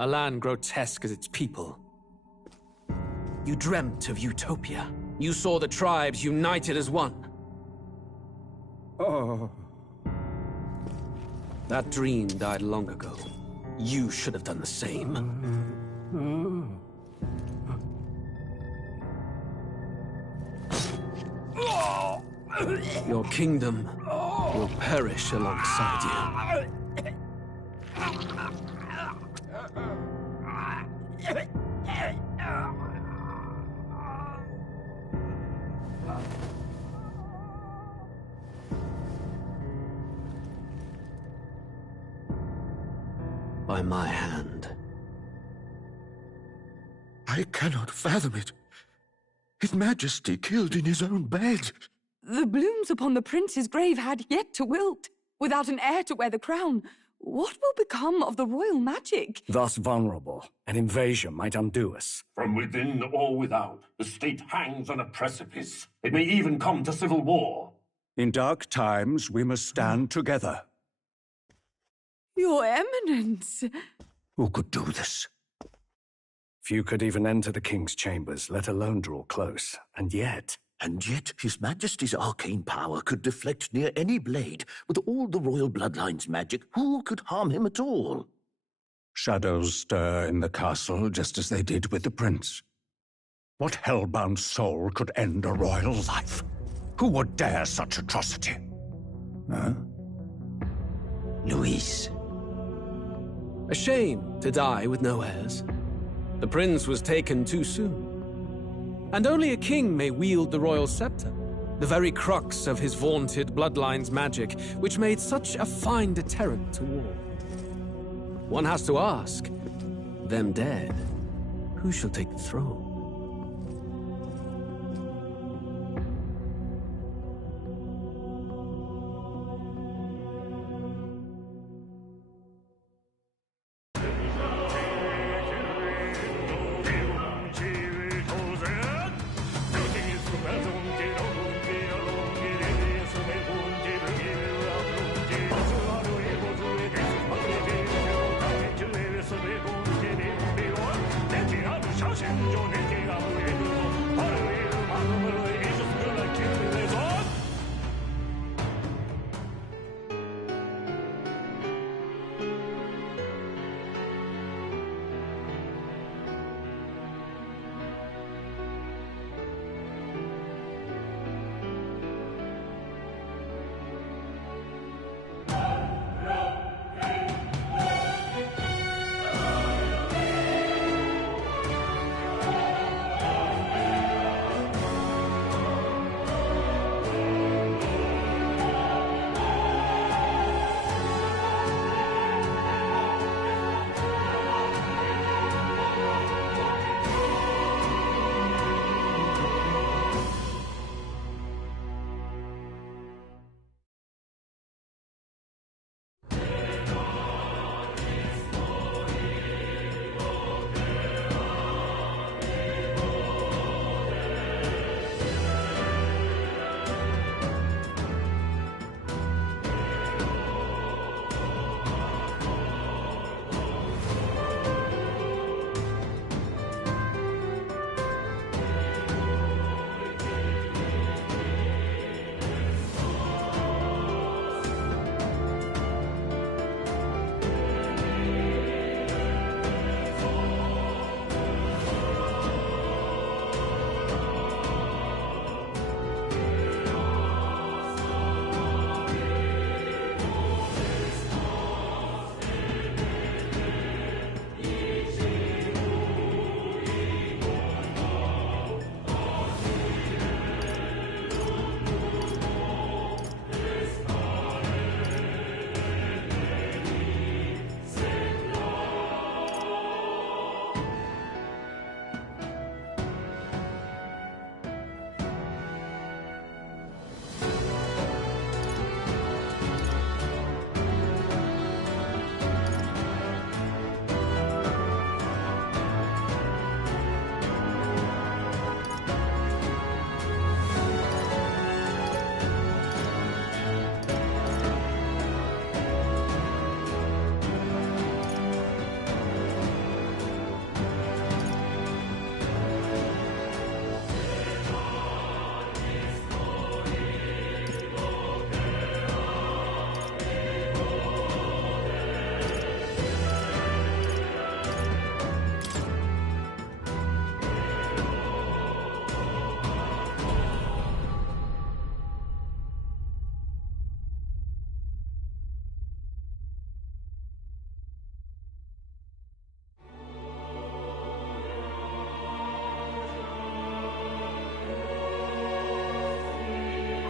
a land grotesque as its people. You dreamt of utopia. You saw the tribes united as one. Oh. That dream died long ago. You should have done the same. Your kingdom will perish alongside you. By my hand. I cannot fathom it. His Majesty killed in his own bed. The blooms upon the prince's grave had yet to wilt. Without an heir to wear the crown, what will become of the royal magic? Thus vulnerable, an invasion might undo us. From within or without, the state hangs on a precipice. It may even come to civil war. In dark times, we must stand together. Your Eminence! Who could do this? Few could even enter the king's chambers, let alone draw close. And yet His Majesty's arcane power could deflect near any blade. With all the royal bloodline's magic, who could harm him at all? Shadows stir in the castle just as they did with the prince. What hellbound soul could end a royal life? Who would dare such atrocity? Huh? Luis. A shame to die with no heirs. The prince was taken too soon. And only a king may wield the royal scepter, the very crux of his vaunted bloodline's magic, which made such a fine deterrent to war. One has to ask, them dead, who shall take the throne? 신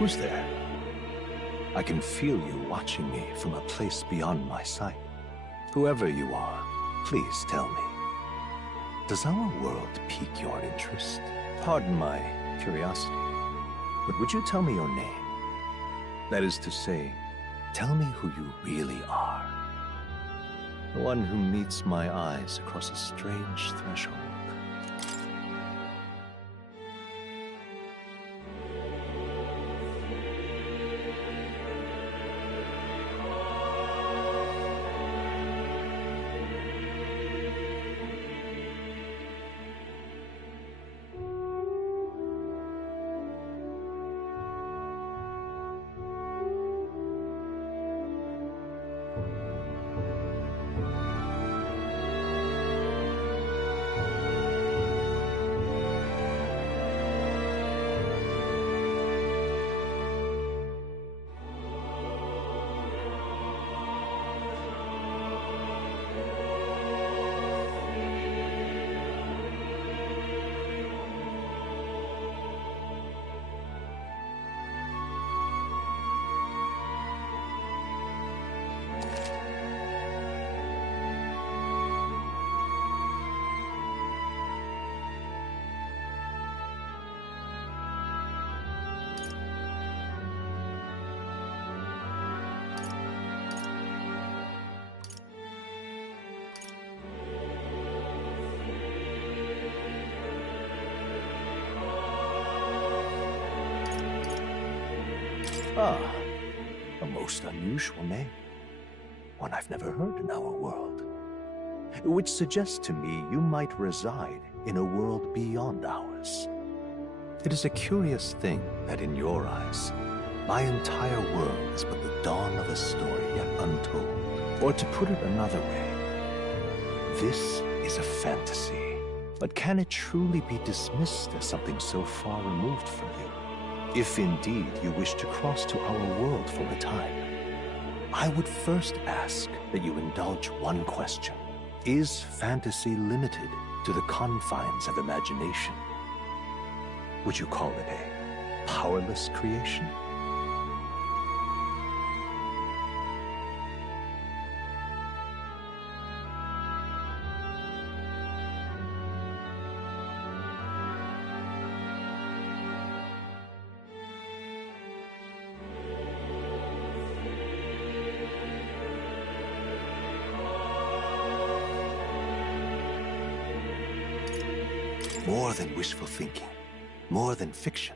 Who's there? I can feel you watching me from a place beyond my sight. Whoever you are, please tell me. Does our world pique your interest? Pardon my curiosity, but would you tell me your name? That is to say, tell me who you really are. The one who meets my eyes across a strange threshold. Ah, a most unusual name. One I've never heard in our world. Which suggests to me you might reside in a world beyond ours. It is a curious thing that in your eyes, my entire world is but the dawn of a story yet untold. Or to put it another way, this is a fantasy. But can it truly be dismissed as something so far removed from you? If indeed you wish to cross to our world for a time, I would first ask that you indulge one question. Is fantasy limited to the confines of imagination? Would you call it a powerless creation? More than wishful thinking, more than fiction.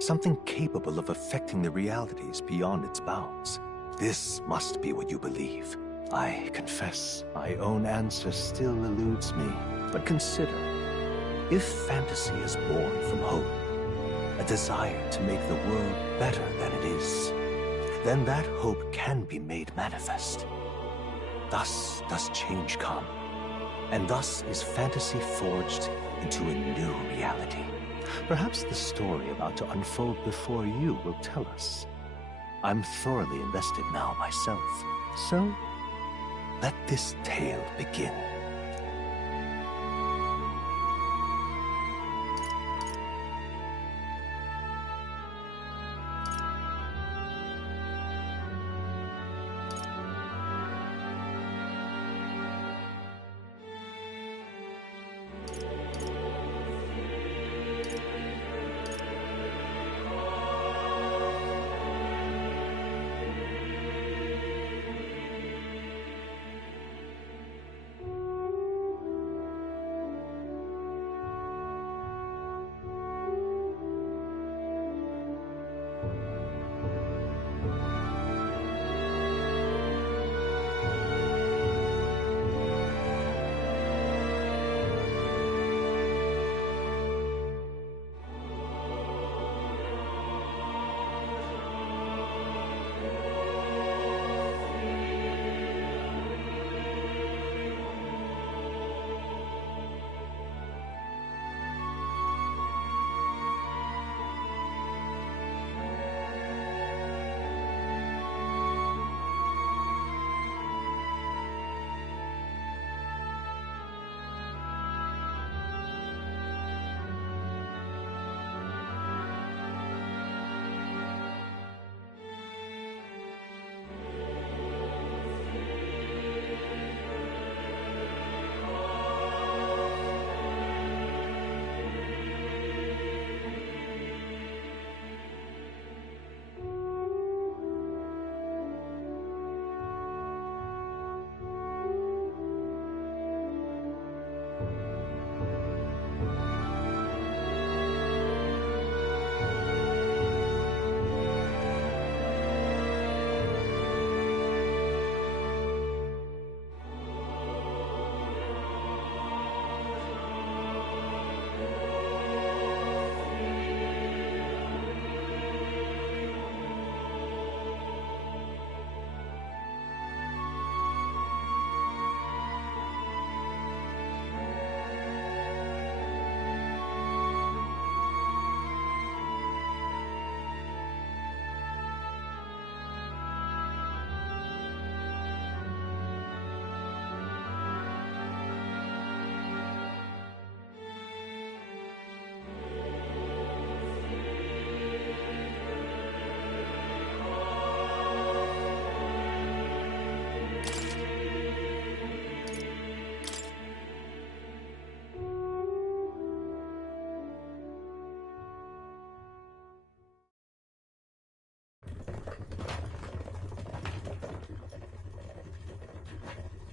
Something capable of affecting the realities beyond its bounds. This must be what you believe. I confess, my own answer still eludes me. But consider, if fantasy is born from hope, a desire to make the world better than it is, then that hope can be made manifest. Thus does change come. And thus is fantasy forged into a new reality. Perhaps the story about to unfold before you will tell us. I'm thoroughly invested now myself. So, let this tale begin.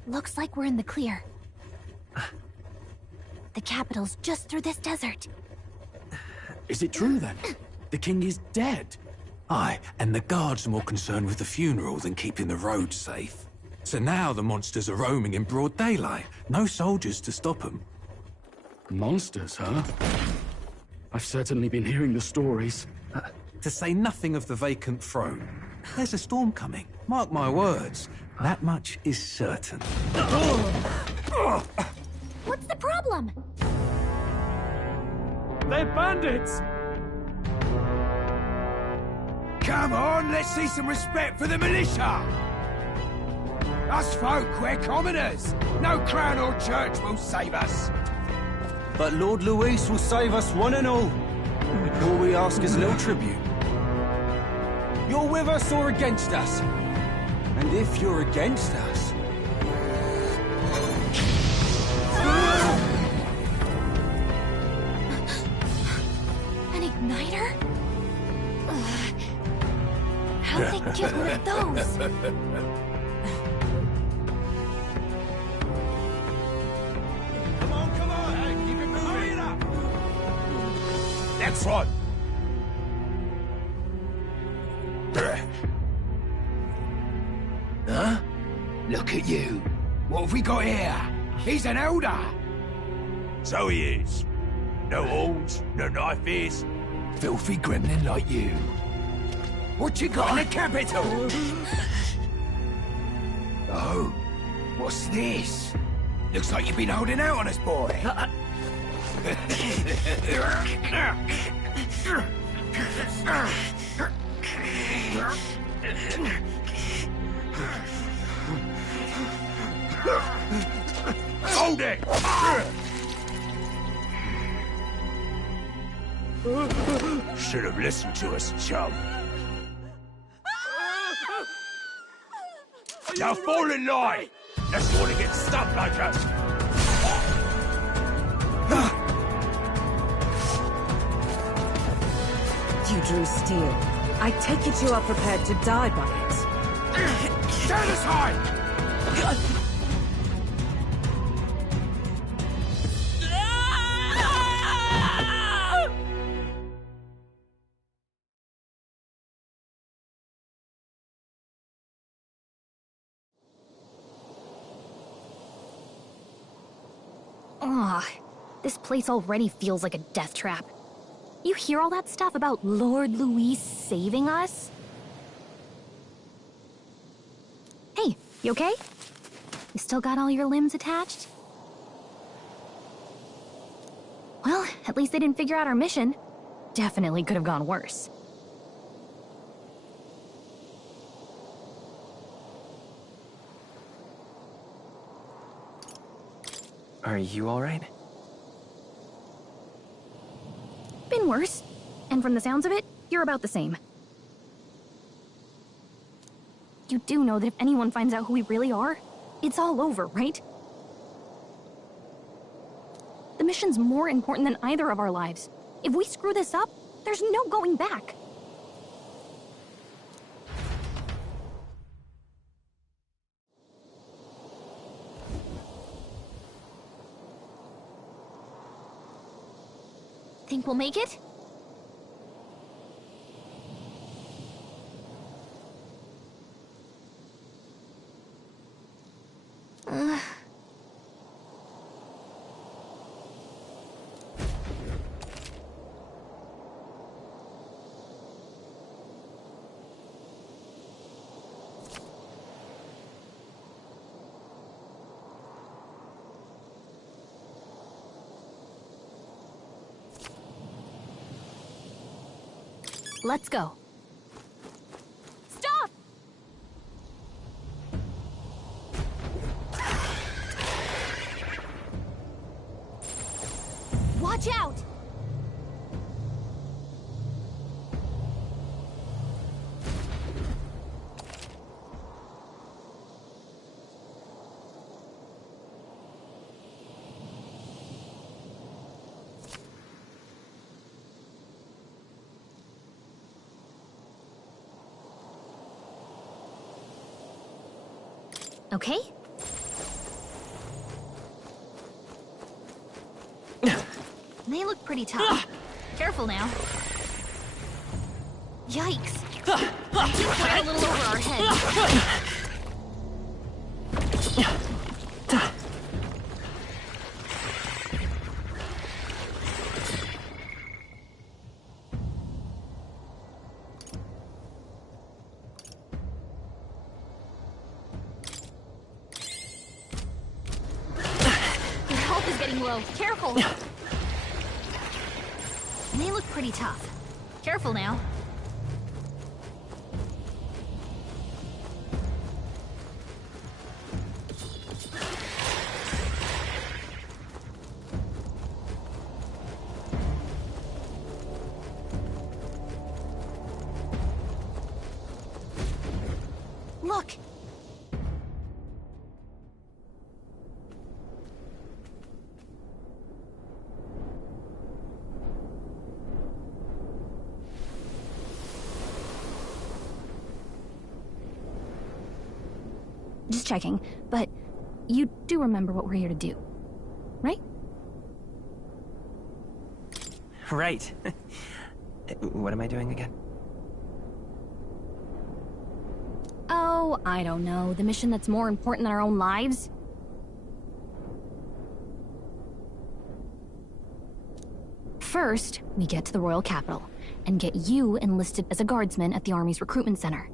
Looks like we're in the clear. The capital's just through this desert. Is it true then? The king is dead? Aye, and the guards are more concerned with the funeral than keeping the roads safe. So now the monsters are roaming in broad daylight. No soldiers to stop them. Monsters, huh? I've certainly been hearing the stories. To say nothing of the vacant throne. There's a storm coming. Mark my words. That much is certain. What's the problem? They're bandits! Come on, let's see some respect for the militia! Us folk, we're commoners! No crown or church will save us! But Lord Luis will save us one and all. All we ask is a little tribute. You're with us or against us? And if you're against us... An igniter? How'd they get one of those? Come on, hey, keep it moving! Hurry it up! Next one! Huh? Look at you. What have we got here? He's an elder. So he is. No horns, no knife is. Filthy gremlin like you. What you got in the capital? Oh, what's this? Looks like you've been holding out on us, boy. Hold it! Should have listened to us, chum. Now fall in line! Let's want to get stuck like us! You drew steel. I take it you are prepared to die by it. Stand aside! Ugh, this place already feels like a death trap. You hear all that stuff about Lord Luis saving us? Hey, you okay? You still got all your limbs attached? Well, at least they didn't figure out our mission. Definitely could have gone worse. Are you alright? Been worse. And from the sounds of it, you're about the same. You do know that if anyone finds out who we really are, it's all over, right? The mission's more important than either of our lives. If we screw this up, there's no going back. Think we'll make it? Let's go. Stop! Watch out! Okay? They look pretty tough. Careful now. Yikes. I think we're a little over our heads. Your health is getting low. Careful. They look pretty tough. Careful now. Look! Just checking, but you do remember what we're here to do, right? Right. What am I doing again? Oh, I don't know. The mission that's more important than our own lives? First, we get to the royal capital, and get you enlisted as a guardsman at the army's recruitment center.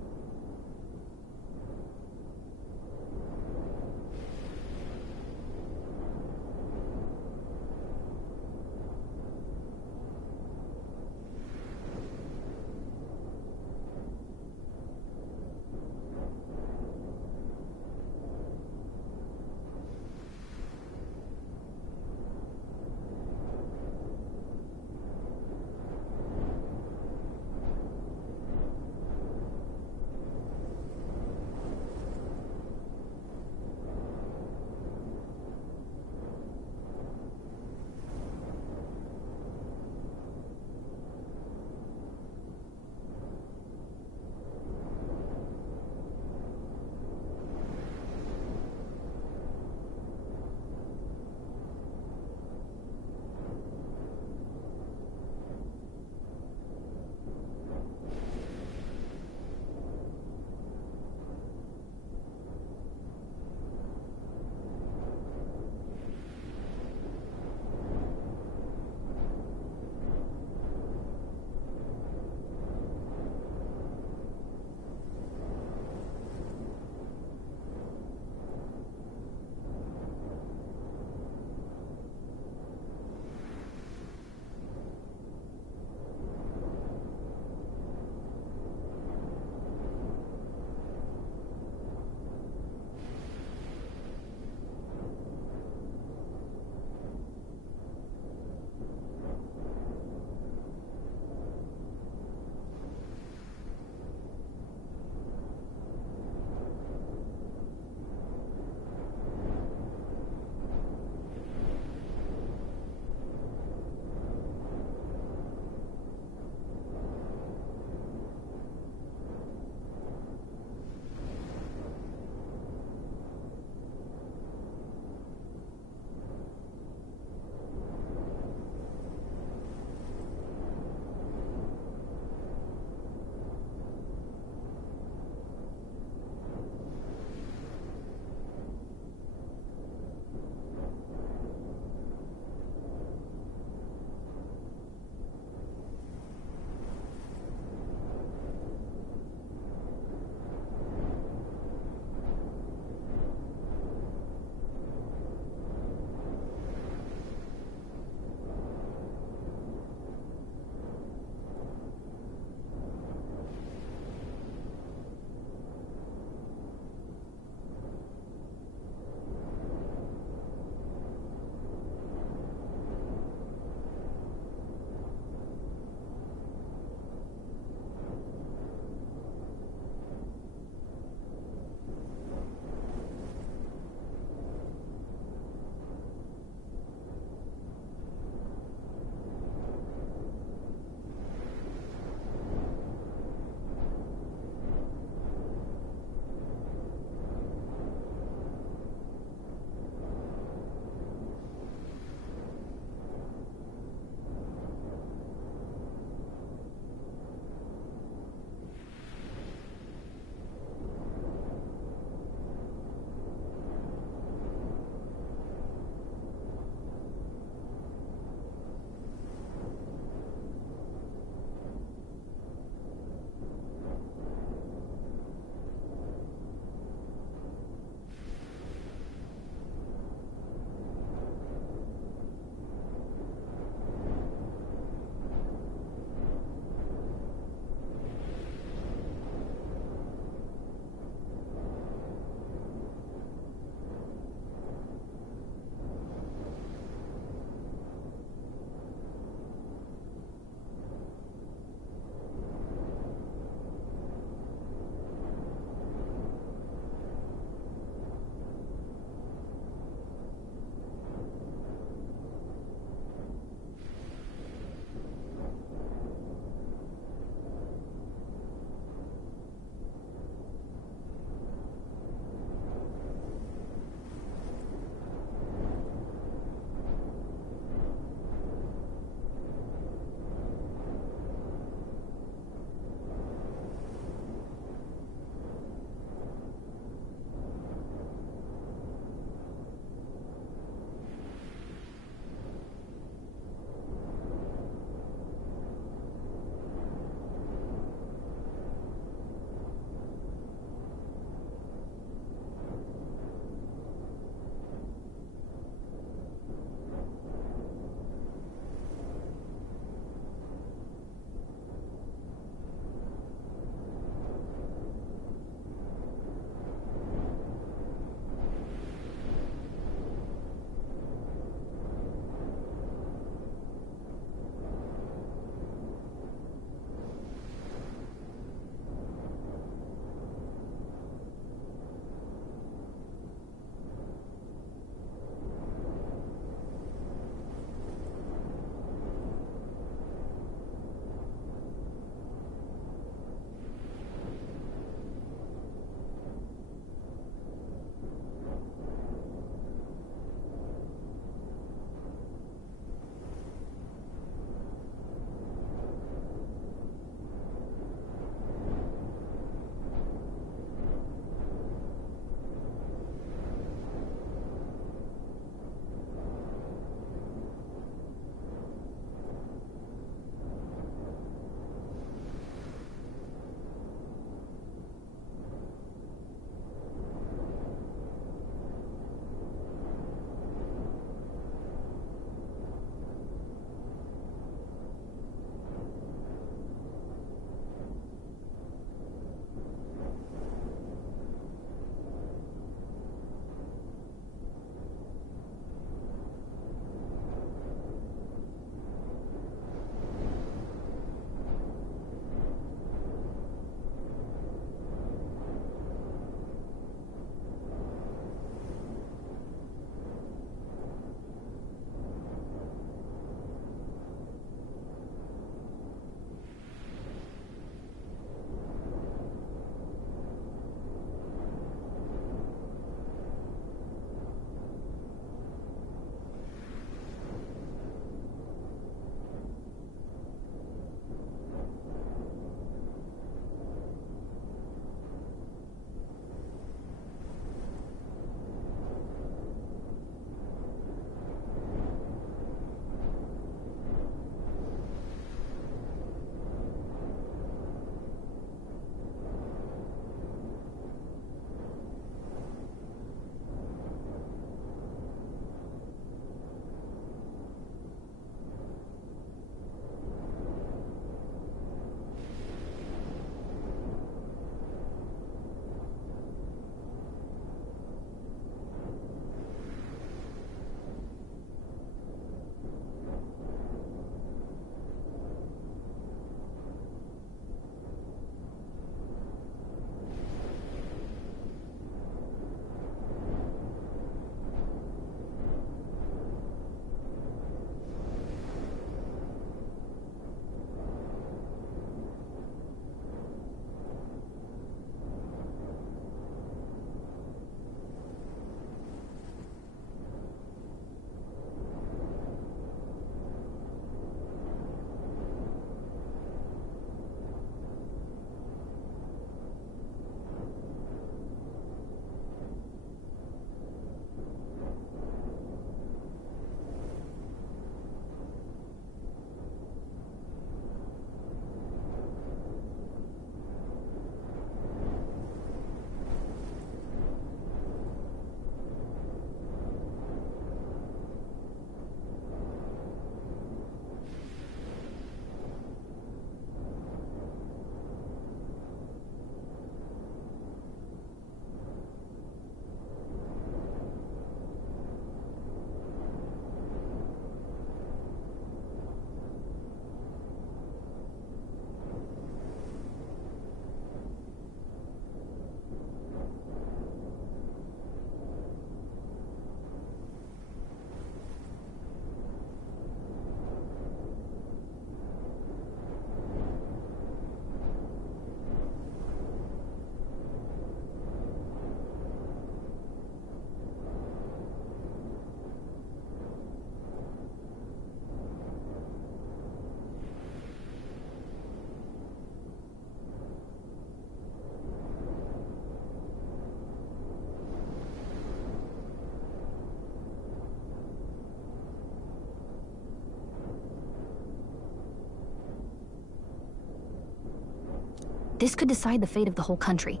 This could decide the fate of the whole country.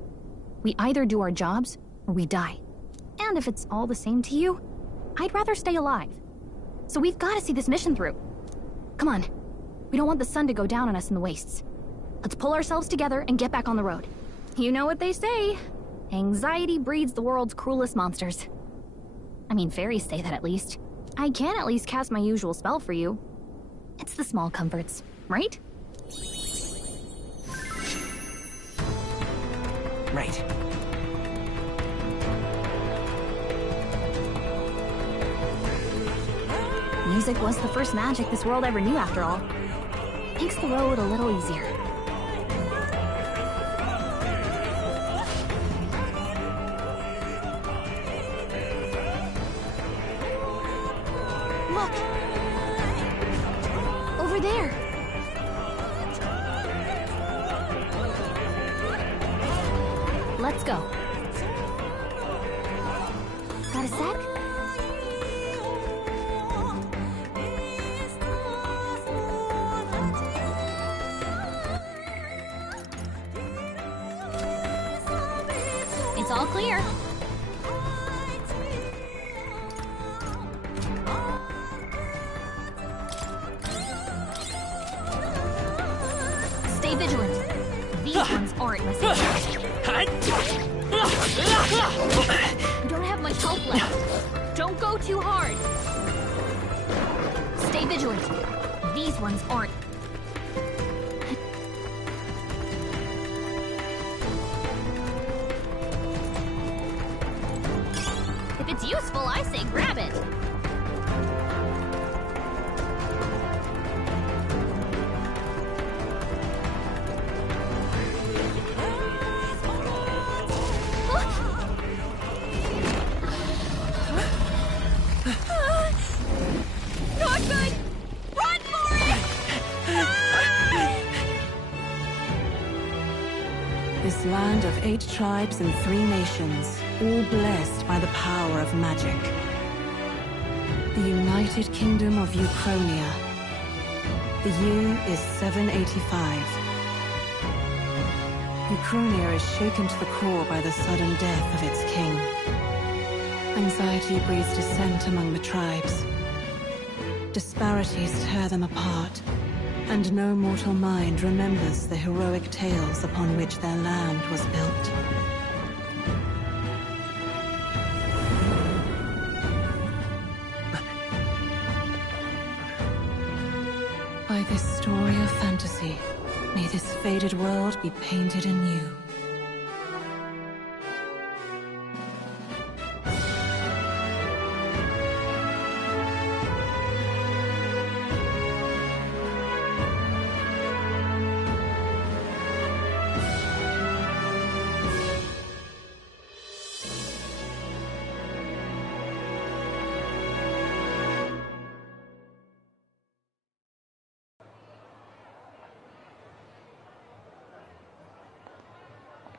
We either do our jobs, or we die. And if it's all the same to you, I'd rather stay alive. So we've got to see this mission through. Come on. We don't want the sun to go down on us in the wastes. Let's pull ourselves together and get back on the road. You know what they say. Anxiety breeds the world's cruelest monsters. I mean, fairies say that at least. I can at least cast my usual spell for you. It's the small comforts, right? Right. Music was the first magic this world ever knew, after all. Makes the road a little easier. Look! Over there! Let's go. Got a sec? It's all clear. Stay vigilant. These ones aren't messengers. You don't have much health left. Don't go too hard. Stay vigilant. These ones aren't. If it's useful, I say grab it. Not good! Run for it! This land of 8 tribes and 3 nations, all blessed by the power of magic. The United Kingdom of Uchronia. The year is 785. Uchronia is shaken to the core by the sudden death of its king. Anxiety breeds dissent among the tribes. Disparities tear them apart, and no mortal mind remembers the heroic tales upon which their land was built. By this story of fantasy, may this faded world be painted anew.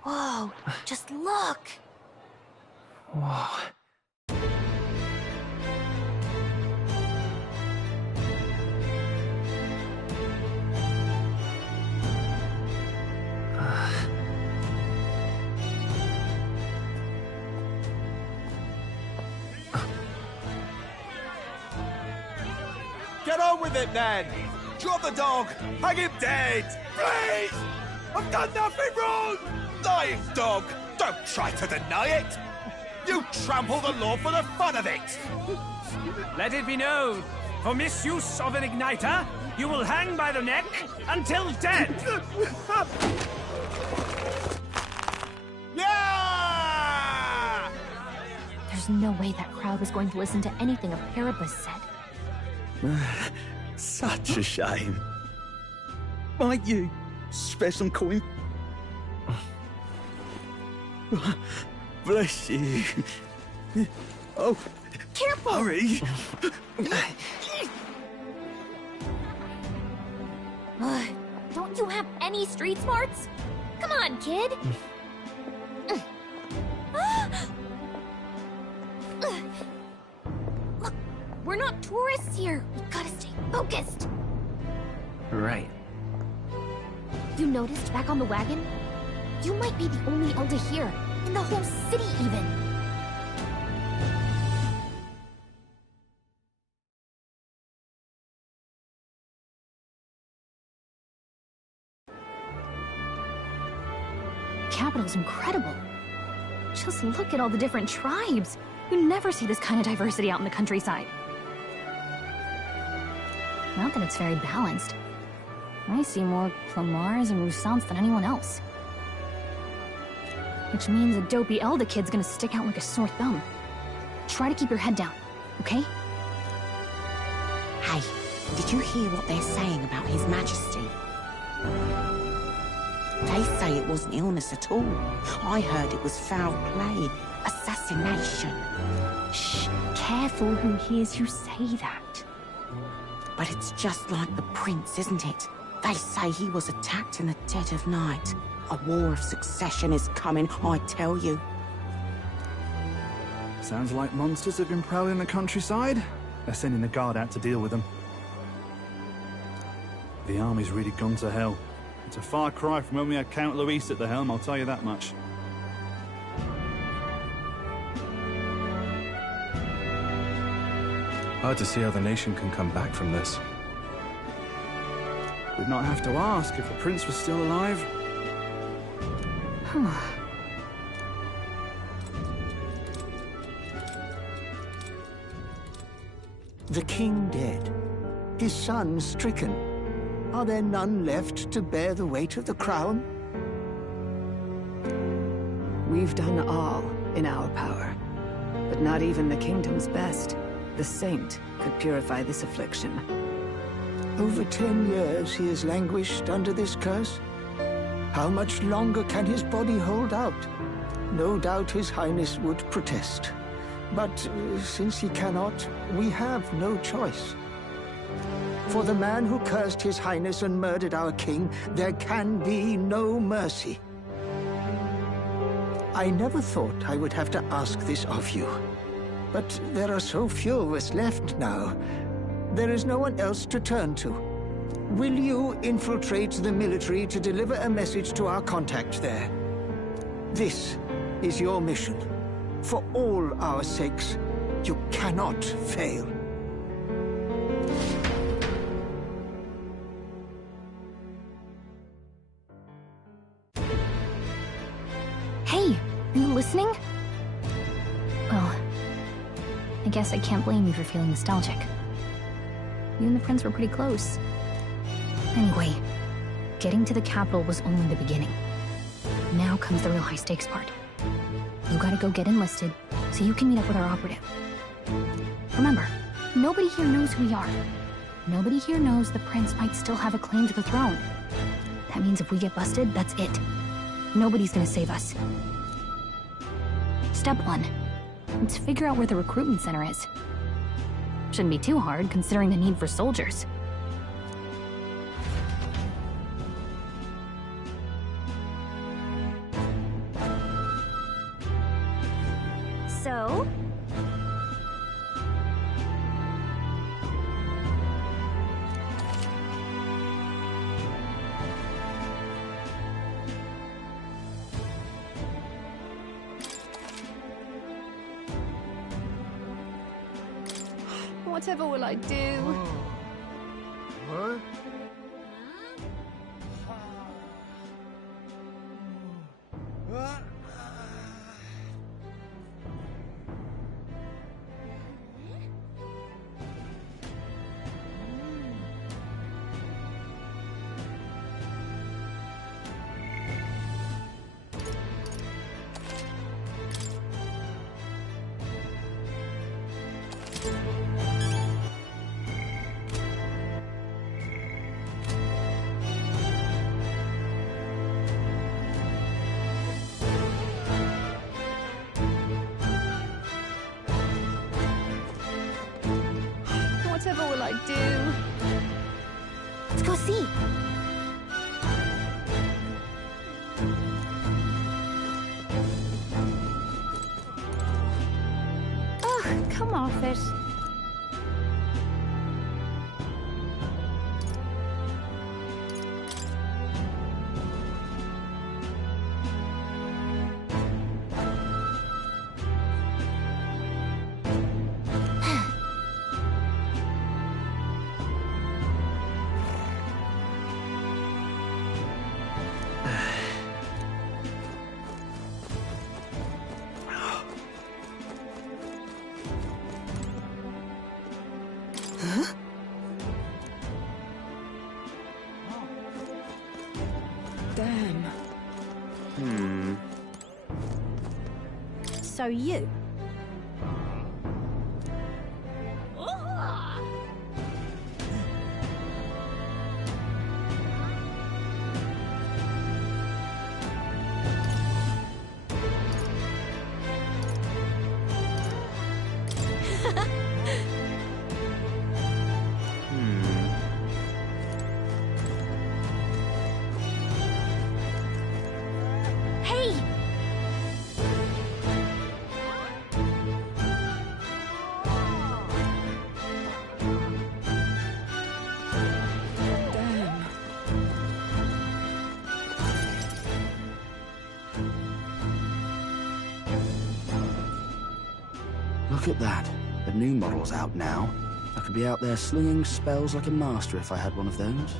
Whoa, just look! Whoa. Get on with it, then! Drop the dog! Hang him dead! Please! I've done nothing wrong! Lying dog! Don't try to deny it! You trample the law for the fun of it! Let it be known, for misuse of an igniter, you will hang by the neck until dead! Yeah! There's no way that crowd was going to listen to anything a Paribus said. Such a shame. Might you spare some coin? Bless you. Oh, careful! Hurry! Don't you have any street smarts? Come on, kid! Look, we're not tourists here. We gotta stay focused. Right. You noticed back on the wagon? You might be the only elder here, in the whole city even. The capital's incredible. Just look at all the different tribes. You never see this kind of diversity out in the countryside. Not that it's very balanced. I see more Clamars and Roussants than anyone else. Which means a dopey Elder kid's gonna stick out like a sore thumb. Try to keep your head down, okay? Hey, did you hear what they're saying about His Majesty? They say it wasn't illness at all. I heard it was foul play, assassination. Shh, careful who hears you say that. But it's just like the prince, isn't it? They say he was attacked in the dead of night. A war of succession is coming, I tell you. Sounds like monsters have been prowling the countryside. They're sending the guard out to deal with them. The army's really gone to hell. It's a far cry from when we had Count Luis at the helm, I'll tell you that much. Hard to see how the nation can come back from this. We'd not have to ask if the prince was still alive. The king dead, his son stricken. Are there none left to bear the weight of the crown? We've done all in our power, but not even the kingdom's best, the saint, could purify this affliction. Over 10 years he has languished under this curse. How much longer can his body hold out? No doubt His Highness would protest. But since he cannot, we have no choice. For the man who cursed His Highness and murdered our king, there can be no mercy. I never thought I would have to ask this of you. But there are so few of us left now. There is no one else to turn to. Will you infiltrate the military to deliver a message to our contact there? This is your mission. For all our sakes, you cannot fail. Hey, are you listening? Well, I guess I can't blame you for feeling nostalgic. You and the prince were pretty close. Anyway, getting to the capital was only the beginning. Now comes the real high-stakes part. You gotta go get enlisted, so you can meet up with our operative. Remember, nobody here knows who we are. Nobody here knows the prince might still have a claim to the throne. That means if we get busted, that's it. Nobody's gonna save us. Step 1. Let's figure out where the recruitment center is. Shouldn't be too hard, considering the need for soldiers. So? Whatever will I do? What? Whatever will I do? Let's go see. Ugh, come off it. So you? Hey! Damn. Look at that. The new model's out now. I could be out there slinging spells like a master if I had one of those.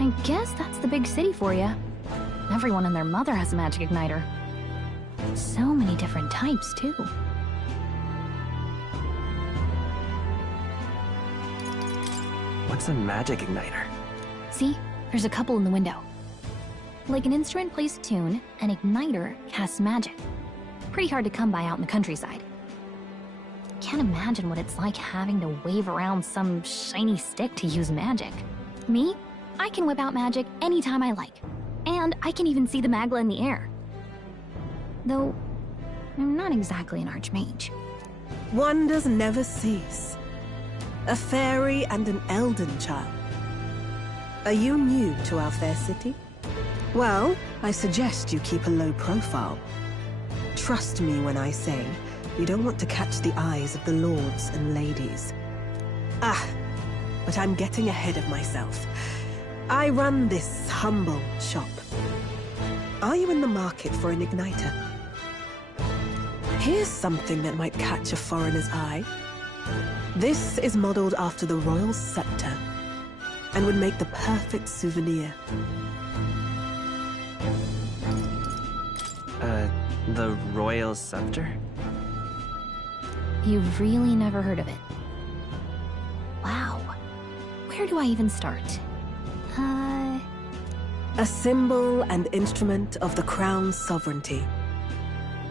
I guess that's the big city for you. Everyone and their mother has a magic igniter. So many different types, too. What's a magic igniter? See? There's a couple in the window. Like an instrument plays a tune, an igniter casts magic. Pretty hard to come by out in the countryside. Can't imagine what it's like having to wave around some shiny stick to use magic. Me? I can whip out magic anytime I like. And I can even see the magla in the air. Though, I'm not exactly an archmage. Wonders never cease. A fairy and an elden child. Are you new to our fair city? Well, I suggest you keep a low profile. Trust me when I say you don't want to catch the eyes of the lords and ladies. But I'm getting ahead of myself. I run this humble shop. Are you in the market for an igniter? Here's something that might catch a foreigner's eye. This is modeled after the royal scepter and would make the perfect souvenir. The royal scepter? You've really never heard of it. Wow. Where do I even start? A symbol and instrument of the crown's sovereignty.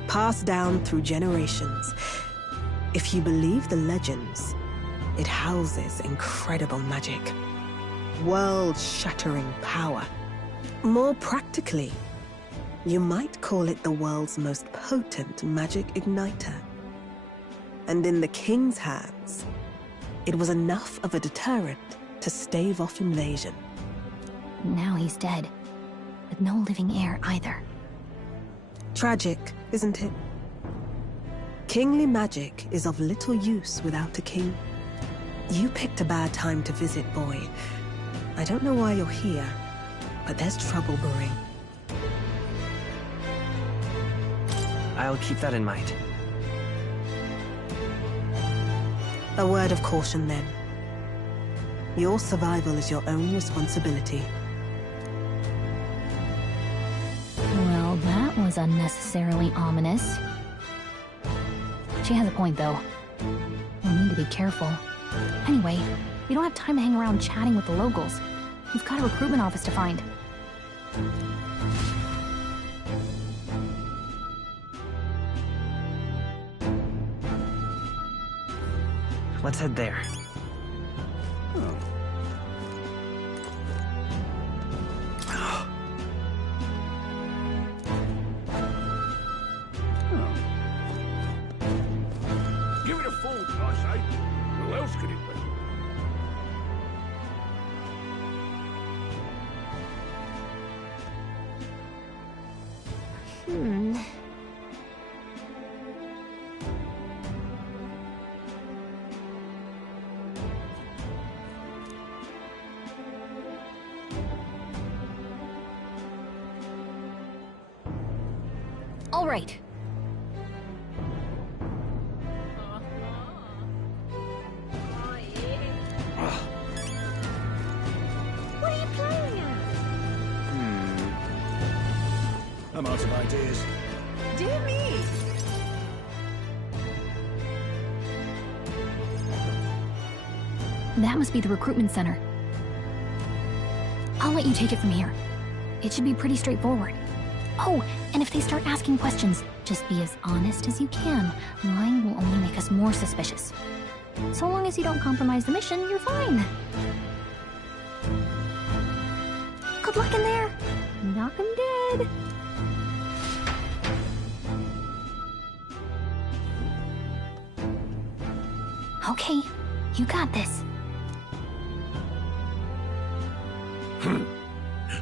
Passed down through generations. If you believe the legends, it houses incredible magic. World-shattering power. More practically, you might call it the world's most potent magic igniter. And in the king's hands, it was enough of a deterrent to stave off invasion. Now he's dead, with no living heir either. Tragic, isn't it? Kingly magic is of little use without a king. You picked a bad time to visit, boy. I don't know why you're here, but there's trouble brewing. I'll keep that in mind. A word of caution, then. Your survival is your own responsibility. Well, that was unnecessarily ominous. She has a point, though. We'll need to be careful. Anyway, we don't have time to hang around chatting with the locals. We've got a recruitment office to find. Let's head there. Give it a fork, I say. Who else could it be? All right. What are you playing at? I'm out of ideas. Dear me! That must be the recruitment center. I'll let you take it from here. It should be pretty straightforward. Oh, and if they start asking questions, just be as honest as you can. Lying will only make us more suspicious. So long as you don't compromise the mission, you're fine. Good luck in there. Knock 'em dead. Okay, you got this.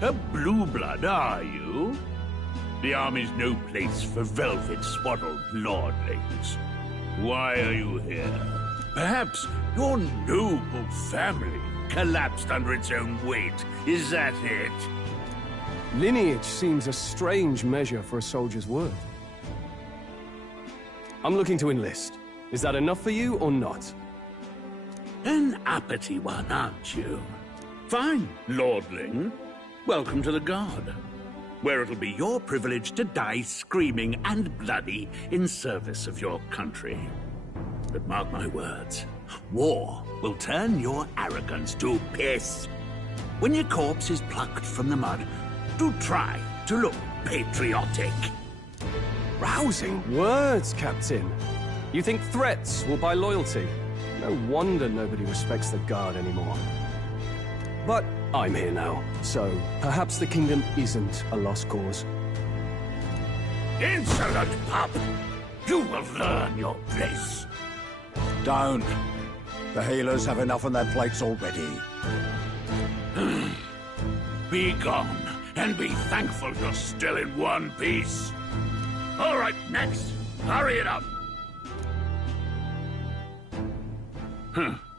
A blue blood, are you? The army's no place for velvet-swaddled lordlings. Why are you here? Perhaps your noble family collapsed under its own weight. Is that it? Lineage seems a strange measure for a soldier's worth. I'm looking to enlist. Is that enough for you or not? An uppity one, aren't you? Fine, lordling. Welcome to the Guard, where it'll be your privilege to die screaming and bloody in service of your country. But mark my words, war will turn your arrogance to piss. When your corpse is plucked from the mud, do try to look patriotic. Rousing words, Captain. You think threats will buy loyalty? No wonder nobody respects the Guard anymore. But I'm here now, so perhaps the kingdom isn't a lost cause. Insolent pup! You will learn your place. Don't. The healers have enough on their plates already. Be gone, and be thankful you're still in one piece. All right, next. Hurry it up.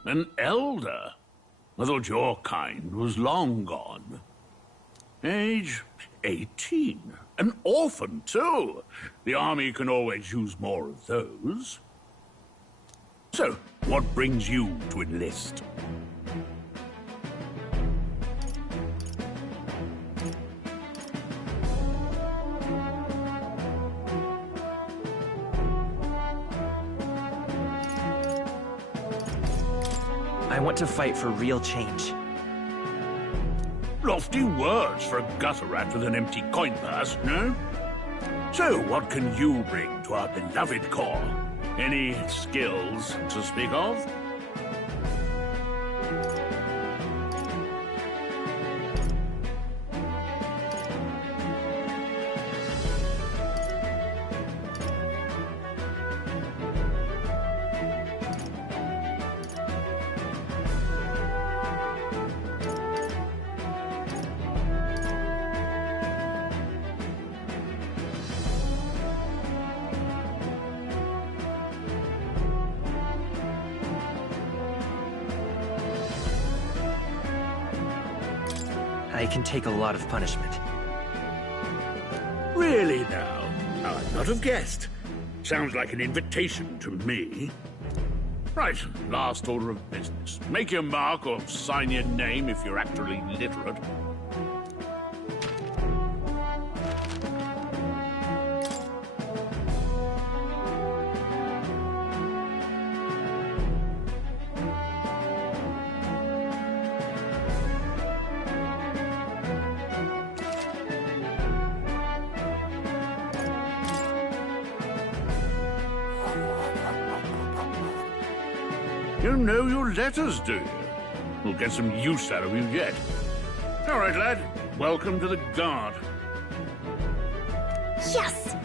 An elder? I thought your kind was long gone. Age 18. An orphan, too. The army can always use more of those. So, what brings you to enlist? I want to fight for real change. Lofty words for a gutter rat with an empty coin purse, no? So, what can you bring to our beloved corps? Any skills to speak of? I can take a lot of punishment. Really now? I'd not have guessed. Sounds like an invitation to me. Right, last order of business. Make your mark or sign your name if you're actually literate. You know your letters, do you? We'll get some use out of you yet. All right, lad. Welcome to the Guard. Yes!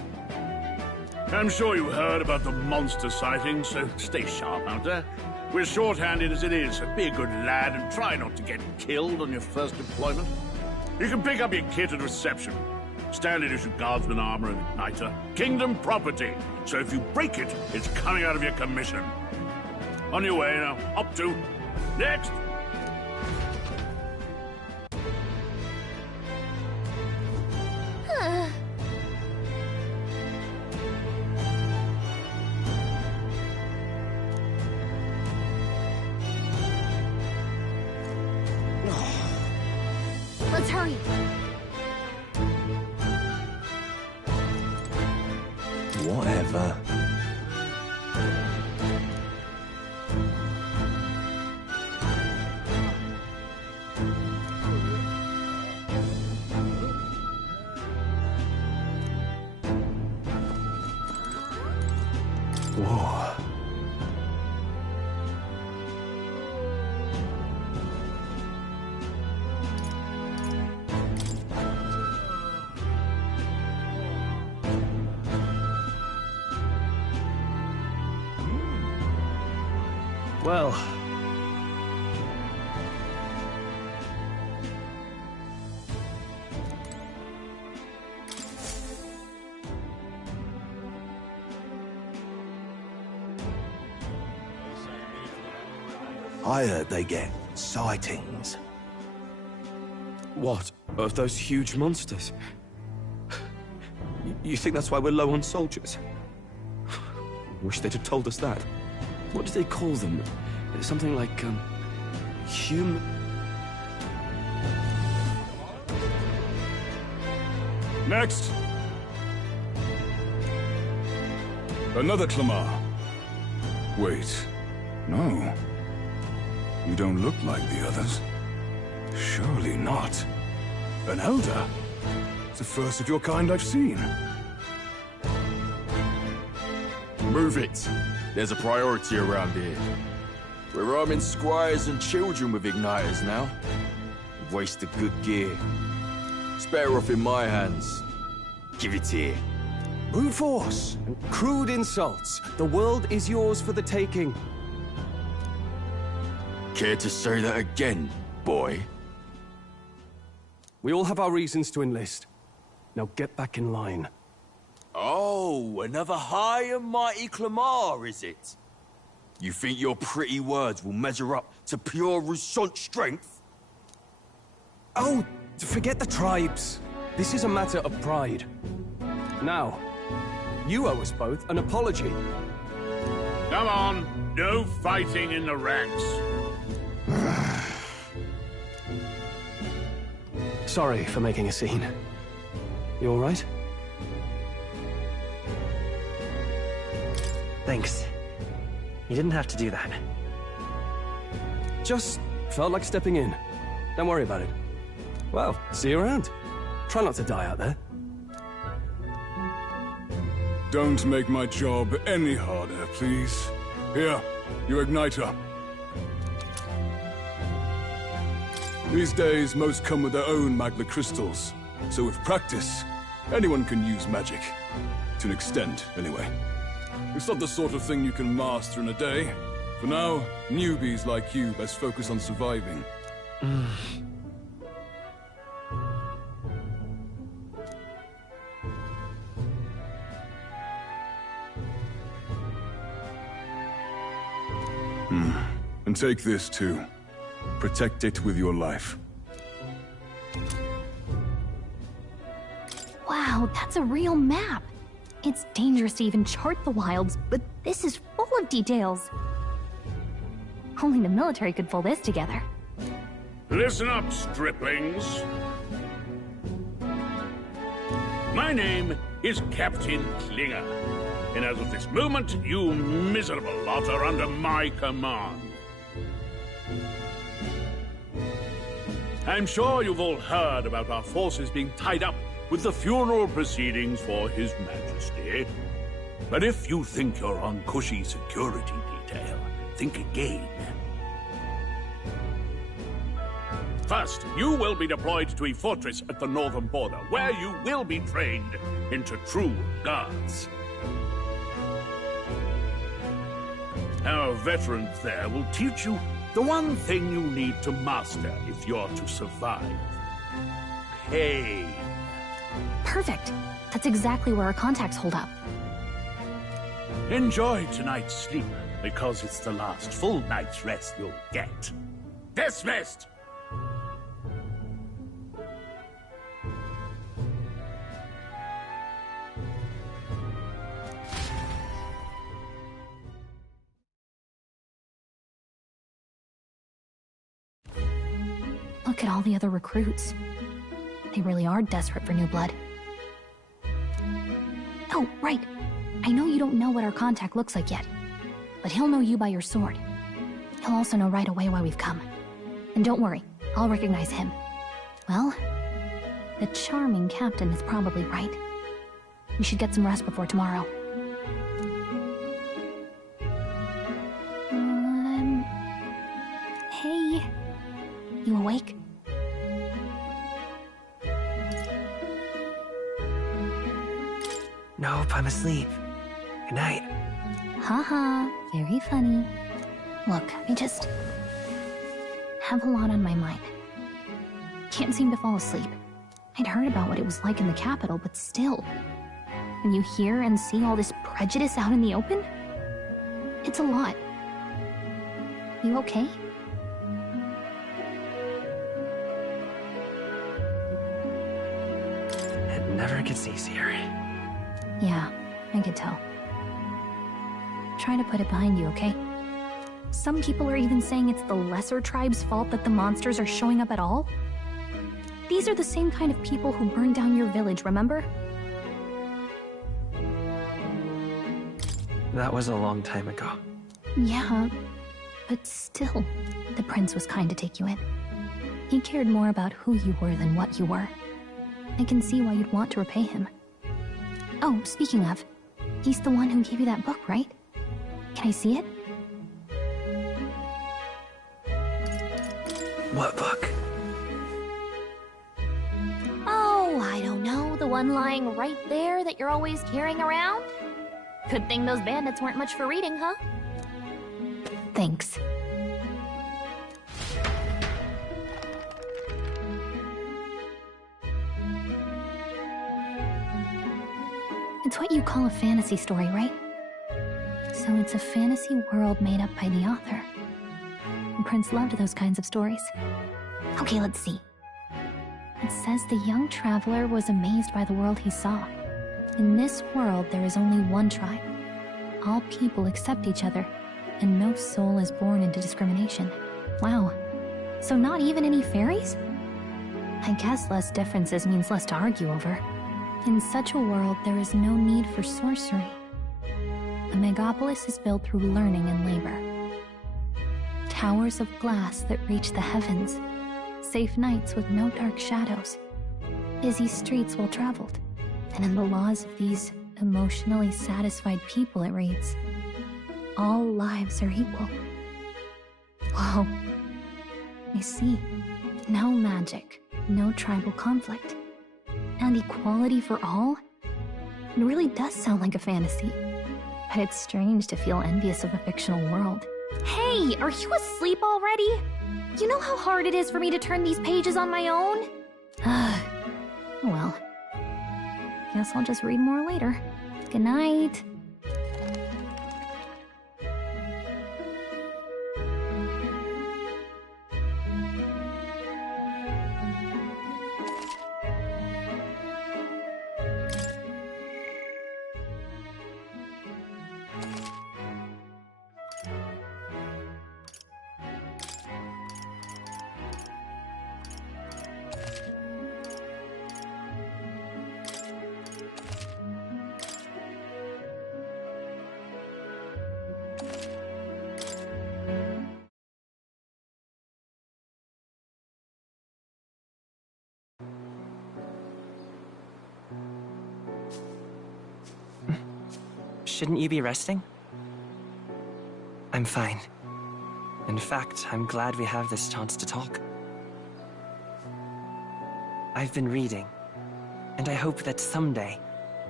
I'm sure you heard about the monster sighting, so stay sharp out there. We're short-handed as it is, so be a good lad and try not to get killed on your first deployment. You can pick up your kit at reception. Standard issue guardsman armor and igniter. Kingdom property, so if you break it, it's coming out of your commission. On your way now. Up to. Next! Let's hurry. Whatever. Whoa. Well... I heard they get sightings. What? Of those huge monsters? You think that's why we're low on soldiers? Wish they'd have told us that. What do they call them? Something like, human... Next! Another Clamar. Wait. No. You don't look like the others. Surely not. An elder? It's the first of your kind I've seen. Move it. There's a priority around here. We're arming squires and children with igniters now. Waste of good gear. It's better off in my hands. Give it here. Brute force and crude insults. The world is yours for the taking. Care to say that again, boy? We all have our reasons to enlist. Now get back in line. Oh, another high and mighty Clamar, is it? You think your pretty words will measure up to pure Roussant strength? Oh, forget the tribes. This is a matter of pride. Now, you owe us both an apology. Come on, no fighting in the ranks. Sorry for making a scene. You all right? Thanks. You didn't have to do that. Just felt like stepping in. Don't worry about it. Well, see you around. Try not to die out there. Don't make my job any harder, please. Here, you igniter. These days, most come with their own magna crystals. So with practice, anyone can use magic. To an extent, anyway. It's not the sort of thing you can master in a day. For now, newbies like you best focus on surviving. And take this too. Protect it with your life. Wow, that's a real map. It's dangerous to even chart the wilds, but this is full of details. Only the military could pull this together. Listen up, striplings. My name is Captain Klinger, and as of this moment, you miserable lot are under my command. I'm sure you've all heard about our forces being tied up with the funeral proceedings for His Majesty. But if you think you're on cushy security detail, think again. First, you will be deployed to a fortress at the northern border, where you will be trained into true guards. Our veterans there will teach you the one thing you need to master if you're to survive. Pain. Perfect. That's exactly where our contacts hold up. Enjoy tonight's sleep, because it's the last full night's rest you'll get. Dismissed! Look at all the other recruits. They really are desperate for new blood. Oh, right. I know you don't know what our contact looks like yet, but he'll know you by your sword. He'll also know right away why we've come. And don't worry, I'll recognize him. Well, the charming captain is probably right. We should get some rest before tomorrow. Nope, I'm asleep. Good night. Haha, very funny. Look, I just have a lot on my mind. Can't seem to fall asleep. I'd heard about what it was like in the capital, but still. When you hear and see all this prejudice out in the open, it's a lot. You okay? It never gets easier. Yeah, I could tell. Try to put it behind you, okay? Some people are even saying it's the lesser tribe's fault that the monsters are showing up at all. These are the same kind of people who burned down your village, remember? That was a long time ago. Yeah, but still, the prince was kind to take you in. He cared more about who you were than what you were. I can see why you'd want to repay him. Oh, speaking of, he's the one who gave you that book, right? Can I see it? What book? Oh, I don't know. The one lying right there that you're always carrying around? Good thing those bandits weren't much for reading, huh? Thanks. It's what you call a fantasy story, right? So it's a fantasy world made up by the author. The prince loved those kinds of stories. Okay, let's see. It says the young traveler was amazed by the world he saw. In this world, there is only one tribe. All people accept each other, and no soul is born into discrimination. Wow. So not even any fairies? I guess less differences means less to argue over. In such a world, there is no need for sorcery. A megapolis is built through learning and labor. Towers of glass that reach the heavens. Safe nights with no dark shadows. Busy streets well traveled. And in the laws of these emotionally satisfied people, it reads, all lives are equal. Whoa. I see. No magic, no tribal conflict. And equality for all? It really does sound like a fantasy. But it's strange to feel envious of a fictional world. Hey, are you asleep already? You know how hard it is for me to turn these pages on my own? Well, guess I'll just read more later. Good night. Shouldn't you be resting? I'm fine. In fact, I'm glad we have this chance to talk. I've been reading, and I hope that someday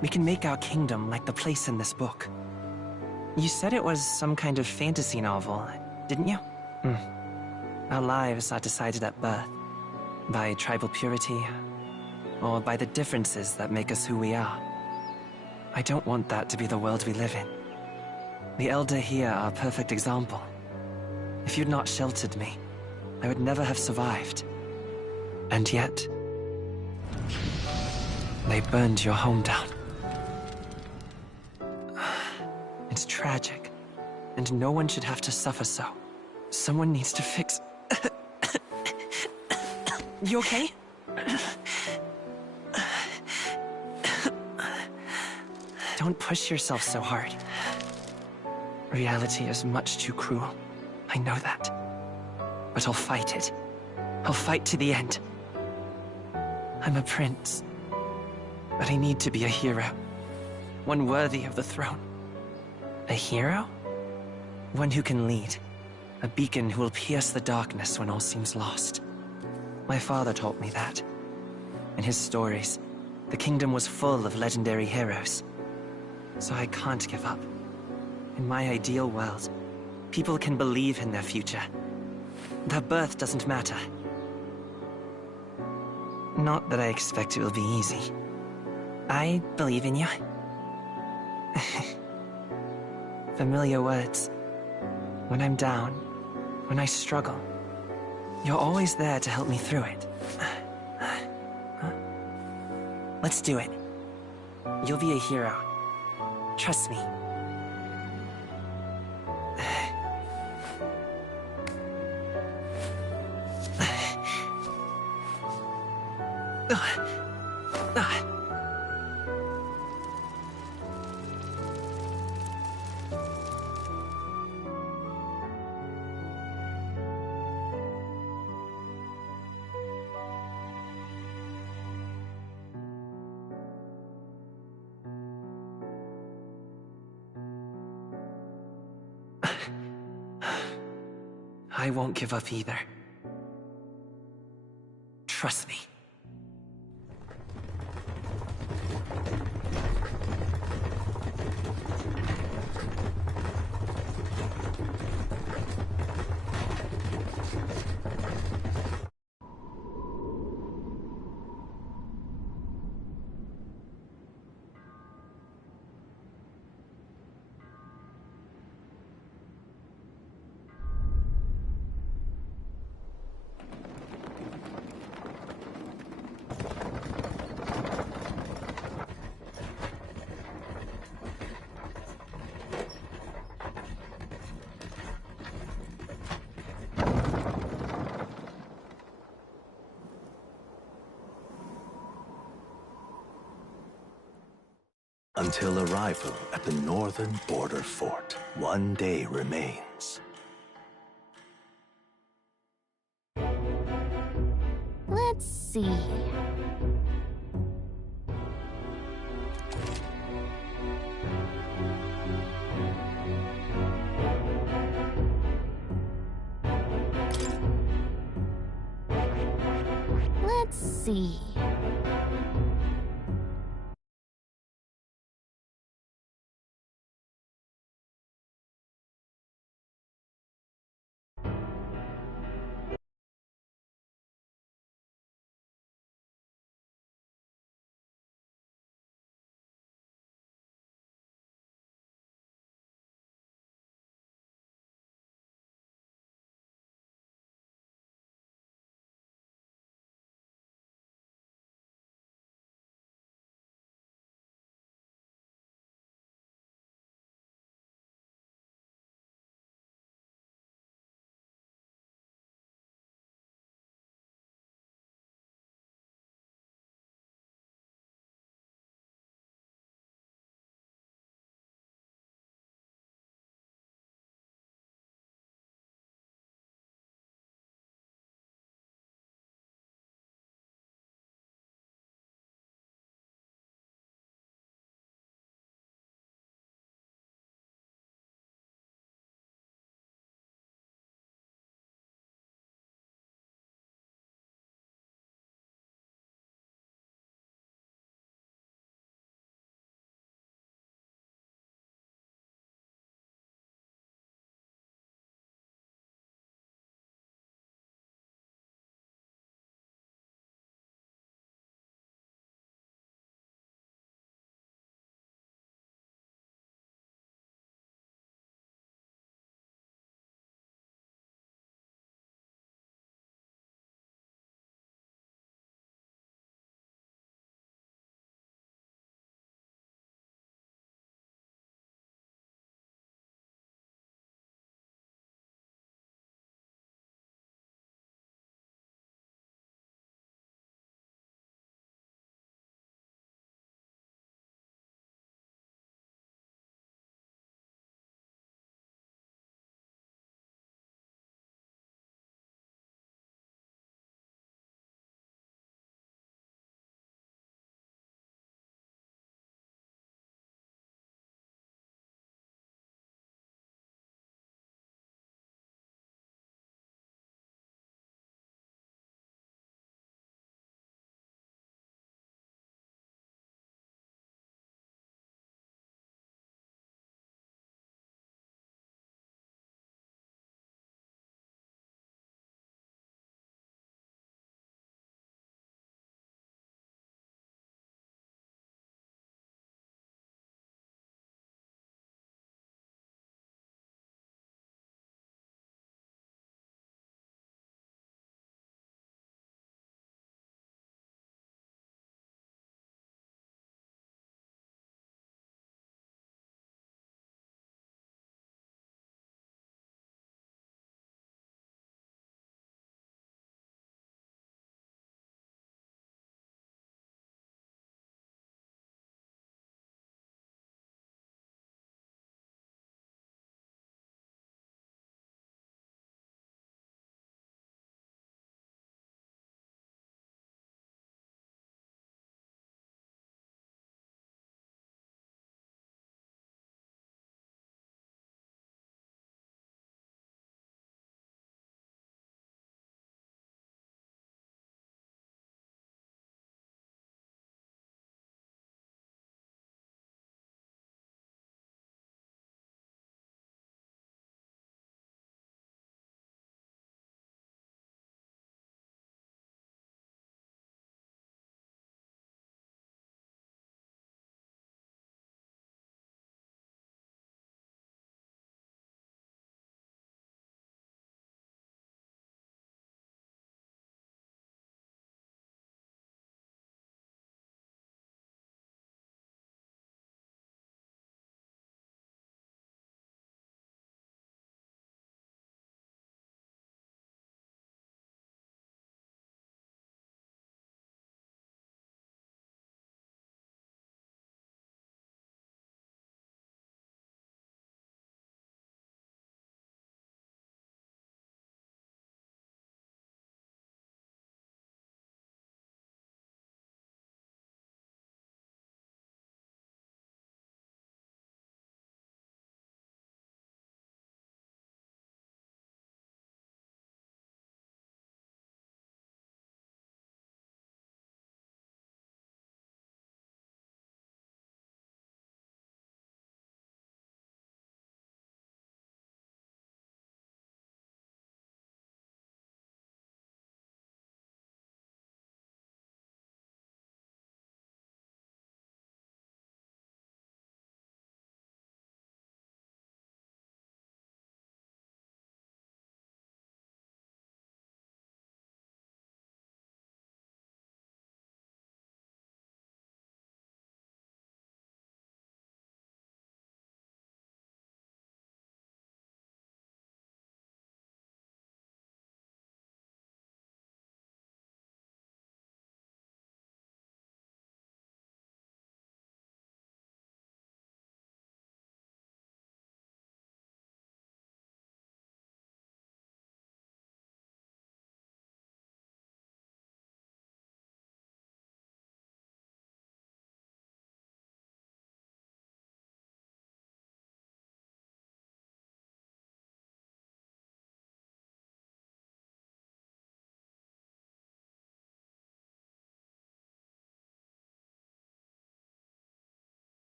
we can make our kingdom like the place in this book. You said it was some kind of fantasy novel, didn't you? Our lives are decided at birth, by tribal purity, or by the differences that make us who we are. I don't want that to be the world we live in. The Elder here are a perfect example. If you'd not sheltered me, I would never have survived. And yet, they burned your home down. It's tragic, and no one should have to suffer so. Someone needs to fix... You okay? Don't push yourself so hard. Reality is much too cruel. I know that. But I'll fight it. I'll fight to the end. I'm a prince. But I need to be a hero. One worthy of the throne. A hero? One who can lead. A beacon who will pierce the darkness when all seems lost. My father taught me that. In his stories, the kingdom was full of legendary heroes. so I can't give up. In my ideal world, people can believe in their future. Their birth doesn't matter. Not that I expect it will be easy. I believe in you. Familiar words. When I'm down, when I struggle, you're always there to help me through it. Let's do it. You'll be a hero. Trust me. I won't give up either. Trust me. Until arrival at the northern border fort, one day remains. Let's see. Let's see.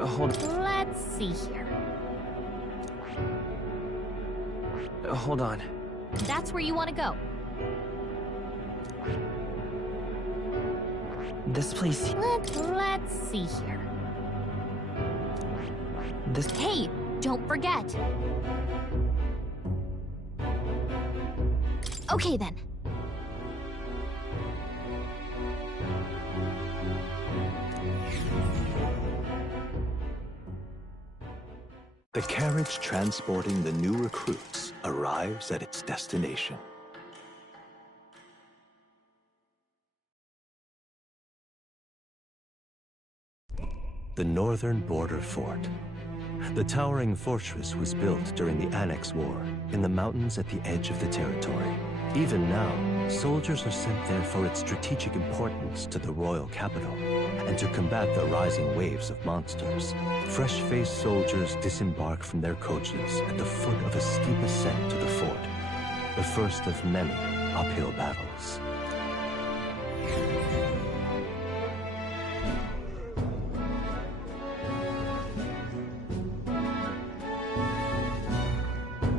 Hold... Let's see here. Hold on. That's where you want to go. This place... Let's see here. This... Hey, don't forget. Okay then. The carriage transporting the new recruits arrives at its destination. The northern border fort. The towering fortress was built during the Annex War in the mountains at the edge of the territory. Even now, soldiers are sent there for its strategic importance to the royal capital and to combat the rising waves of monsters. Fresh-faced soldiers disembark from their coaches at the foot of a steep ascent to the fort, the first of many uphill battles.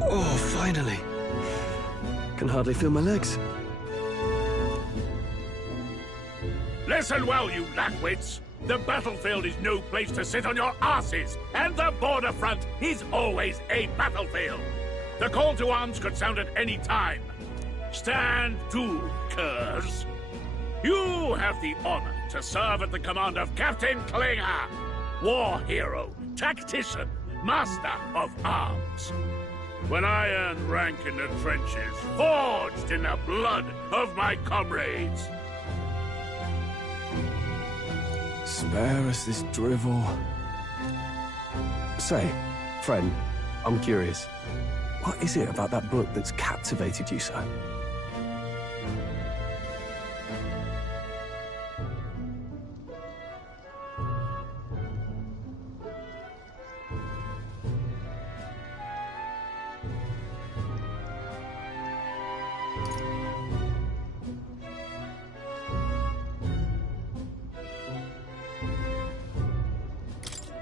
Oh, finally. Can hardly feel my legs. Listen well, you lackwits. The battlefield is no place to sit on your asses, and the border front is always a battlefield. The call to arms could sound at any time. Stand to, curs. You have the honor to serve at the command of Captain Klinger, war hero, tactician, master of arms. When I earned rank in the trenches, forged in the blood of my comrades. Spare us this drivel. Say, friend, I'm curious. What is it about that book that's captivated you so?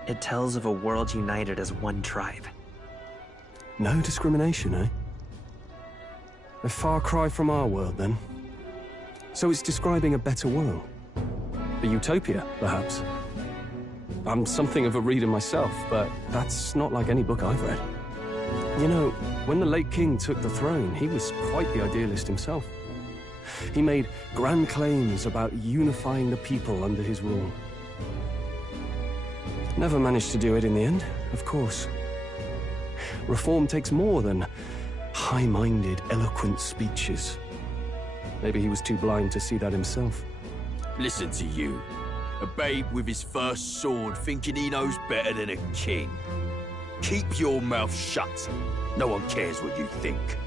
It tells of a world united as one tribe. No discrimination, eh? A far cry from our world, then. So it's describing a better world. A utopia, perhaps. I'm something of a reader myself, but that's not like any book I've read. You know, when the late king took the throne, he was quite the idealist himself. He made grand claims about unifying the people under his rule. Never managed to do it in the end, of course. Reform takes more than high-minded, eloquent speeches. Maybe he was too blind to see that himself. Listen to you. A babe with his first sword thinking he knows better than a king. Keep your mouth shut. No one cares what you think.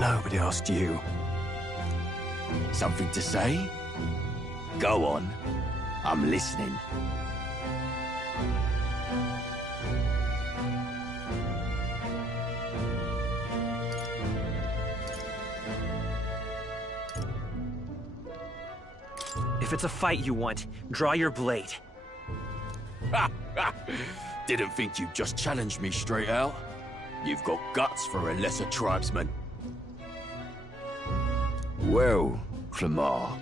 Nobody asked you. Something to say? Go on. I'm listening. If it's a fight you want, draw your blade. Didn't think you'd just challenge me straight out. You've got guts for a lesser tribesman. Well, Clemar,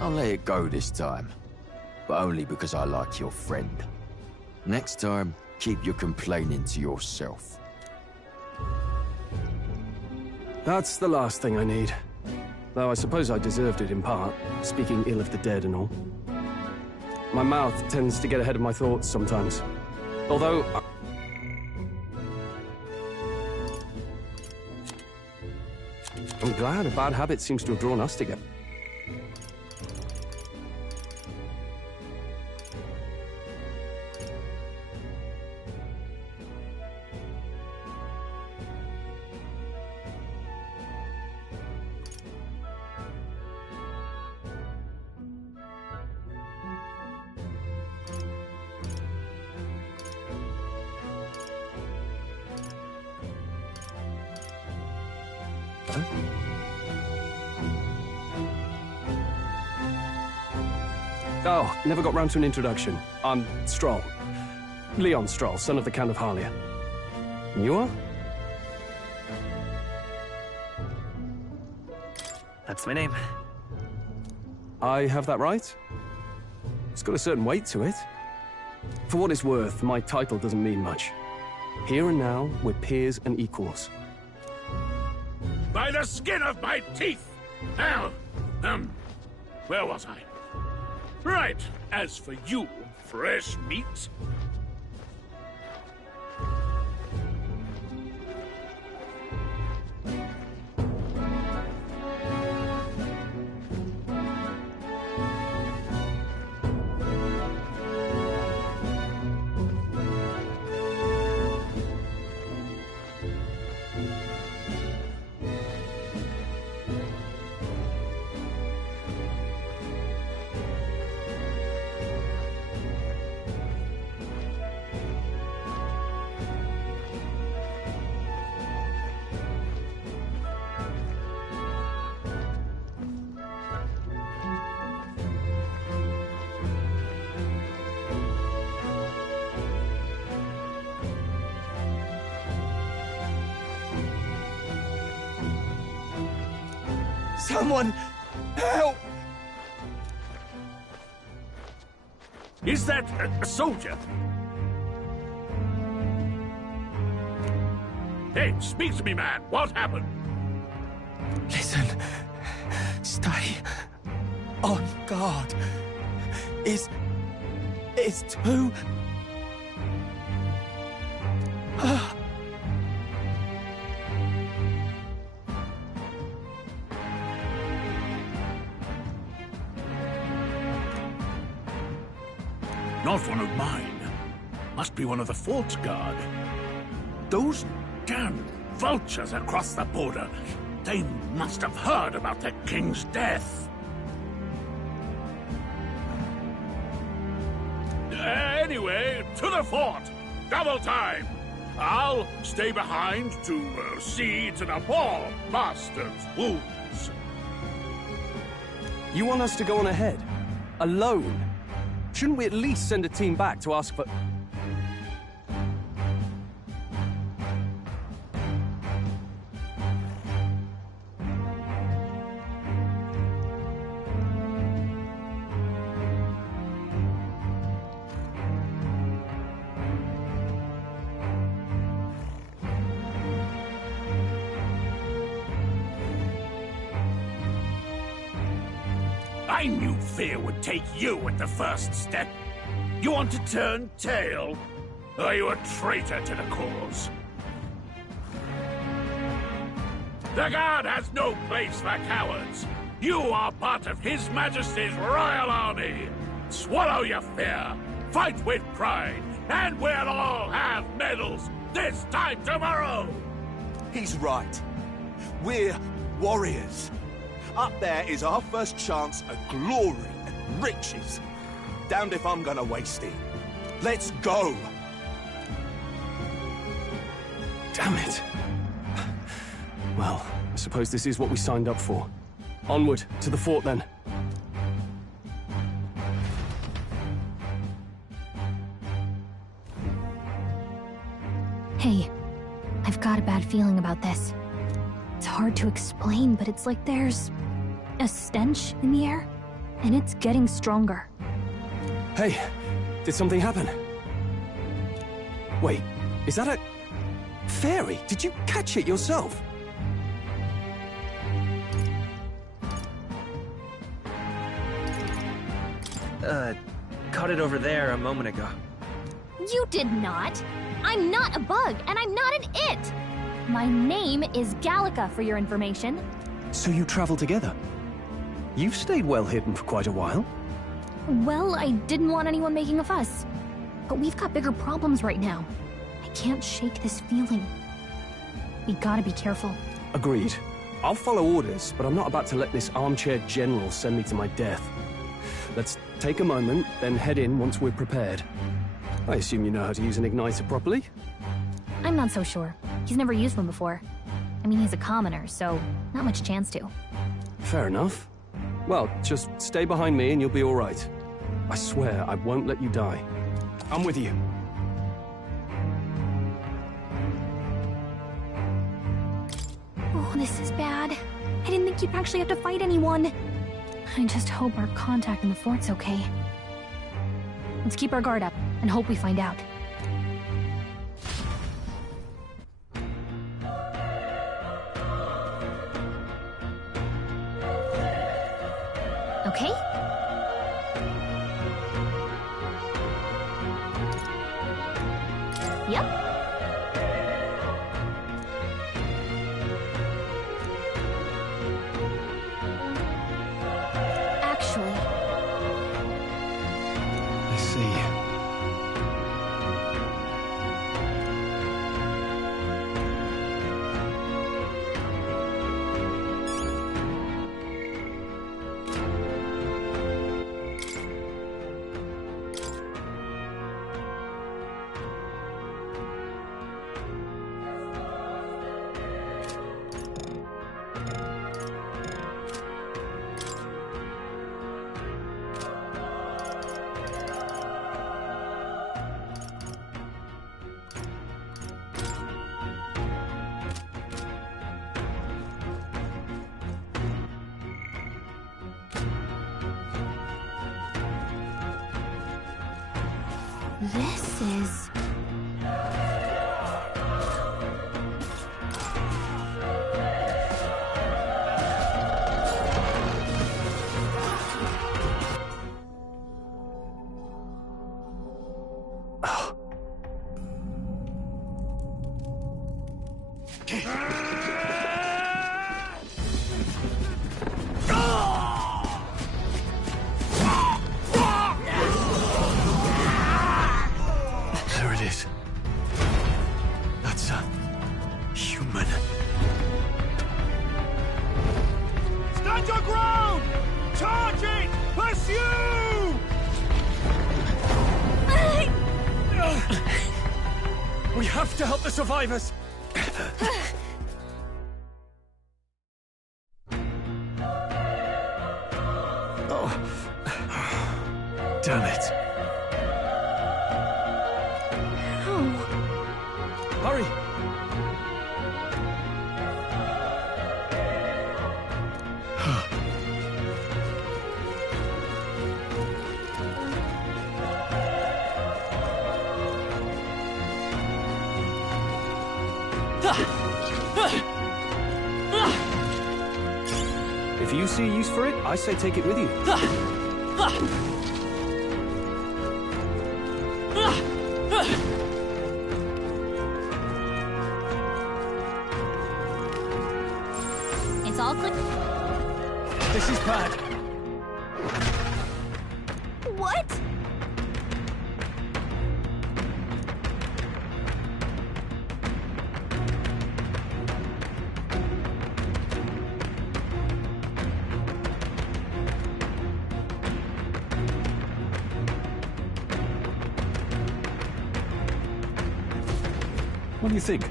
I'll let it go this time. But only because I like your friend. Next time, keep your complaining to yourself. That's the last thing I need. Though I suppose I deserved it in part, speaking ill of the dead and all. My mouth tends to get ahead of my thoughts sometimes. Although... I'm glad a bad habit seems to have drawn us together. Oh, never got round to an introduction. I'm Stroll. Leon Stroll, son of the Count of Harlia. And you are? That's my name. I have that right? It's got a certain weight to it. For what it's worth, my title doesn't mean much. Here and now, we're peers and equals. By the skin of my teeth! Now, where was I? Right, as for you, fresh meat. Someone help! Is that a soldier? Hey, speak to me, man. What happened? Listen. Stay on guard. It's too... Not one of mine. Must be one of the fort's guard. Those damn vultures across the border. They must have heard about the king's death. Anyway, to the fort. Double time. I'll stay behind to see to the poor bastard's wounds. You want us to go on ahead? Alone? Shouldn't we at least send a team back to ask for... I knew fear would take you at the first step. You want to turn tail? Are you a traitor to the cause? The Guard has no place for cowards. You are part of His Majesty's Royal Army. Swallow your fear, fight with pride, and we'll all have medals this time tomorrow! He's right. We're warriors. Up there is our first chance at glory and riches. Damned if I'm gonna waste it. Let's go! Damn it. Well, I suppose this is what we signed up for. Onward, to the fort then. Hey, I've got a bad feeling about this. It's hard to explain, but it's like there's a stench in the air, and it's getting stronger. Hey, did something happen? Wait, is that a... fairy? Did you catch it yourself? Caught it over there a moment ago. You did not! I'm not a bug, and I'm not an it! My name is Gallica, for your information. So you travel together? You've stayed well hidden for quite a while. Well, I didn't want anyone making a fuss. But we've got bigger problems right now. I can't shake this feeling. We gotta be careful. Agreed. I'll follow orders, but I'm not about to let this armchair general send me to my death. Let's take a moment, then head in once we're prepared. I assume you know how to use an igniter properly? I'm not so sure. He's never used one before. I mean, he's a commoner, so not much chance to. Fair enough. Well, just stay behind me and you'll be all right. I swear I won't let you die. I'm with you. Oh, this is bad. I didn't think you'd actually have to fight anyone. I just hope our contact in the fort's okay. Let's keep our guard up and hope we find out. Okay? Yep. I see. This is... There it is. That's a human. Stand your ground! Charge it! Pursue! We have to help the survivors! Oh. Damn it. Hurry! If you see use for it, I say take it with you. It's all clear. This is bad. What? What do you think?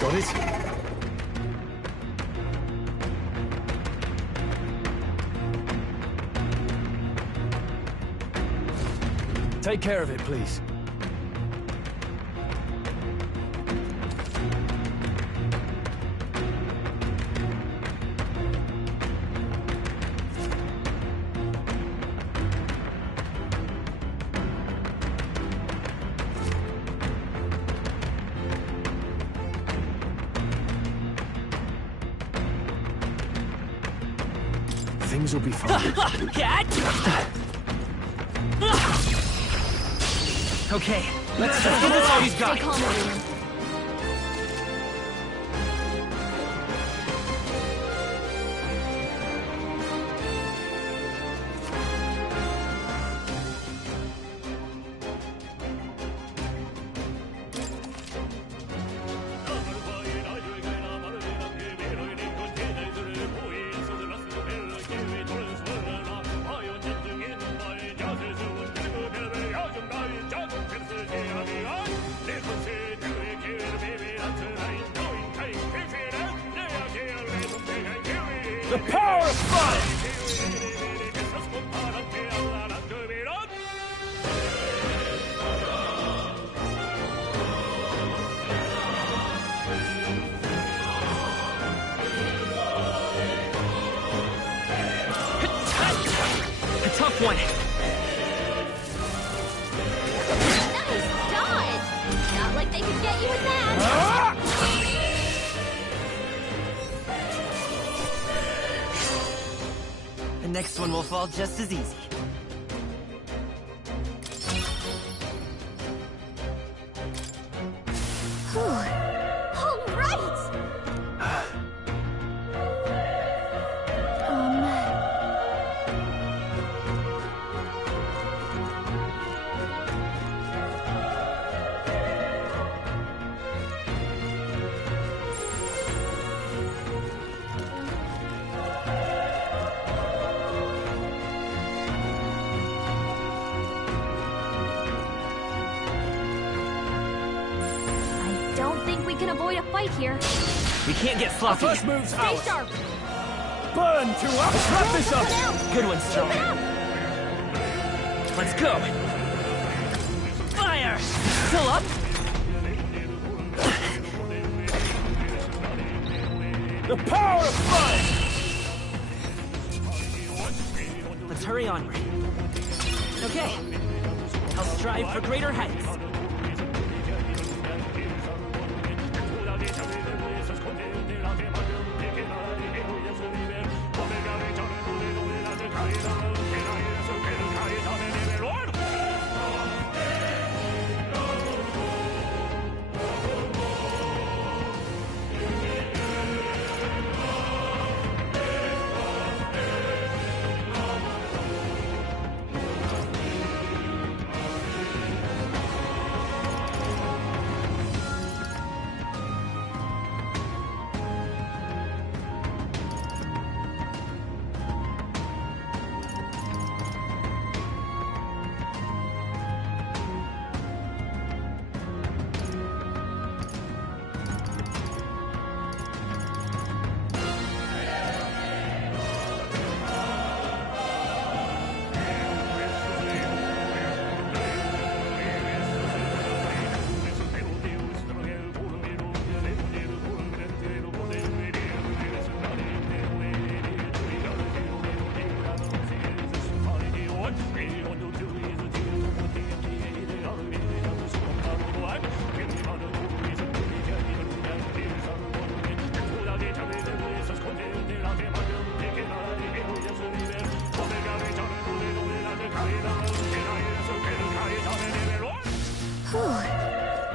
Got it? Take care of it, please. Things will be fine. Okay, let's give this all he's got. Stay calm, everyone. Lejos The power of fire! A tough one. Nice dodge! Not like they could get you with that! The next one will fall just as easy. All right! Don't think we can avoid a fight here. We can't get sloppy. First move's Stay ours. sharp. Burn to up. Wrap this up. Good one, Strong. Let's go. Fire! Still up? The power of fire! Let's hurry onward. Okay. I'll strive for greater heights.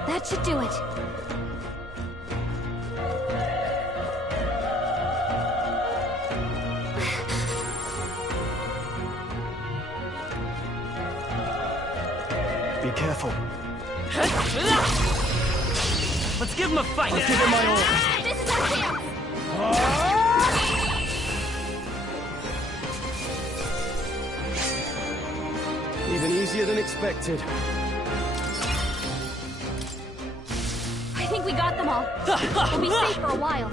That should do it. Be careful. Let's give him a fight. Let's give him my all. This is our chance! Even easier than expected. I think we got them all. We'll be safe for a while.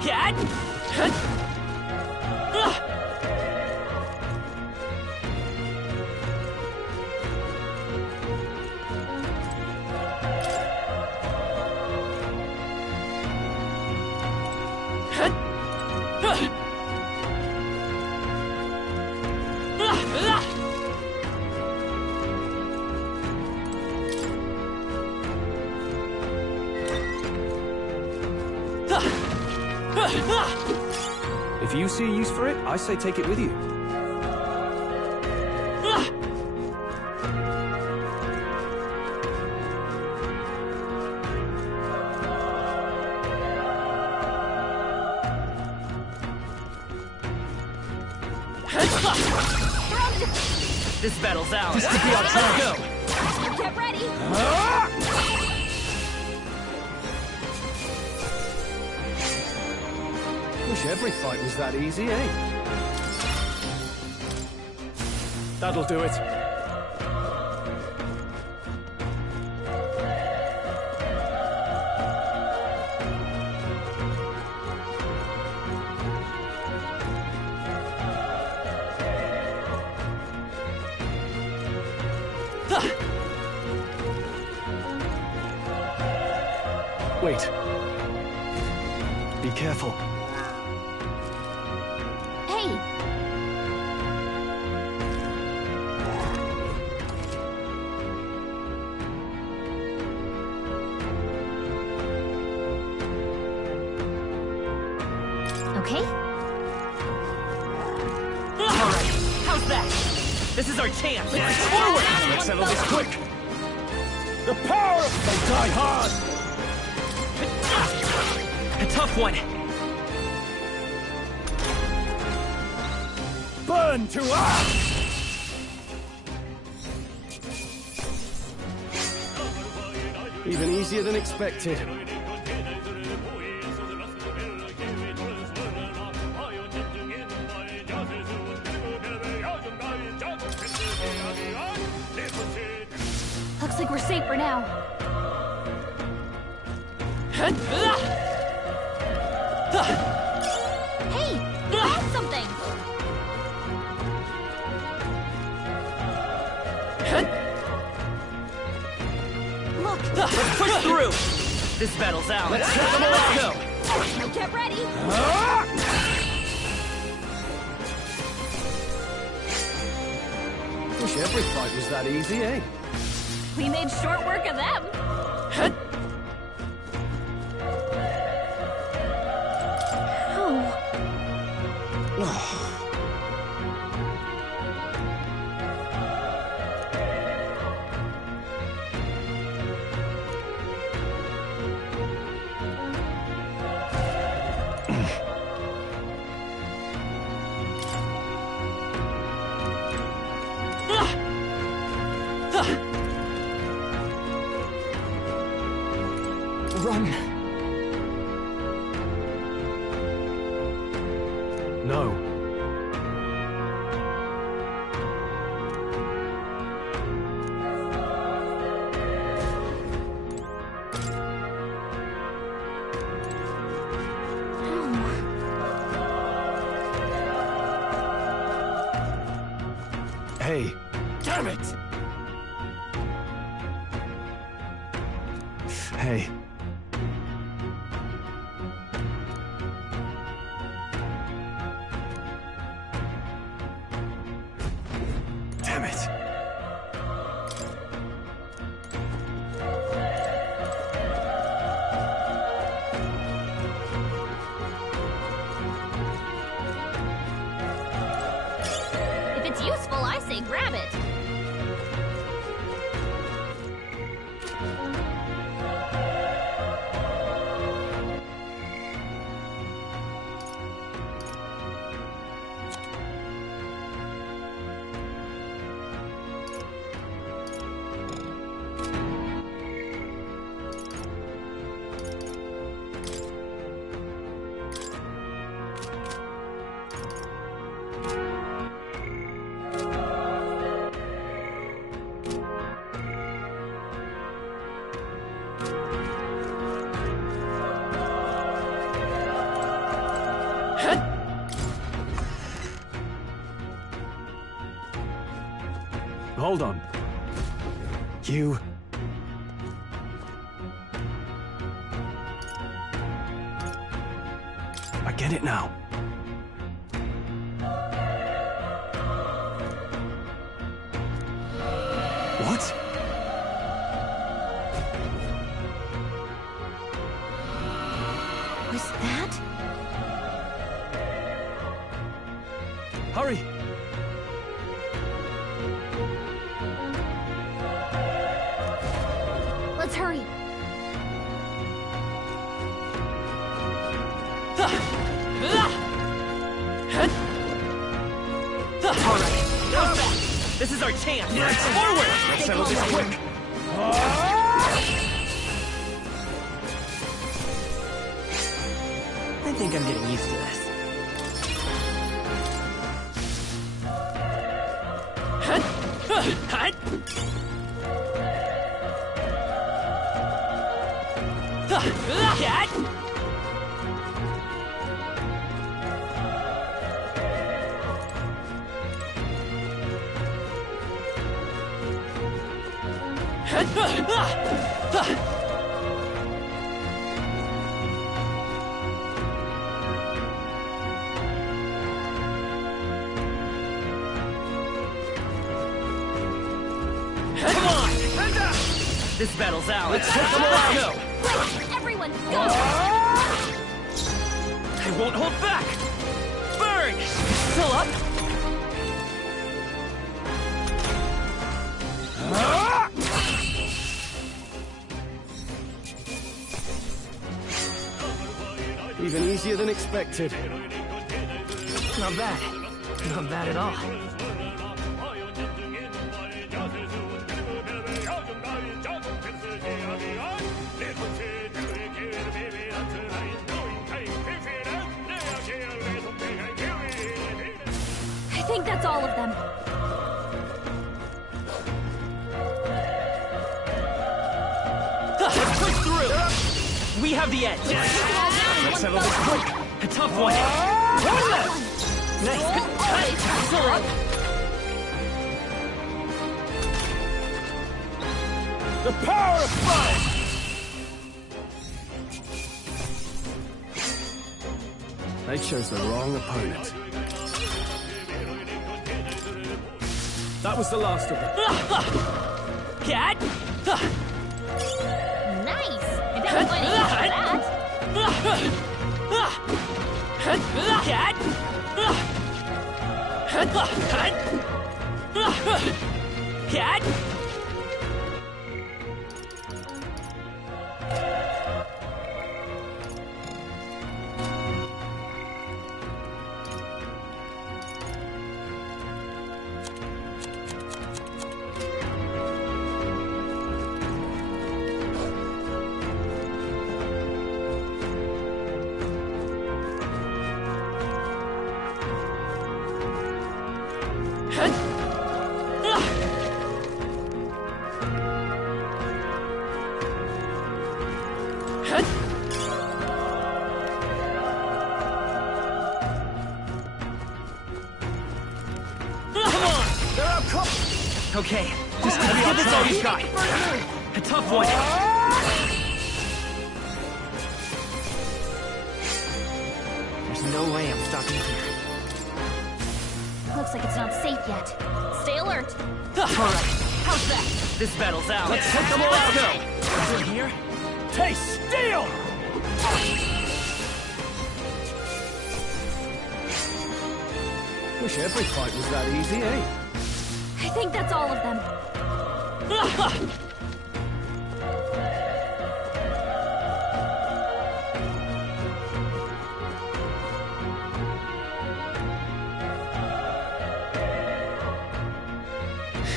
Cat! If you see a use for it, I say take it with you. This battle's ours. This could be our time. Go. Get ready! Wish every fight was that easy, eh? That'll do it. Wait. Be careful. Hey! Okay? Alright, how's that? This is our chance! Forward! Let's settle this quick! The power of... They die hard! A tough one! Burn to ash! Even easier than expected. Looks like we're safe for now. Hey! Grab something! Look! Let's push through! This battle's out. Let's go! Get ready! Wish every fight was that easy, eh? We made short work of them! Run! No. Hey. Damn it! Hey. Damn it. If it's useful, I say grab it. Hold on. You... I get it now. What? Was that? Hurry! Let's hurry. Alright, how's that? This is our chance! Forward! Let's settle this quick! I think I'm getting used to this. This battle's ours. Let's take them all out. Quick, everyone, go! I won't hold back! Burn! Still up? Even easier than expected. Not bad. Not bad at all. I think that's all of them. Let's push through! We have the edge! Let's settle this quick! A tough one! Nice! Still up! The power of fire! They chose the wrong opponent. That was the last of them. Cat! Nice! I bet I'm going to use that. Cat! Cat! Okay, just give this all you've got. A tough one. There's no way I'm stopping here. Looks like it's not safe yet. Stay alert. Alright, how's that? This battle's out. Let's take them all out. Go. In here? Taste steel! Wish every fight was that easy, eh? I think that's all of them.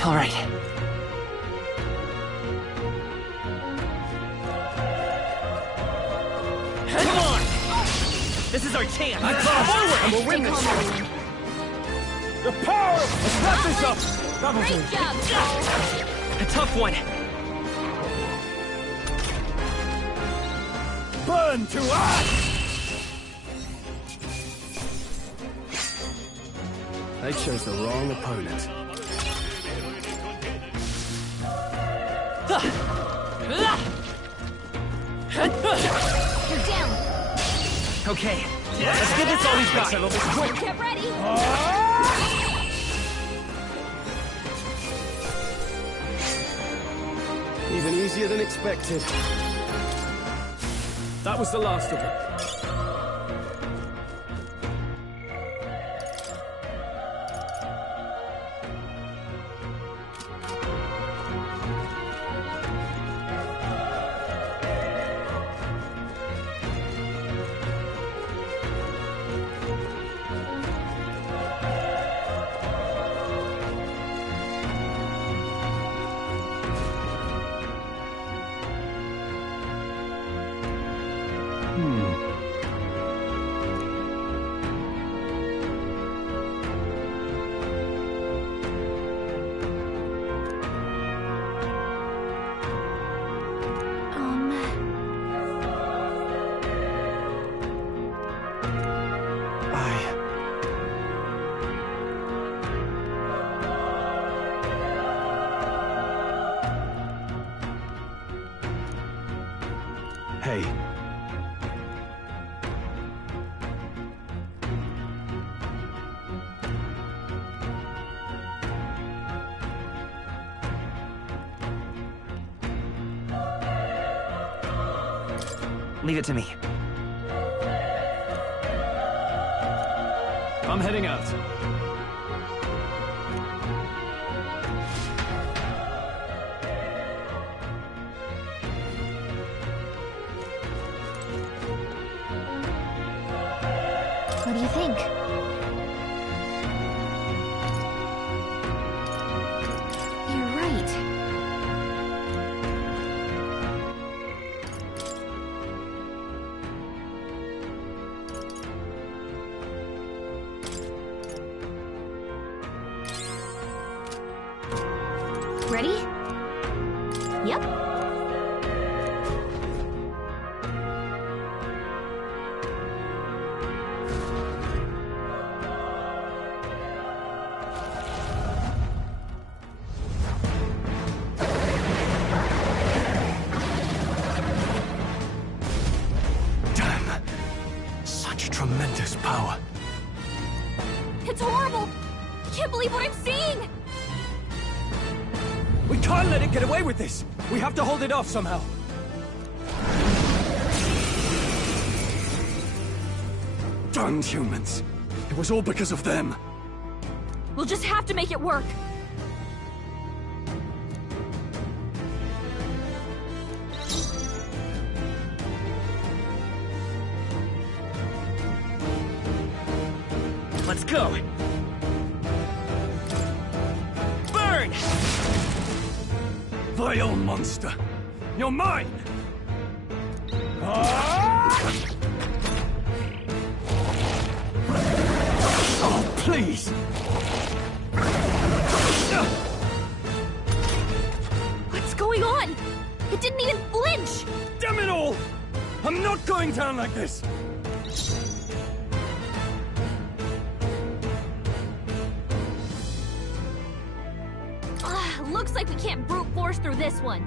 All right. Come on! This is our chance! Forward! And we'll win this one! The power! Let's wrap this up! That'll do. Great job! A tough one! Burn to ash! They chose the wrong opponent. You're down. Okay, let's give this all we've got. Settle this quick. Get ready. Even easier than expected. That was the last of them. Leave it to me. I'm heading out. What do you think? You're right. Ready? Yep. Damn. Such tremendous power. It's horrible! Can't believe what I'm seeing! We can't let it get away with this! We have to hold it off somehow! Darn humans! It was all because of them! We'll just have to make it work! Let's go! Burn! Vile monster! You're mine! Oh, please! What's going on? It didn't even flinch! Damn it all! I'm not going down like this! Looks like we can't brute force through this one.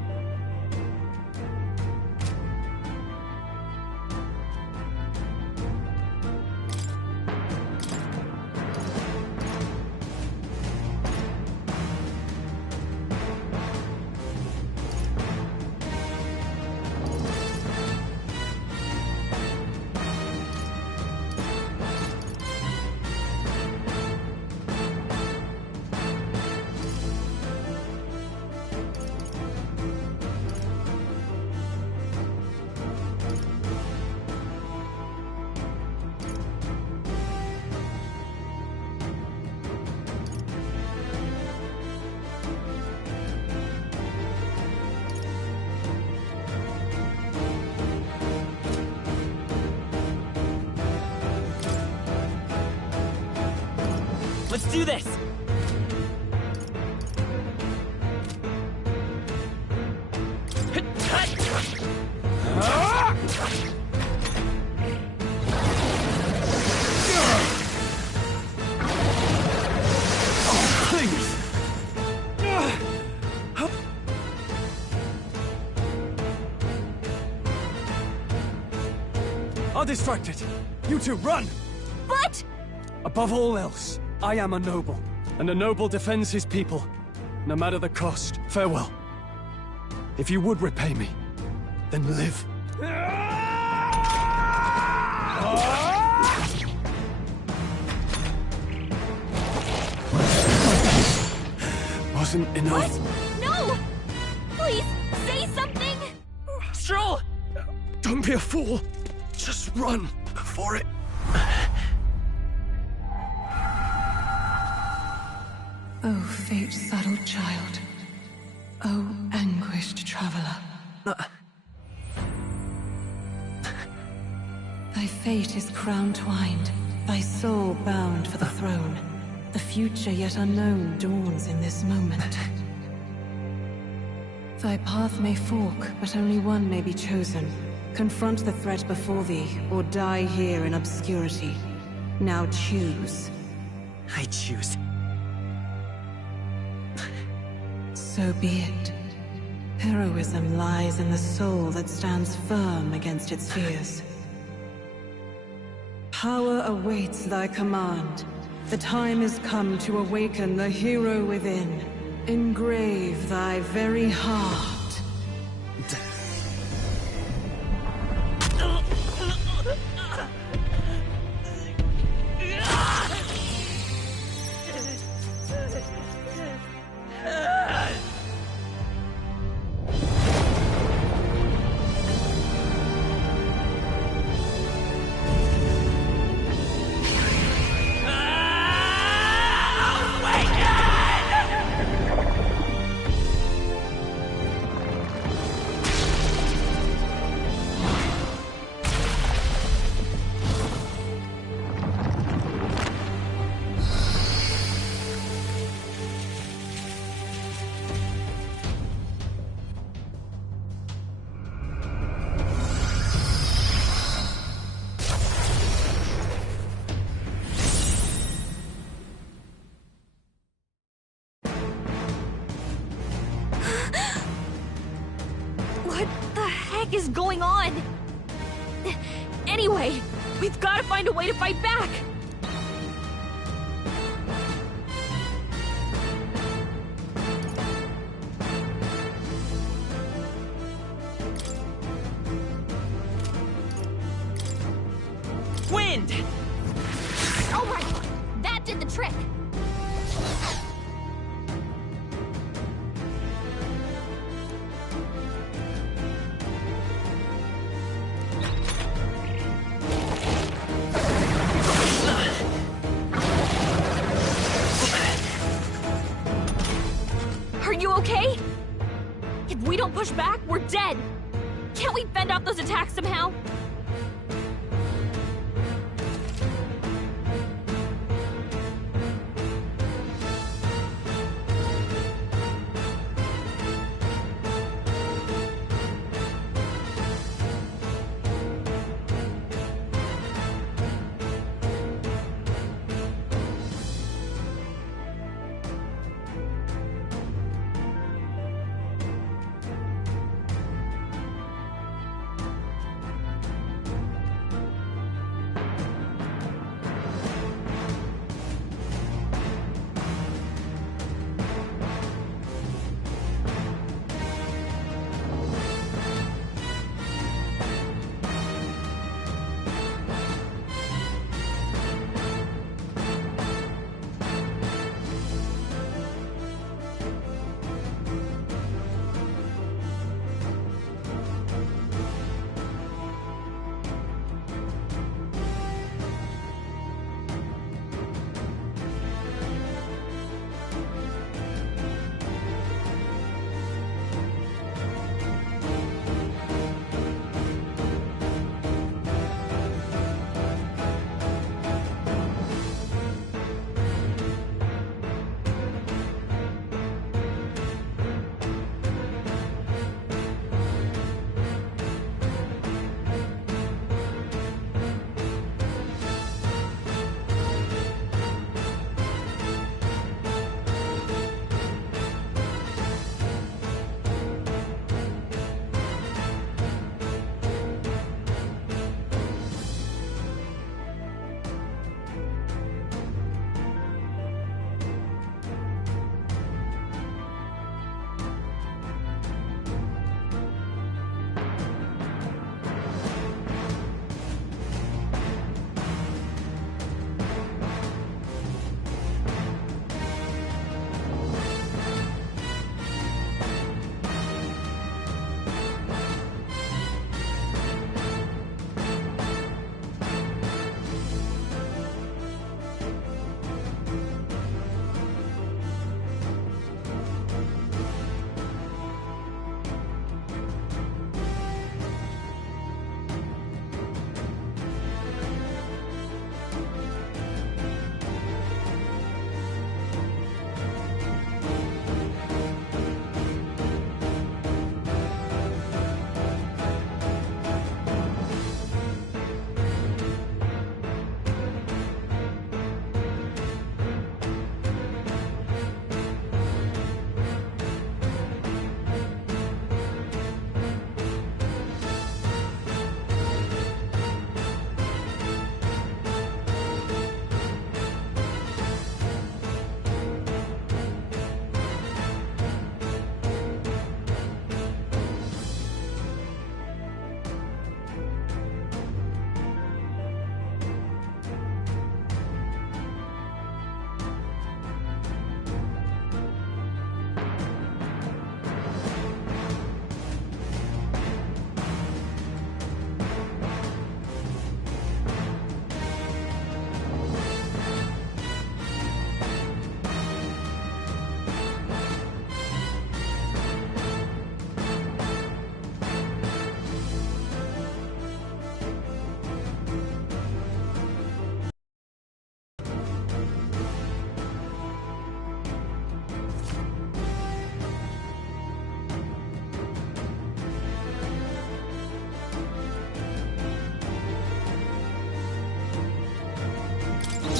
Let's do this! I'll distract it. You two, run! But... Above all else, I am a noble, and a noble defends his people, no matter the cost. Farewell. If you would repay me, then live. Wasn't enough. What? No! Please, say something! Stroll! Don't be a fool. Just run for it. Oh, fate-saddled child. Oh, anguished traveler. Thy fate is crown-twined, thy soul bound for the throne. The future yet unknown dawns in this moment. Thy path may fork, but only one may be chosen. Confront the threat before thee, or die here in obscurity. Now choose. I choose. So be it. Heroism lies in the soul that stands firm against its fears. Power awaits thy command. The time is come to awaken the hero within. Engrave thy very heart. heck is going on? Anyway, we've got to find a way to fight back! Wind! Alright, that did the trick! Are you okay? If we don't push back, we're dead! Can't we fend off those attacks somehow?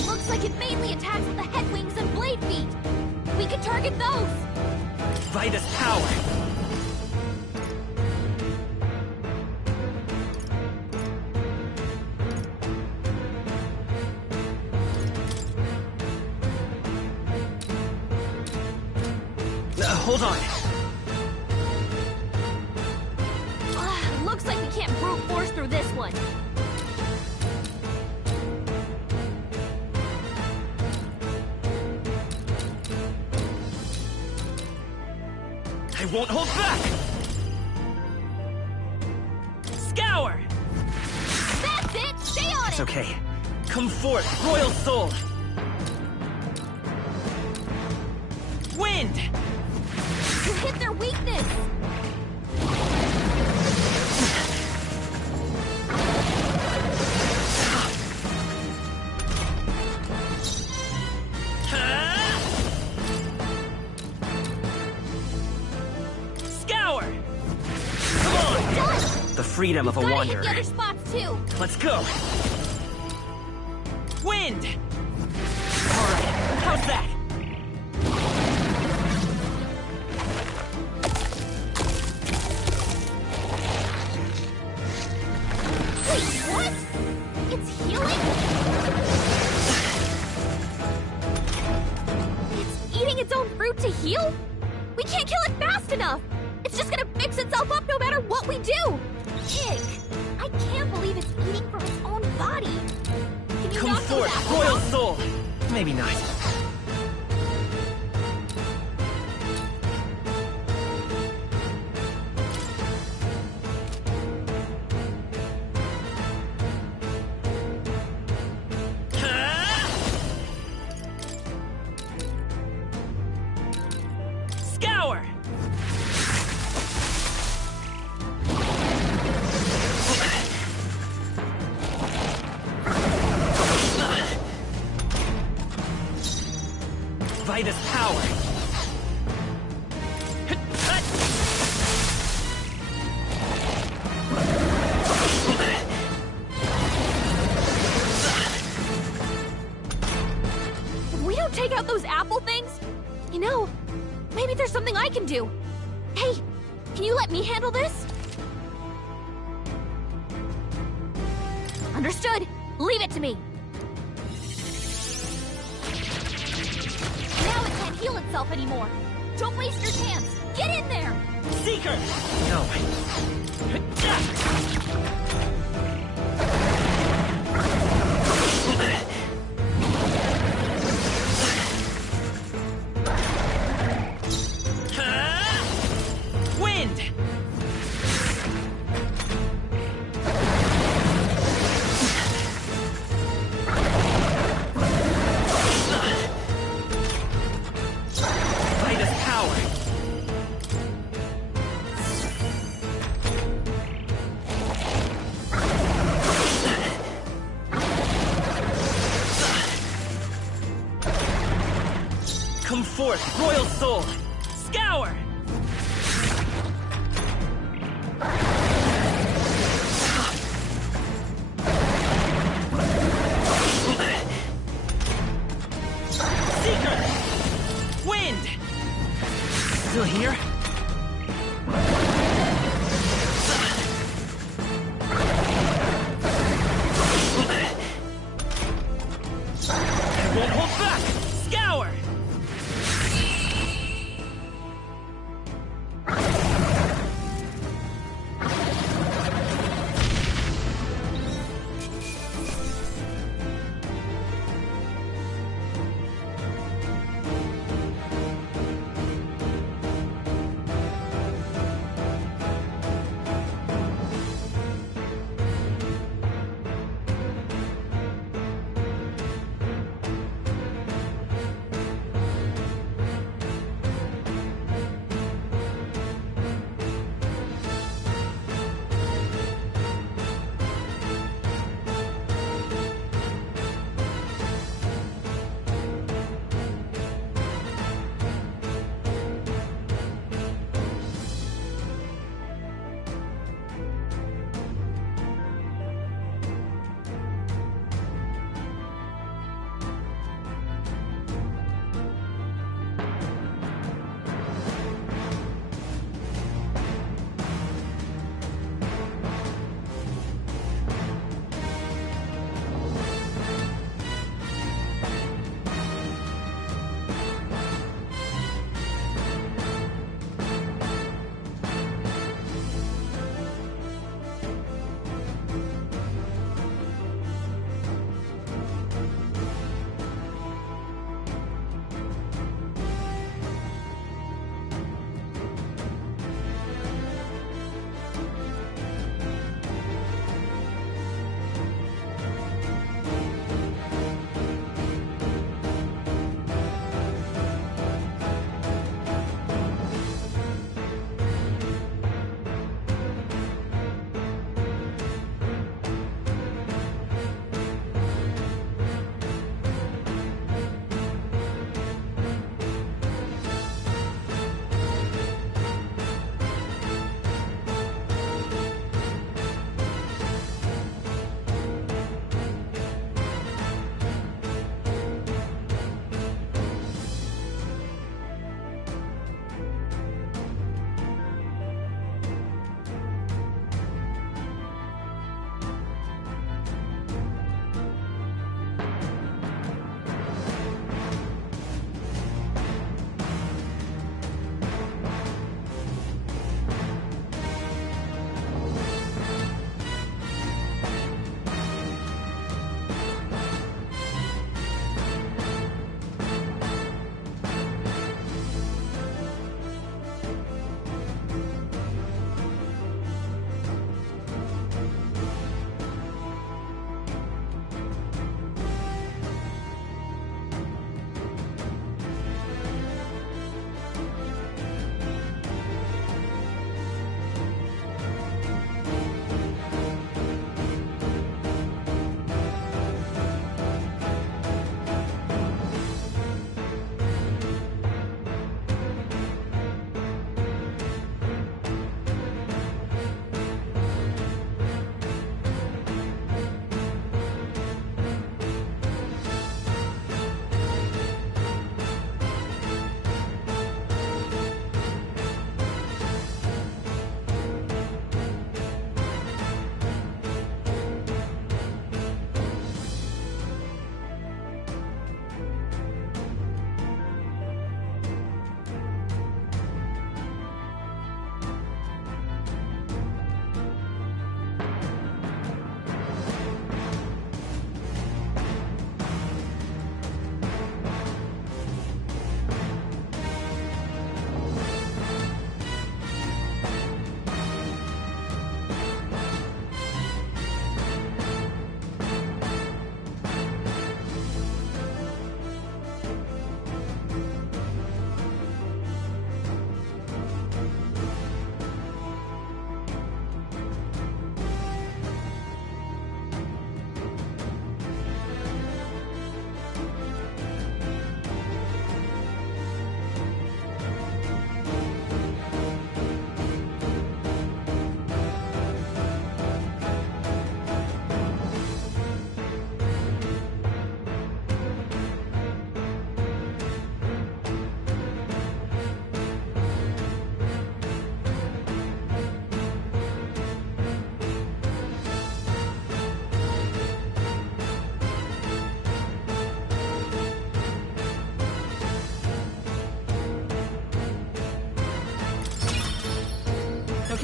Looks like it mainly attacks with the head wings and blade feet. We could target those. Vitus power. Hold on. Looks like we can't brute force through this one. I won't hold back! Scour! That's it! Stay on It's it! okay. Come forth, Royal Soul! Wind! You hit their weakness! Scour! Come on! Done! The freedom of a Gotta hit wanderer. the other spots too! Let's go! Wind! Alright, how's that? Wait, what? It's healing? It's eating its own fruit to heal? We can't kill it fast enough! It's just gonna fix itself up no matter what we do! Ick! I can't believe it's eating from its own body! Can you Come knock those forth, apples Royal out? Soul! Maybe not. Scour! Vitus power! If we don't take out those apple things, you know, maybe there's something I can do. Hey, can you let me handle this? Understood. Leave it to me. Now it can't heal itself anymore. Don't waste your chance. Get in there. Seeker! No. Wind! Vitus power! Come forth, Royal Soul! Scour! Seeker! Wind! Still here? I won't hold back! Scour!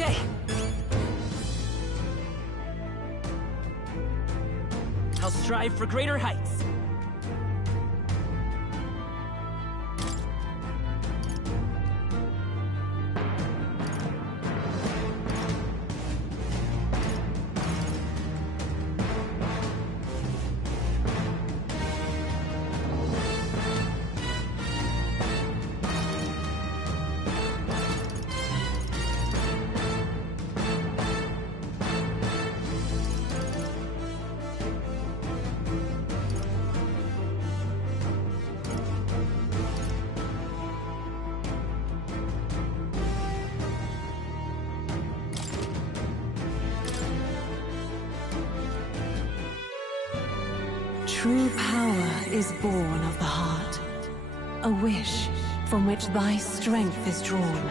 Okay. I'll strive for greater heights. True power is born of the heart, a wish from which thy strength is drawn.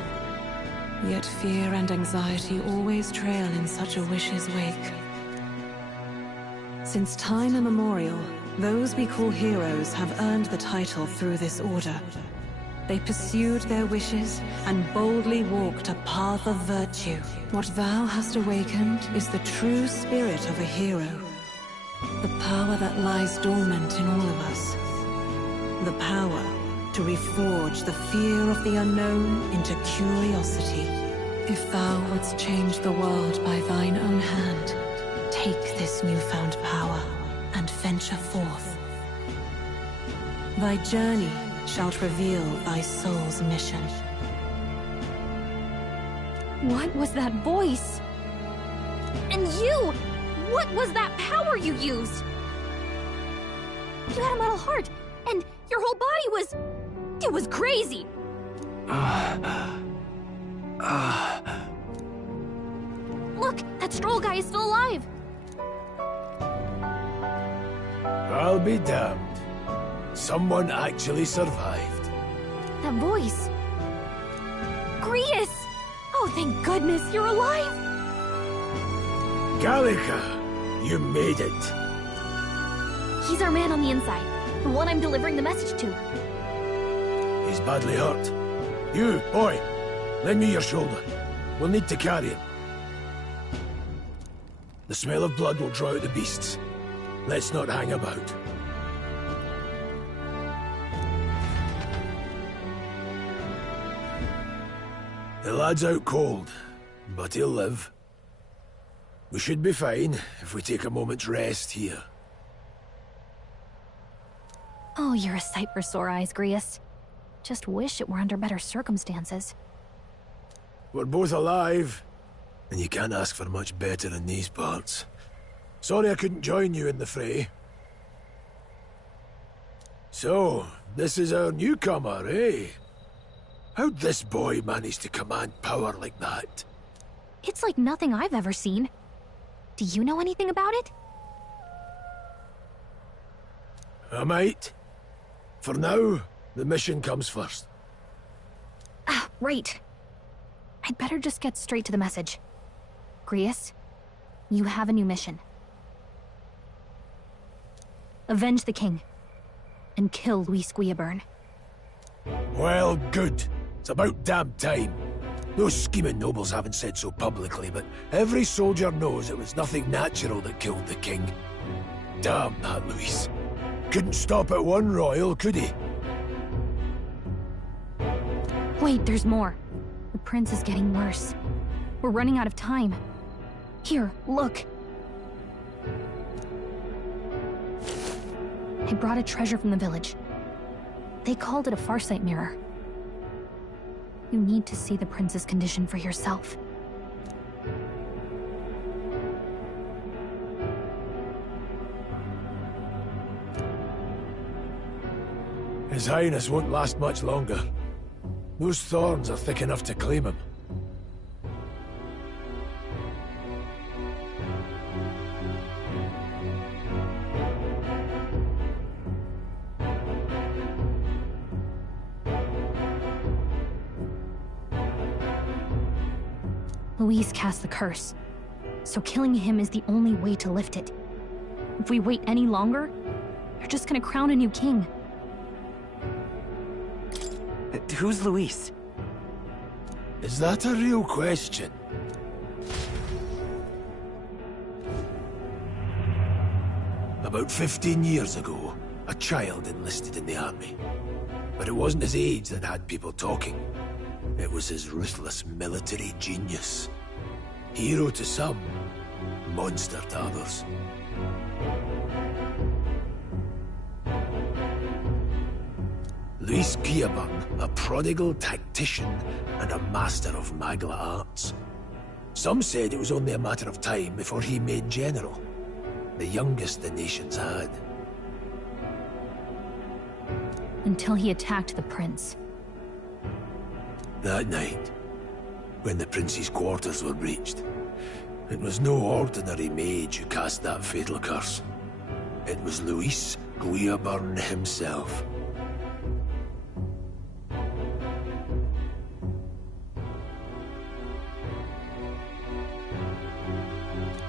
Yet fear and anxiety always trail in such a wish's wake. Since time immemorial, those we call heroes have earned the title through this order. They pursued their wishes and boldly walked a path of virtue. What thou hast awakened is the true spirit of a hero. The power that lies dormant in all of us. The power to reforge the fear of the unknown into curiosity. If thou wouldst change the world by thine own hand, take this newfound power and venture forth. Thy journey shalt reveal thy soul's mission. What was that voice? And you! What was that power you used? You had a metal heart, and your whole body was... It was crazy! Look, that Stroll guy is still alive! I'll be damned. Someone actually survived. That voice... Grius! Oh, thank goodness you're alive! Gallica, you made it. He's our man on the inside, the one I'm delivering the message to. He's badly hurt. You, boy, lend me your shoulder. We'll need to carry him. The smell of blood will draw out the beasts. Let's not hang about. The lad's out cold, but he'll live. We should be fine if we take a moment's rest here. Oh, you're a sight for sore eyes, Grius. Just wish it were under better circumstances. We're both alive, and you can't ask for much better in these parts. Sorry I couldn't join you in the fray. So, this is our newcomer, eh? How'd this boy manage to command power like that? It's like nothing I've ever seen. Do you know anything about it? I might. For now, the mission comes first. Ah, right. I'd better just get straight to the message. Grius, you have a new mission. Avenge the king. And kill Luis Guillaburn. Well, good. It's about damn time. Those scheming nobles haven't said so publicly, but every soldier knows it was nothing natural that killed the king. Damn that Luis. Couldn't stop at one royal, could he? Wait, there's more. The prince is getting worse. We're running out of time. Here, look. I brought a treasure from the village. They called it a farsight mirror. You need to see the prince's condition for yourself. His Highness won't last much longer. Those thorns are thick enough to claim him. Luis cast the curse, so killing him is the only way to lift it. If we wait any longer, you're just gonna crown a new king. Who's Luis? Is that a real question? About 15 years ago, a child enlisted in the army. But it wasn't his age that had people talking. It was his ruthless military genius. Hero to some, monster to others. Luis Guillaburn, a prodigal tactician and a master of Magla arts. Some said it was only a matter of time before he made general, the youngest the nations had. Until he attacked the prince. That night, when the prince's quarters were breached, it was no ordinary mage who cast that fatal curse. It was Luis Guillaburn himself.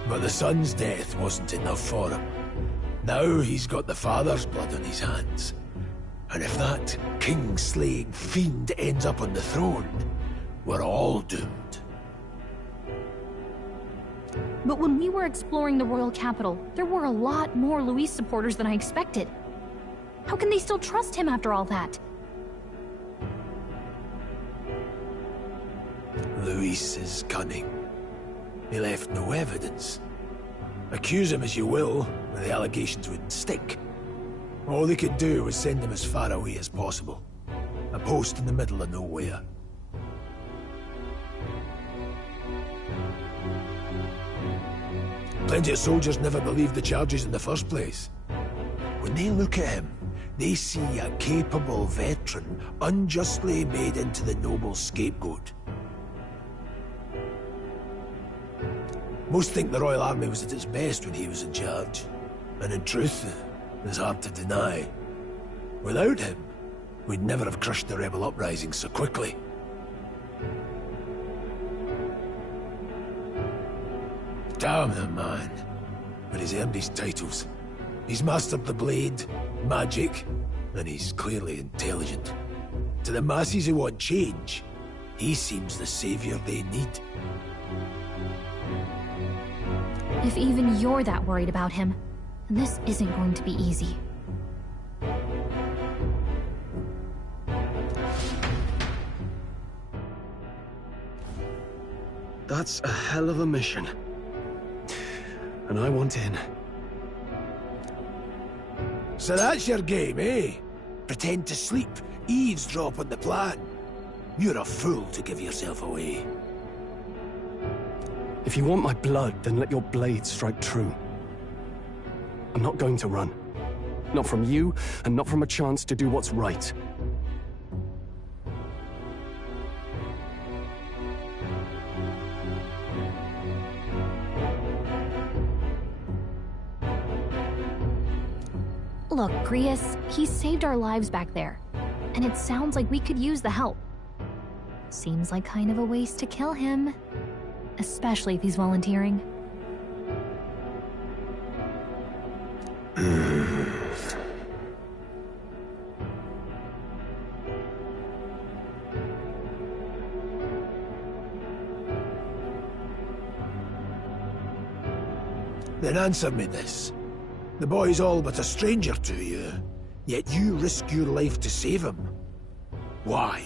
But the son's death wasn't enough for him. Now he's got the father's blood on his hands. And if that king-slaying fiend ends up on the throne, we're all doomed. But when we were exploring the royal capital, there were a lot more Luis supporters than I expected. How can they still trust him after all that? Luis is cunning. He left no evidence. Accuse him as you will, the allegations wouldn't stick. All they could do was send him as far away as possible. A post in the middle of nowhere. Plenty of soldiers never believed the charges in the first place. When they look at him, they see a capable veteran unjustly made into the noble scapegoat. Most think the Royal Army was at its best when he was in charge. And in truth, it's hard to deny. Without him, we'd never have crushed the rebel uprising so quickly. Damn the man. But he's earned his titles. He's mastered the blade, magic, and he's clearly intelligent. To the masses who want change, he seems the savior they need. If even you're that worried about him, then this isn't going to be easy. That's a hell of a mission. And I want in. So that's your game, eh? Pretend to sleep, eavesdrop on the plan. You're a fool to give yourself away. If you want my blood, then let your blade strike true. I'm not going to run. Not from you, and not from a chance to do what's right. Look, Grius, he saved our lives back there. And it sounds like we could use the help. Seems like kind of a waste to kill him. Especially if he's volunteering. Then answer me this. The boy's all but a stranger to you, yet you risk your life to save him. Why?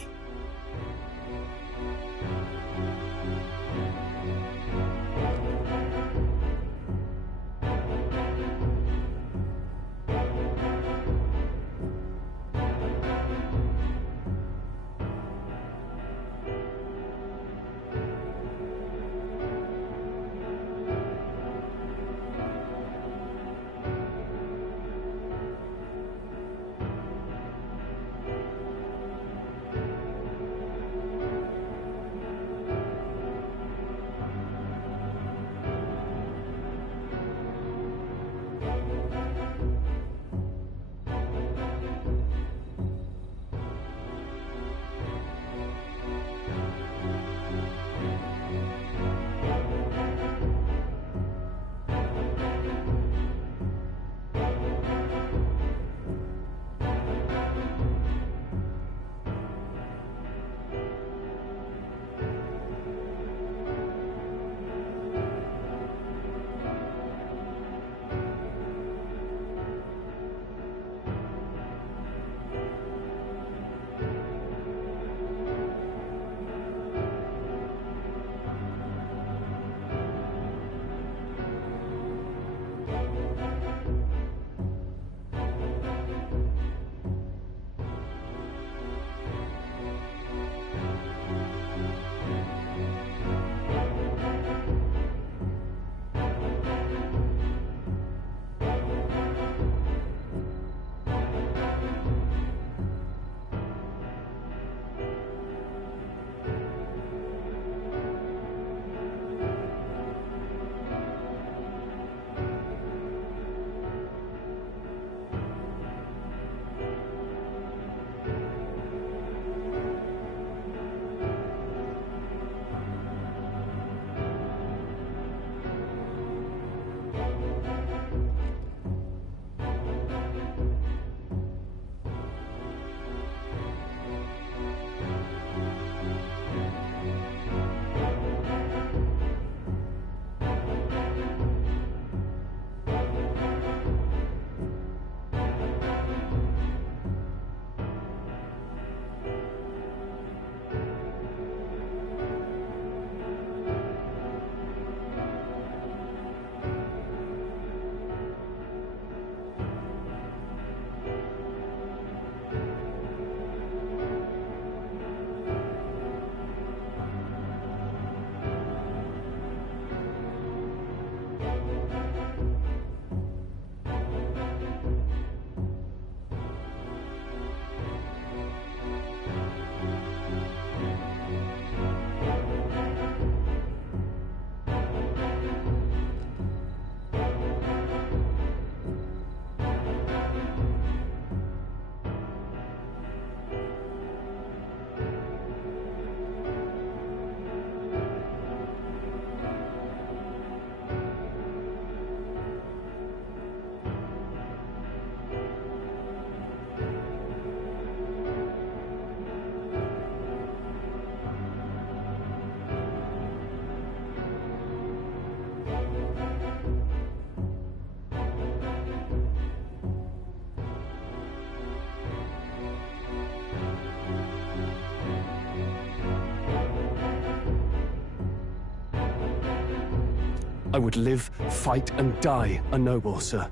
I would live, fight, and die a noble, sir.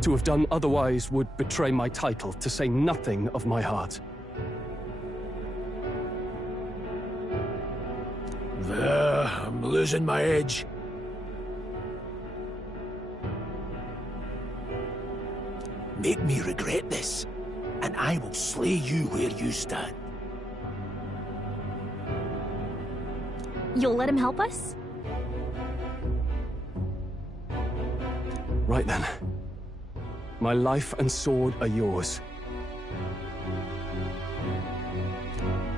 To have done otherwise would betray my title, to say nothing of my heart. I'm losing my edge. Make me regret this, and I will slay you where you stand. You'll let him help us? Right then. My life and sword are yours.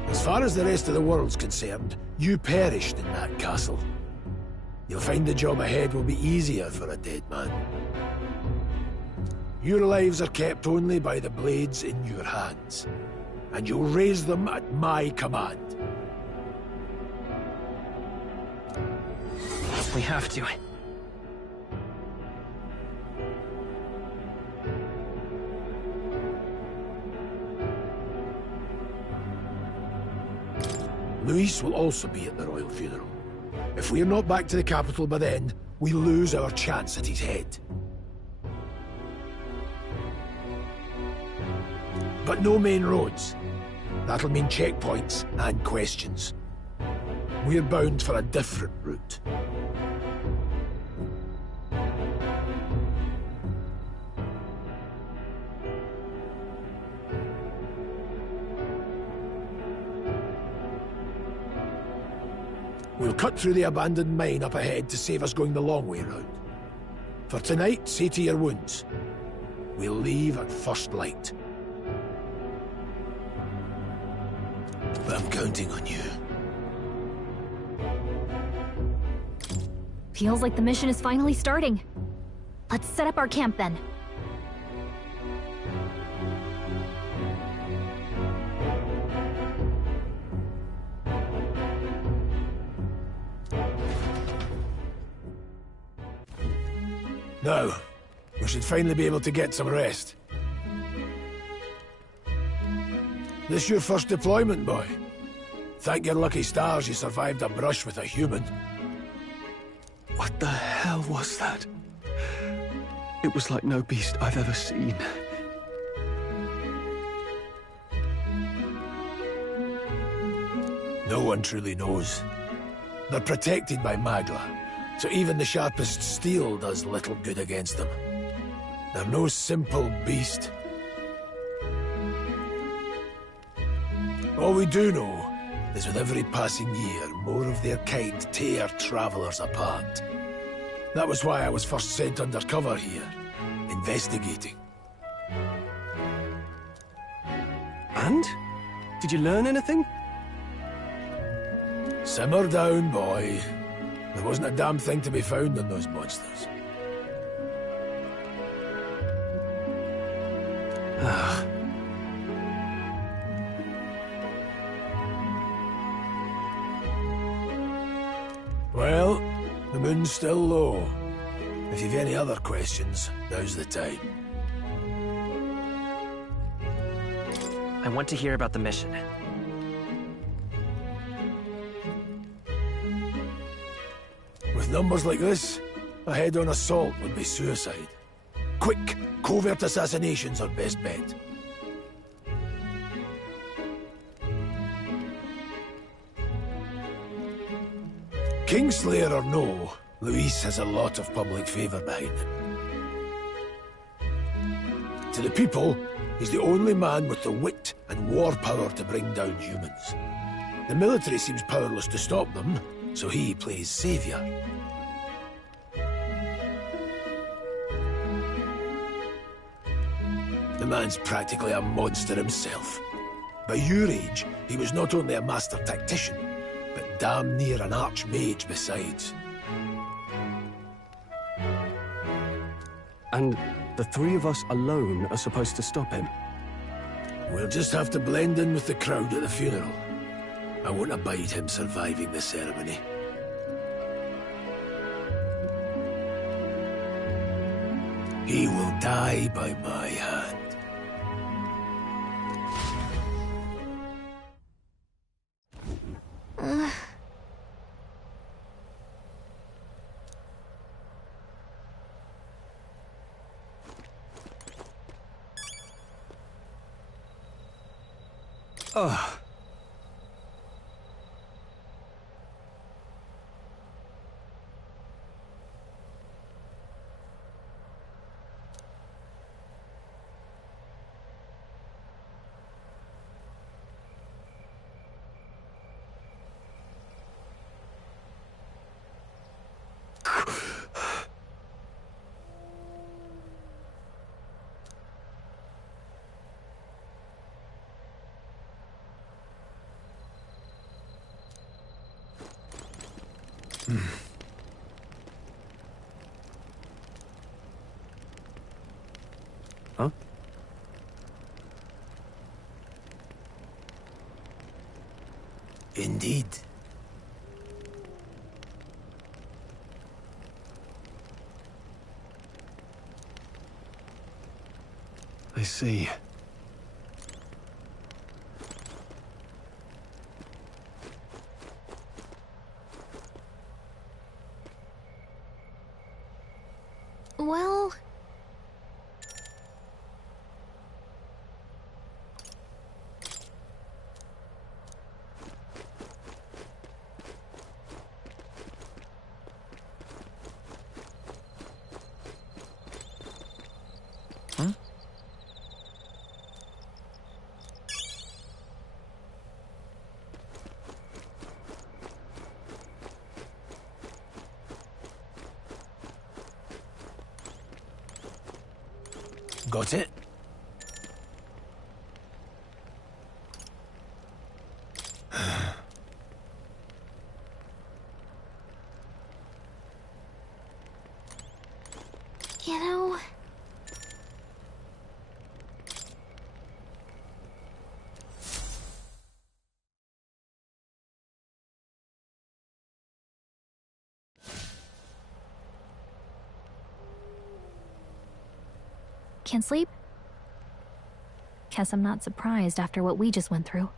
As far as the rest of the world's concerned, you perished in that castle. You'll find the job ahead will be easier for a dead man. Your lives are kept only by the blades in your hands, and you'll raise them at my command. We have to. Luis will also be at the royal funeral. If we're not back to the capital by then, we lose our chance at his head. But no main roads. That'll mean checkpoints and questions. We're bound for a different route. We'll cut through the abandoned mine up ahead to save us going the long way round. For tonight, see to your wounds. We'll leave at first light. But I'm counting on you. Feels like the mission is finally starting. Let's set up our camp then. Now, we should finally be able to get some rest. This your first deployment, boy? Thank your lucky stars you survived a brush with a human. What the hell was that? It was like no beast I've ever seen. No one truly knows. They're protected by Magla, so even the sharpest steel does little good against them. They're no simple beast. All we do know is with every passing year, more of their kind tear travelers apart. That was why I was first sent undercover here, investigating. And? Did you learn anything? Simmer down, boy. There wasn't a damn thing to be found on those monsters. Ah. Well, the moon's still low. If you've any other questions, now's the time. I want to hear about the mission. With numbers like this, a head-on assault would be suicide. Quick, covert assassinations are best bet. Kingslayer or no, Luis has a lot of public favor behind him. To the people, he's the only man with the wit and war power to bring down humans. The military seems powerless to stop them, so he plays savior. The man's practically a monster himself. By your age, he was not only a master tactician, but damn near an archmage besides. And the three of us alone are supposed to stop him? We'll just have to blend in with the crowd at the funeral. I won't abide him surviving the ceremony. He will die by my hand. Ugh. Huh? Indeed. I see. Well... Got it? You know... Can't sleep? Guess I'm not surprised after what we just went through.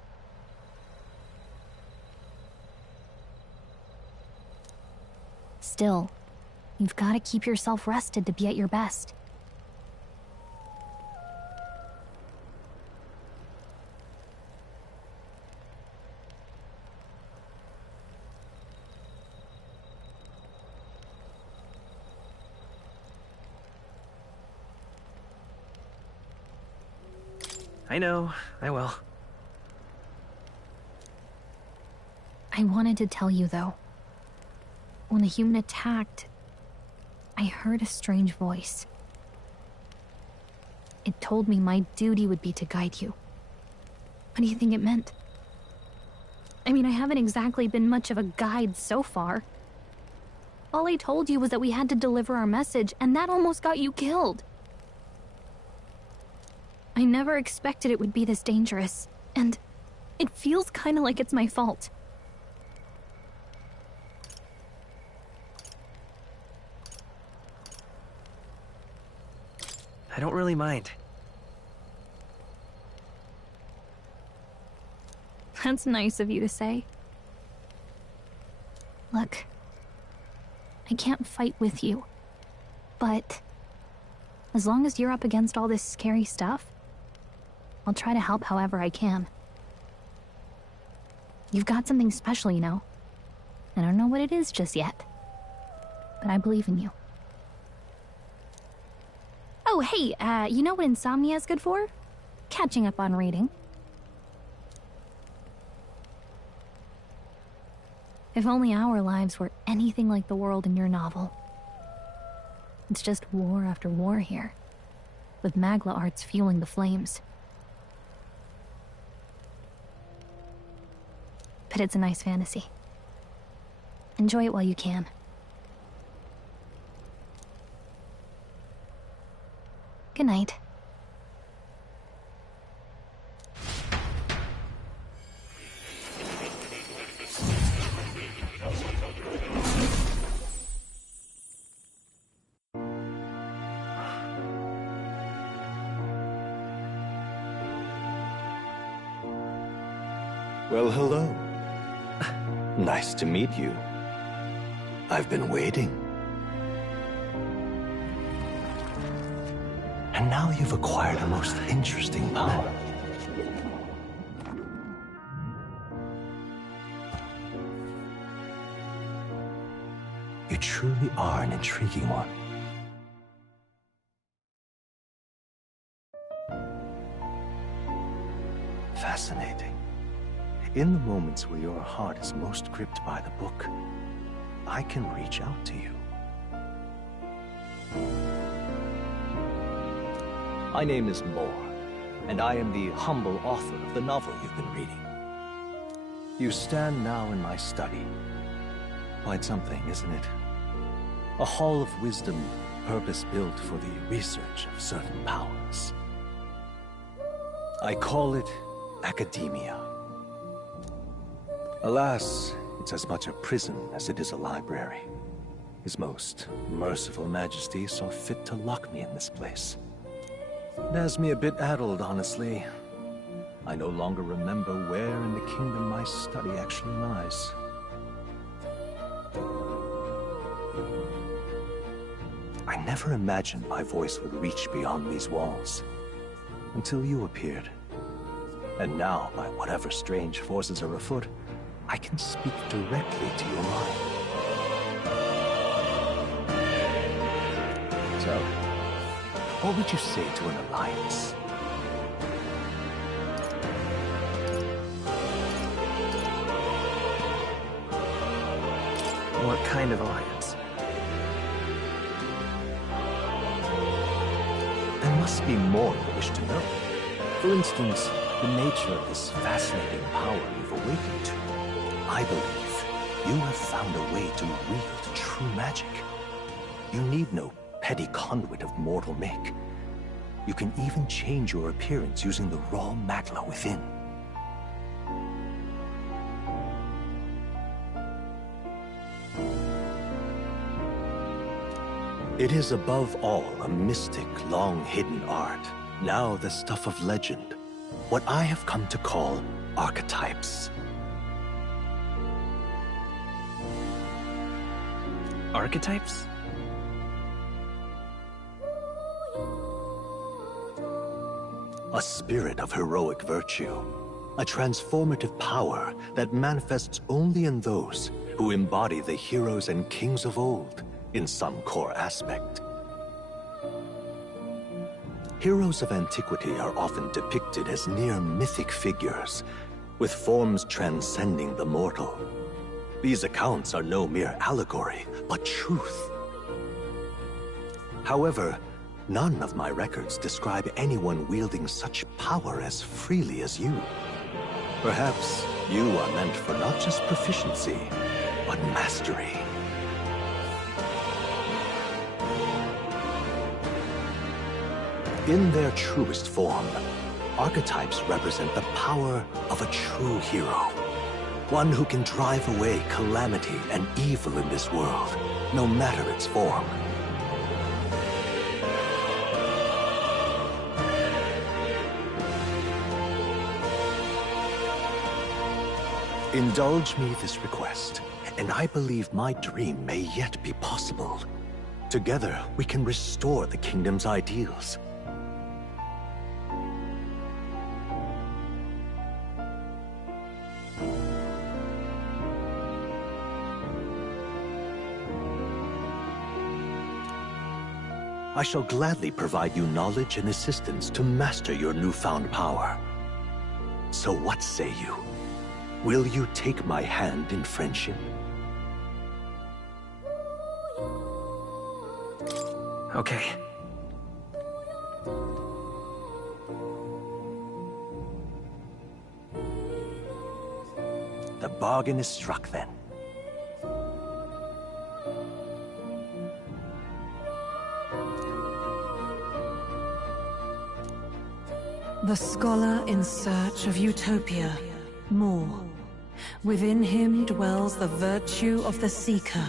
Still, you've got to keep yourself rested to be at your best. I know, I will. I wanted to tell you, though. When the human attacked, I heard a strange voice. It told me my duty would be to guide you. What do you think it meant? I mean, I haven't exactly been much of a guide so far. All I told you was that we had to deliver our message, and that almost got you killed. I never expected it would be this dangerous, and it feels kind of like it's my fault. I don't really mind. That's nice of you to say. Look, I can't fight with you, but as long as you're up against all this scary stuff, I'll try to help however I can. You've got something special, you know. I don't know what it is just yet, but I believe in you. Oh, hey, you know what insomnia is good for? Catching up on reading. If only our lives were anything like the world in your novel. It's just war after war here, with Magla arts fueling the flames. But it's a nice fantasy. Enjoy it while you can. Good night. Well, hello. Nice to meet you. I've been waiting. And now you've acquired a most interesting power. truly are an intriguing one. Fascinating. In the moments where your heart is most gripped by the book, I can reach out to you. My name is Moore, and I am the humble author of the novel you've been reading. You stand now in my study. Quite something, isn't it? A hall of wisdom, purpose-built for the research of certain powers. I call it academia. Alas, it's as much a prison as it is a library. His most merciful majesty saw fit to lock me in this place. It has me a bit addled, honestly. I no longer remember where in the kingdom my study actually lies. I never imagined my voice would reach beyond these walls, until you appeared. And now, by whatever strange forces are afoot, I can speak directly to your mind. So, what would you say to an alliance? What kind of alliance? There must be more you wish to know. For instance, the nature of this fascinating power you've awakened to. I believe you have found a way to wield true magic. You need no petty conduit of mortal make. You can even change your appearance using the raw magla within. It is above all a mystic, long-hidden art, now the stuff of legend, what I have come to call archetypes. Archetypes? A spirit of heroic virtue. A transformative power that manifests only in those who embody the heroes and kings of old in some core aspect. Heroes of antiquity are often depicted as near mythic figures, with forms transcending the mortal. These accounts are no mere allegory, but truth. However, none of my records describe anyone wielding such power as freely as you. Perhaps you are meant for not just proficiency, but mastery. In their truest form, archetypes represent the power of a true hero. One who can drive away calamity and evil in this world, no matter its form. Indulge me this request, and I believe my dream may yet be possible. Together, we can restore the kingdom's ideals. I shall gladly provide you knowledge and assistance to master your newfound power. So what say you? Will you take my hand in friendship? Okay. The bargain is struck then. The scholar in search of utopia, Moore. Within him dwells the virtue of the seeker.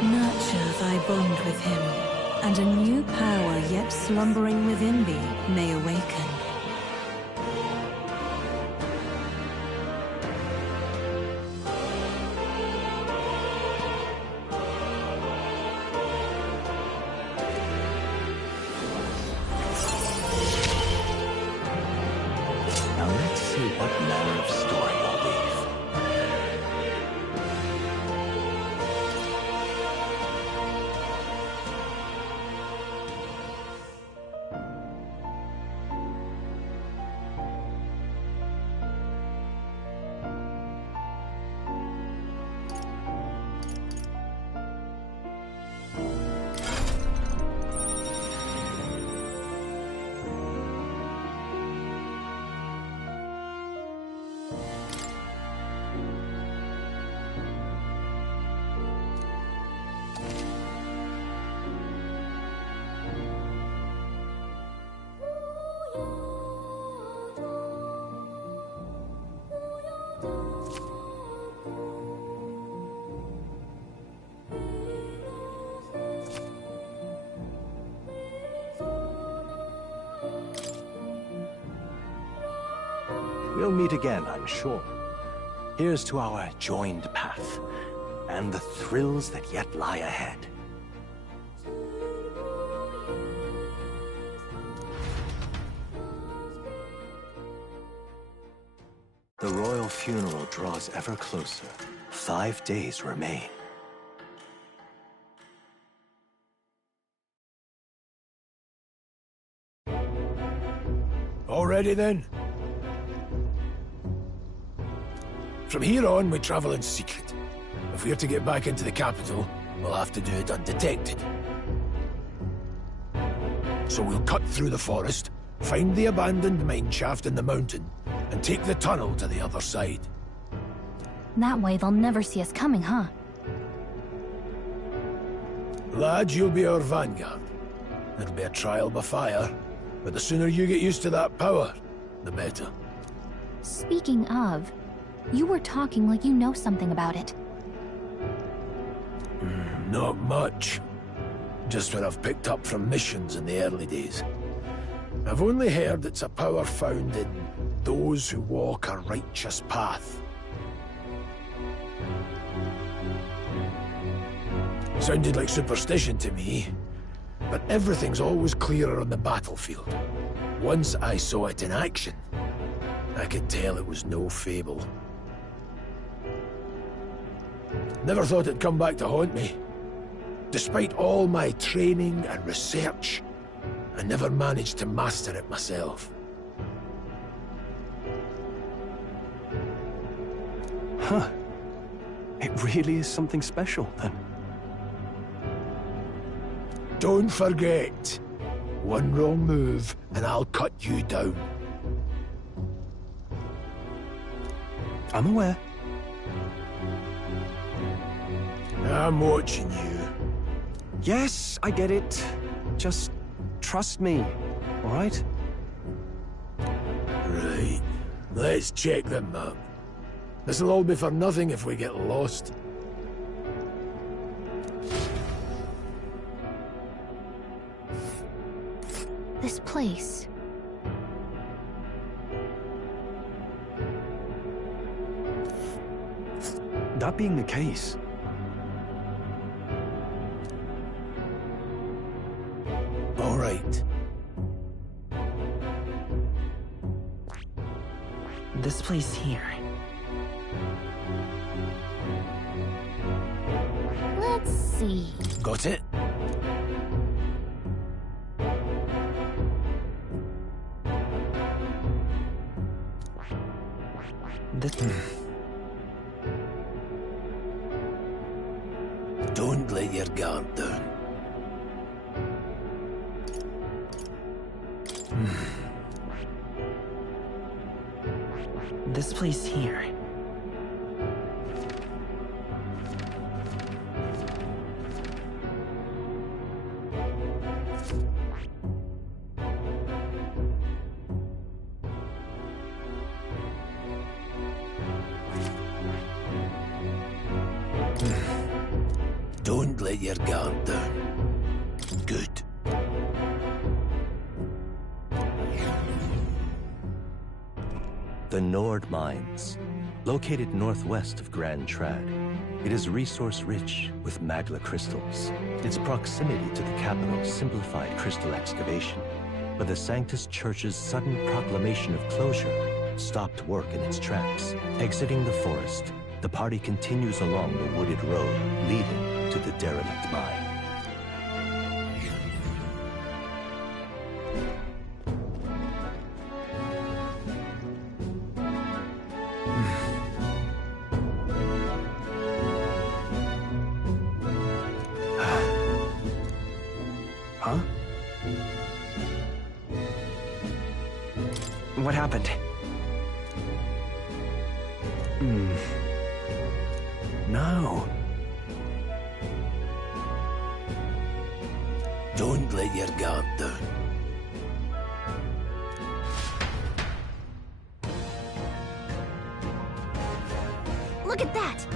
Nurture thy bond with him, and a new power yet slumbering within thee may awaken. Now let's see what manner of We'll meet again, I'm sure. Here's to our joined path, and the thrills that yet lie ahead. The royal funeral draws ever closer. 5 days remain. All ready then? From here on, we travel in secret. If we're to get back into the capital, we'll have to do it undetected. So we'll cut through the forest, find the abandoned mine shaft in the mountain, and take the tunnel to the other side. That way they'll never see us coming, huh? Lad, you'll be our vanguard. It'll be a trial by fire, but the sooner you get used to that power, the better. Speaking of, you were talking like you know something about it. Not much. Just what I've picked up from missions in the early days. I've only heard it's a power found in those who walk a righteous path. Sounded like superstition to me, but everything's always clearer on the battlefield. Once I saw it in action, I could tell it was no fable. Never thought it'd come back to haunt me. Despite all my training and research, I never managed to master it myself. Huh. It really is something special, then. Don't forget, one wrong move and I'll cut you down. I'm aware. I'm watching you. Yes, I get it. Just trust me, all right? Right. Let's check the map. This'll all be for nothing if we get lost. This place. That being the case, all right. This place here. Let's see. Got it? Don't let your guard down. This place here. Don't let your guard down. Good. The Nord Mines, located northwest of Grand Trad. It is resource-rich with magla crystals. Its proximity to the capital simplified crystal excavation, but the Sanctus Church's sudden proclamation of closure stopped work in its tracks. Exiting the forest, the party continues along the wooded road leading to the derelict mine. Huh? What happened? No. Don't let your guard down. Look at that!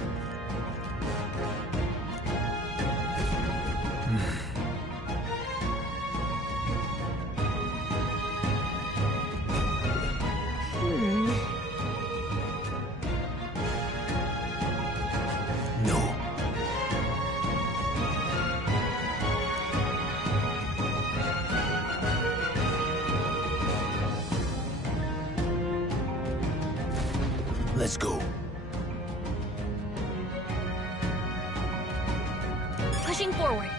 Let's go. Pushing forward.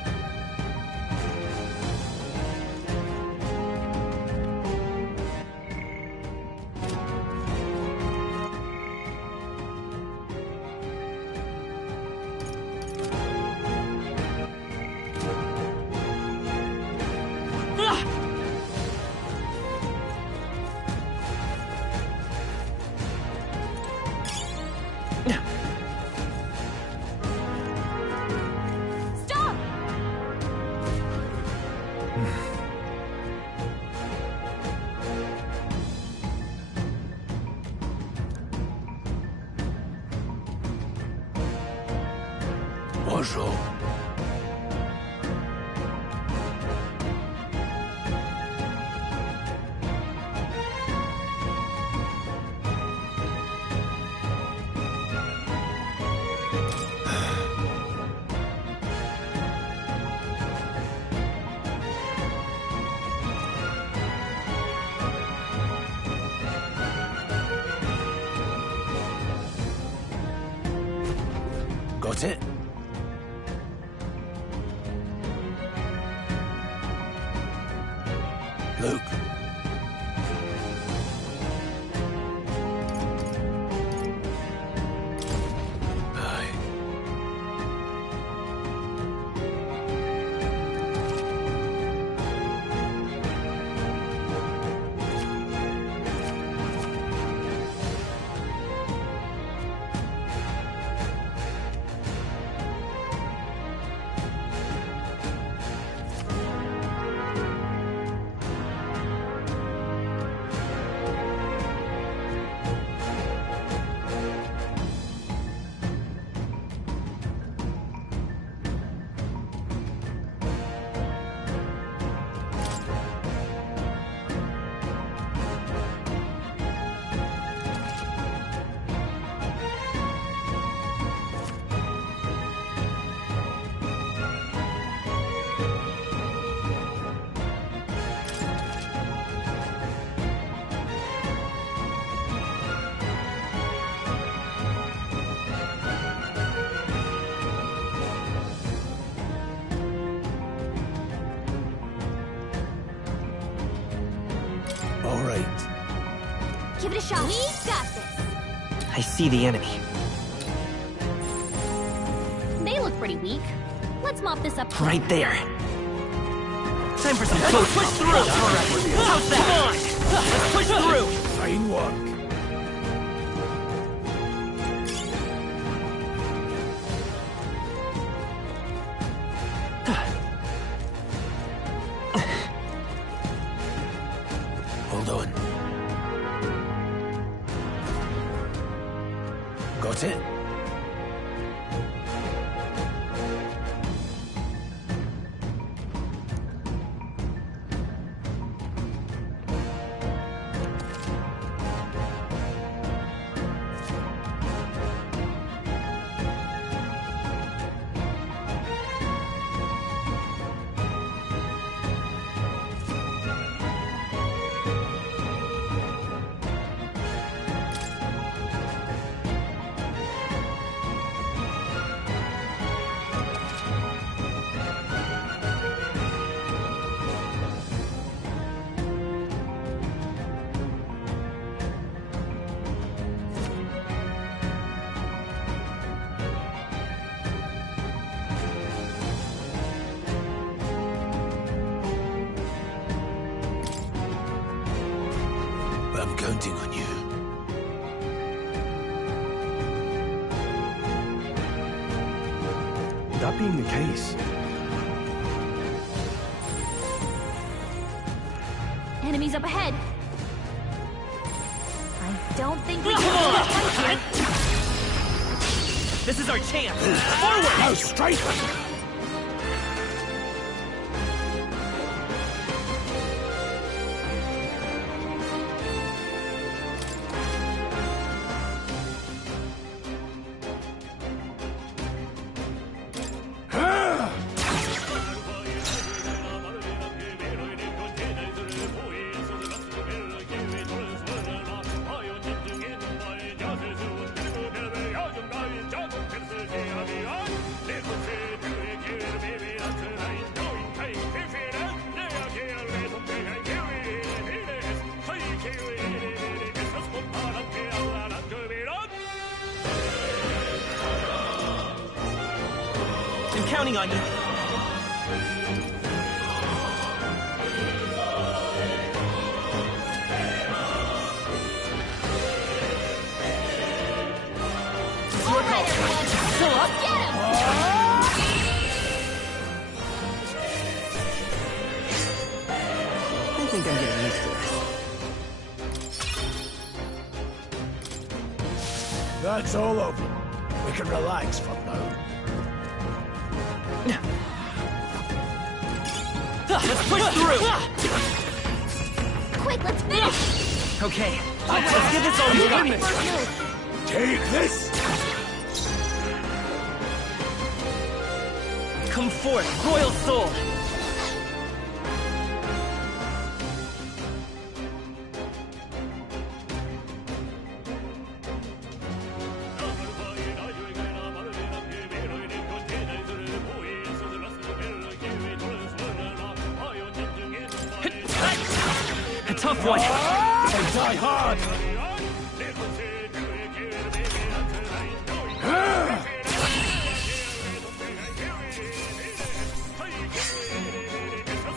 Stop! Bonjour. Got it? Luke. Aye. All right. Give it a shot. We got this. I see the enemy. They look pretty weak. Let's mop this up. Right there. Time for some close push through! How's that? Come on! Let's push through! Fine work. Hold on. Got it? I'm counting on you. That being the case, Enemies up ahead. I don't think we Come can on! fight here. This is our chance! Forward! Now straight! counting on you. All right, everyone. Fill up. Get him! I think I'm getting used to this. That's all over. We can relax for now. Let's push through! Quick, let's finish! Okay, let's get this over with. Take this! Come forth, royal soul! A tough one! I die hard!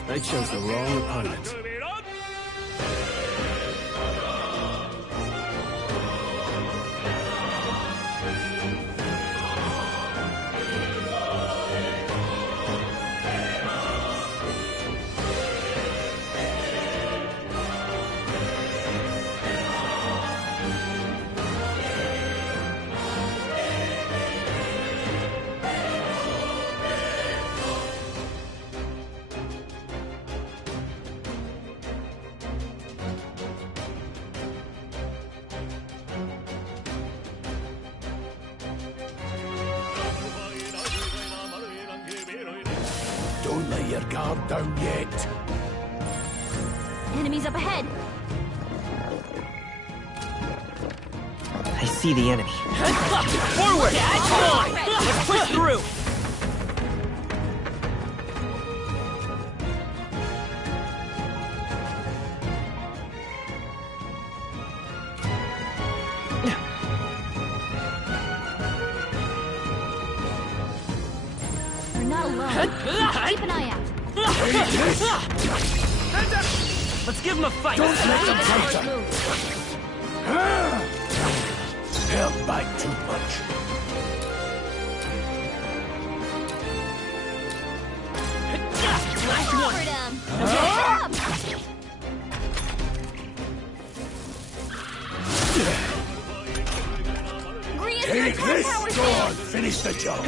They chose the wrong opponent. Don't let your guard down yet. Enemies up ahead. I see the enemy. Forward! Come on! Let's push through! We're not alone. Keep an eye out. Let's give him a fight! Don't let them First counter. move. Held back too much. Last one! Covered him. Get up! Gria's your Take attack this! power's Go down. on, finish the job.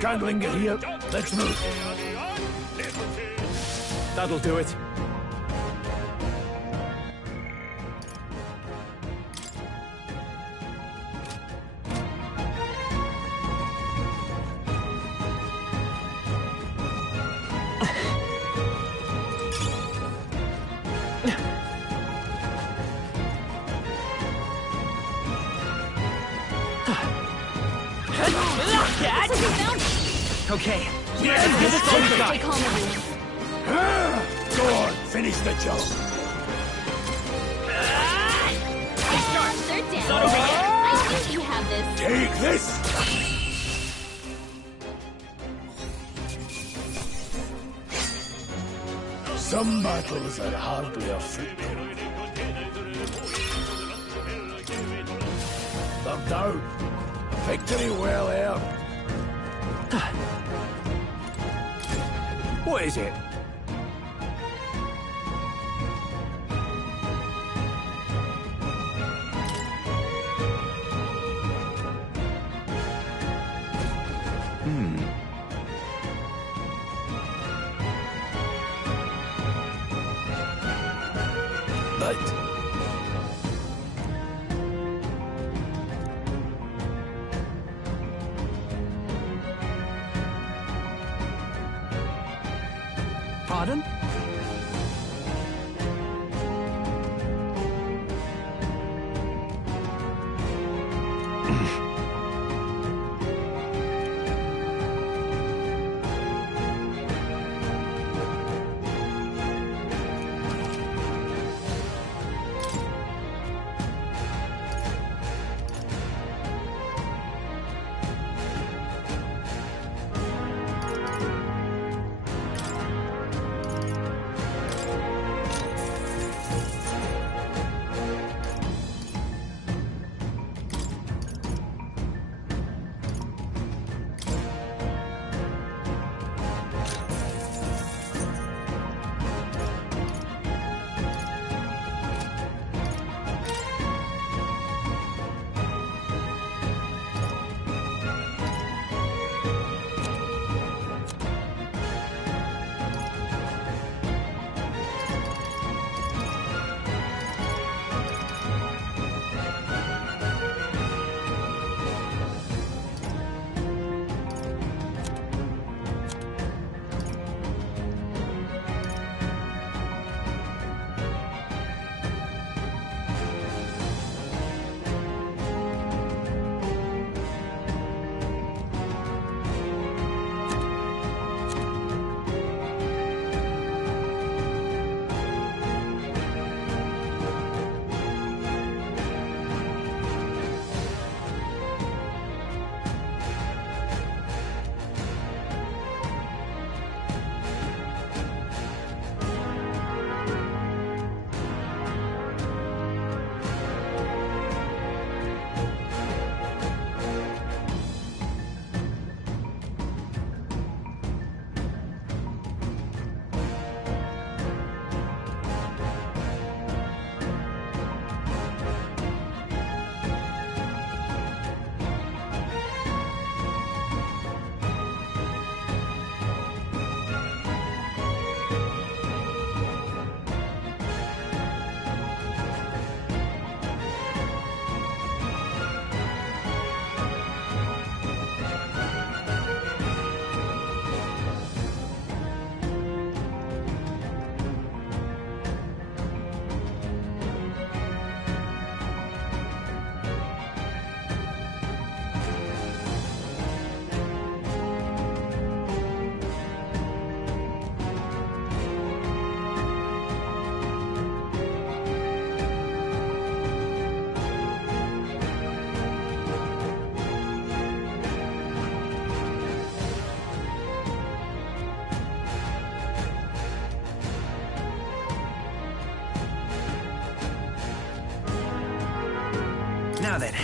Can't linger here. Let's move. That'll do it. Okay, Yeah, let's get this over Stay with. calm, everyone. Go on, finish the job. And they're down. I think you have this. Take this! Some battles are hardly a football. They're down. Victory well earned. What is it? But Pardon? Now then.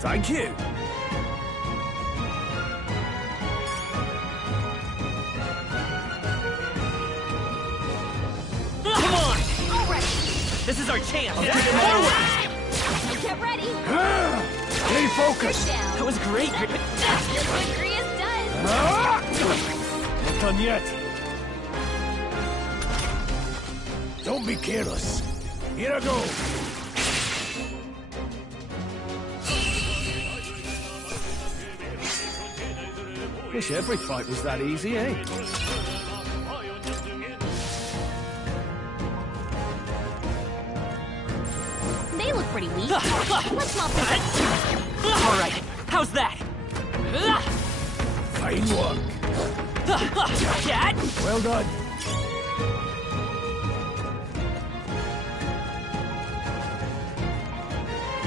Thank you. Come on! All right. This is our chance. Get ready. Stay focused. Down. That was great. Your victory is done. Not done yet. Don't be careless. Here I go. Wish every fight was that easy, eh? They look pretty weak. Let's mop this up. All right. How's that? Fine work. Dad? Well done.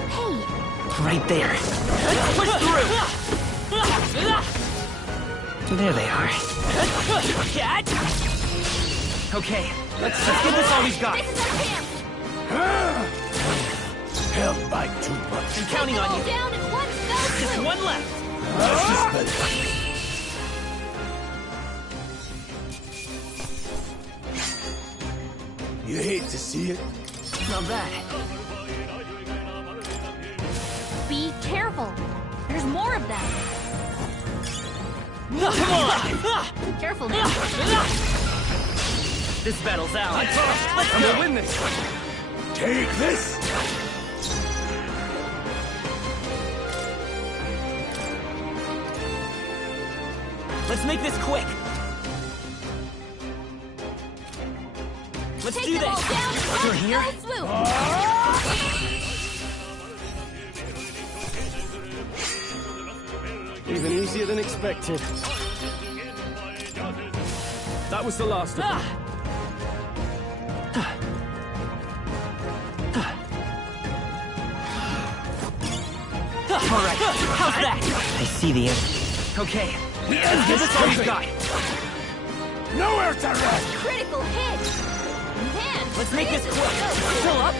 Hey, Right there. Push through. There they are. Dad? Okay, let's give this all we've got. this is our chance. Held back too much. I'm counting on All you. down in one fell Just swoop. one left. That's just better. You hate to see it. Not bad. Be careful. There's more of them. Come on! Careful now. This battle's out. I'm Let's gonna go! win this. Take this. Let's make this quick. Let's Take do them all this. down in You're one here? fell swoop. Even easier than expected. That was the last of them. All right. How's that? I see the end. Okay. Let's give this all we've got. Nowhere to run. Critical hit. Man, Let's make this quick. so Still up?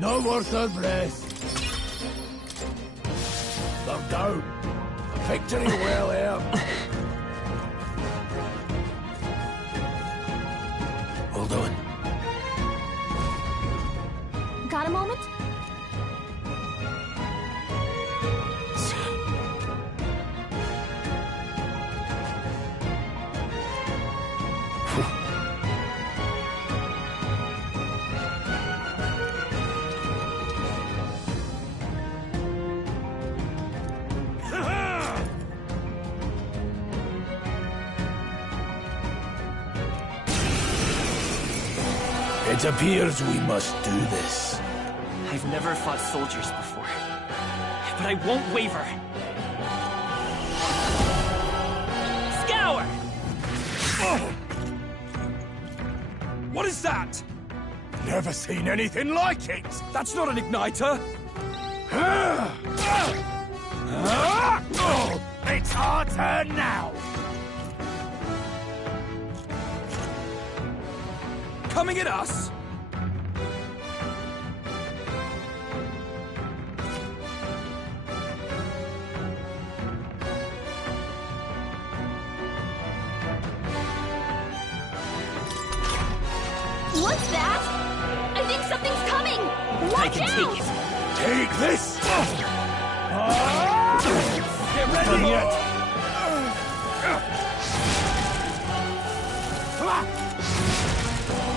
No worth a breath. They're down. Victory well earned. Well done. Got a moment? It appears we must do this. I've never fought soldiers before, but I won't waver. Scour! What is that? Never seen anything like it. That's not an igniter. It's our turn now. Coming at us? What's that? I think something's coming. Watch I can out! take it. Take this. Get Done ready! yet?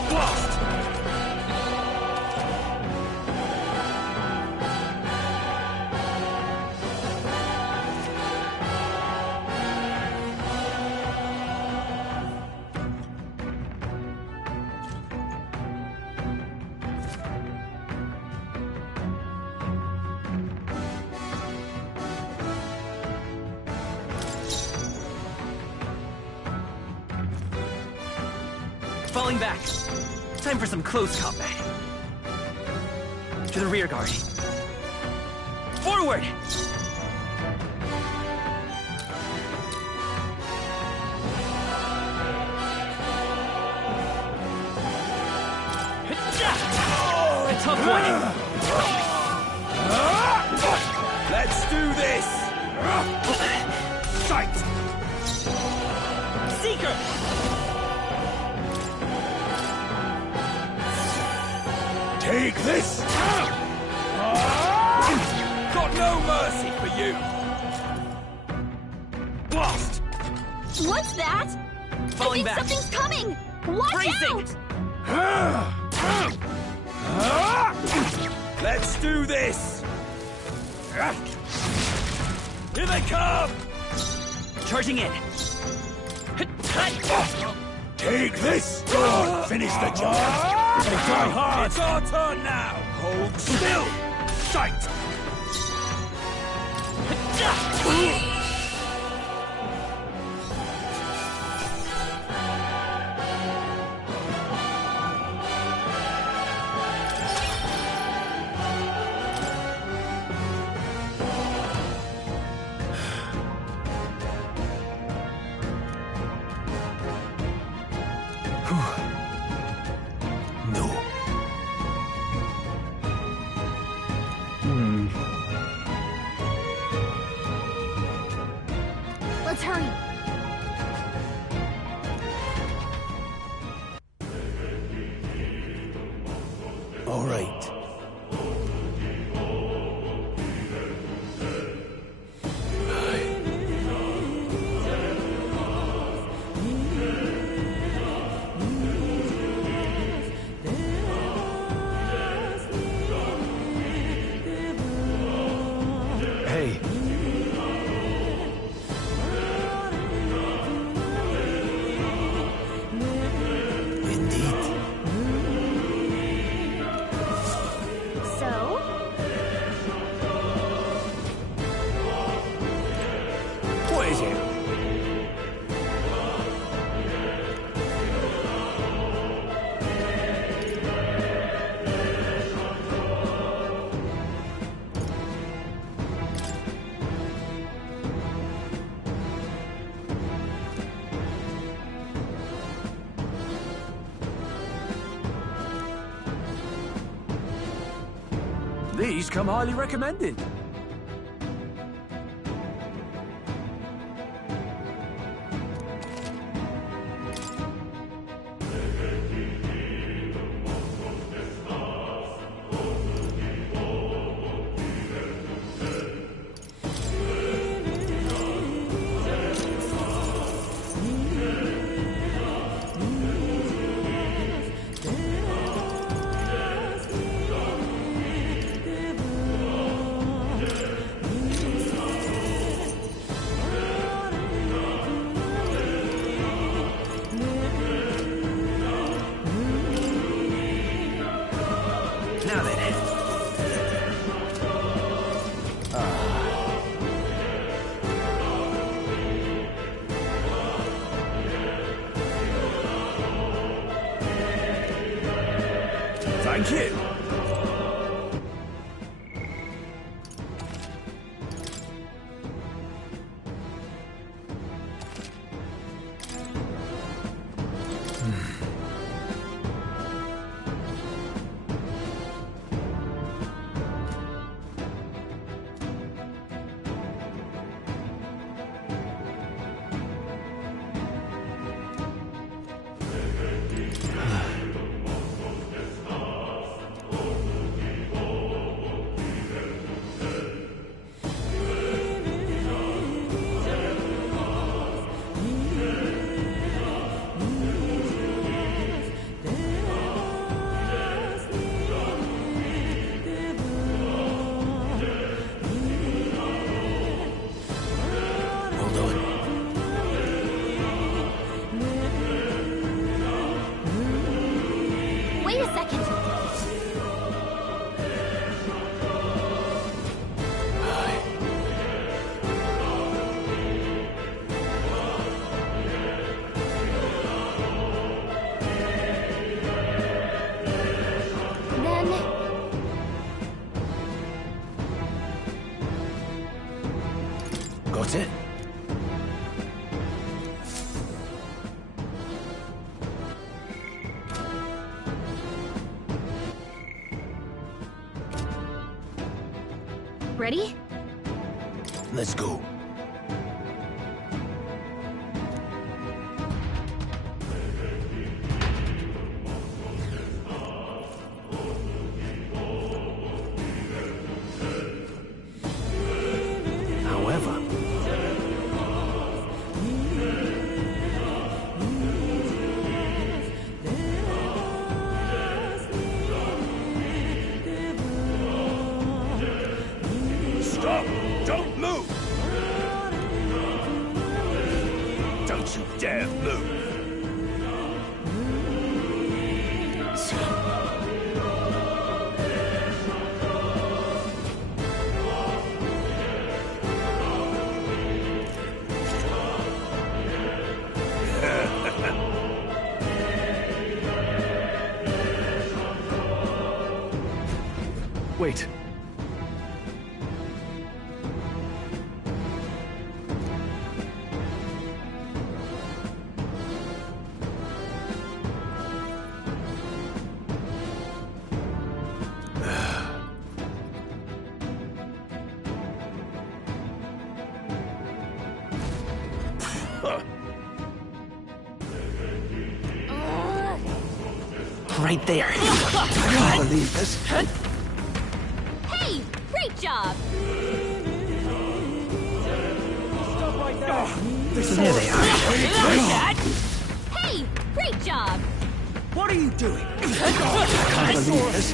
Blast! Falling back. Time for some close combat. To the rear guard. Forward! A tough one. Let's do this! Sight! Seeker! Take this! Got no mercy for you! Blast! What's that? Falling back. Something's coming! Watch Bracing. out! Let's do this! Here they come! Charging in. Take this! Finish the job! Try hard! It's our turn now! Hold still! Sight! Let's hurry. All right. Hey. So? What is it? These come highly recommended. Now then. Thank you. Wait a second. Ready? Let's go. However, Stop! Don't move! Don't you dare move! Wait. Right there. I can't believe this. Hey, great job! There they are. Hey, great job! What are you doing? I can't believe this.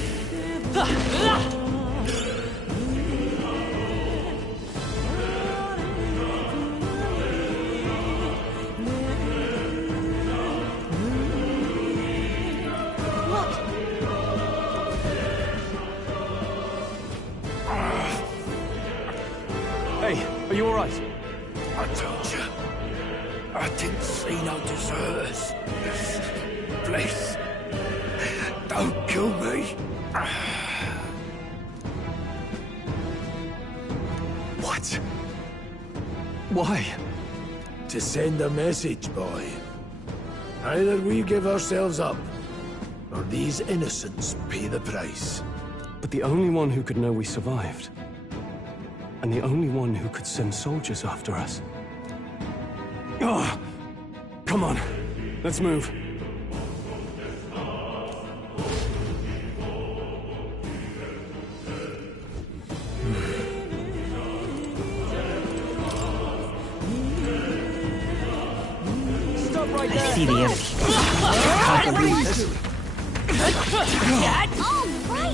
Hey, are you all right? I told you. I didn't see no deserters. Please. Don't kill me. What? Why? To send a message, boy. Either we give ourselves up, or these innocents pay the price. But the only one who could know we survived, and the only one who could send soldiers after us. Oh, come on, let's move. Stop right I there! see the enemy. Can't believe this. All right, we did it! Oh, wait.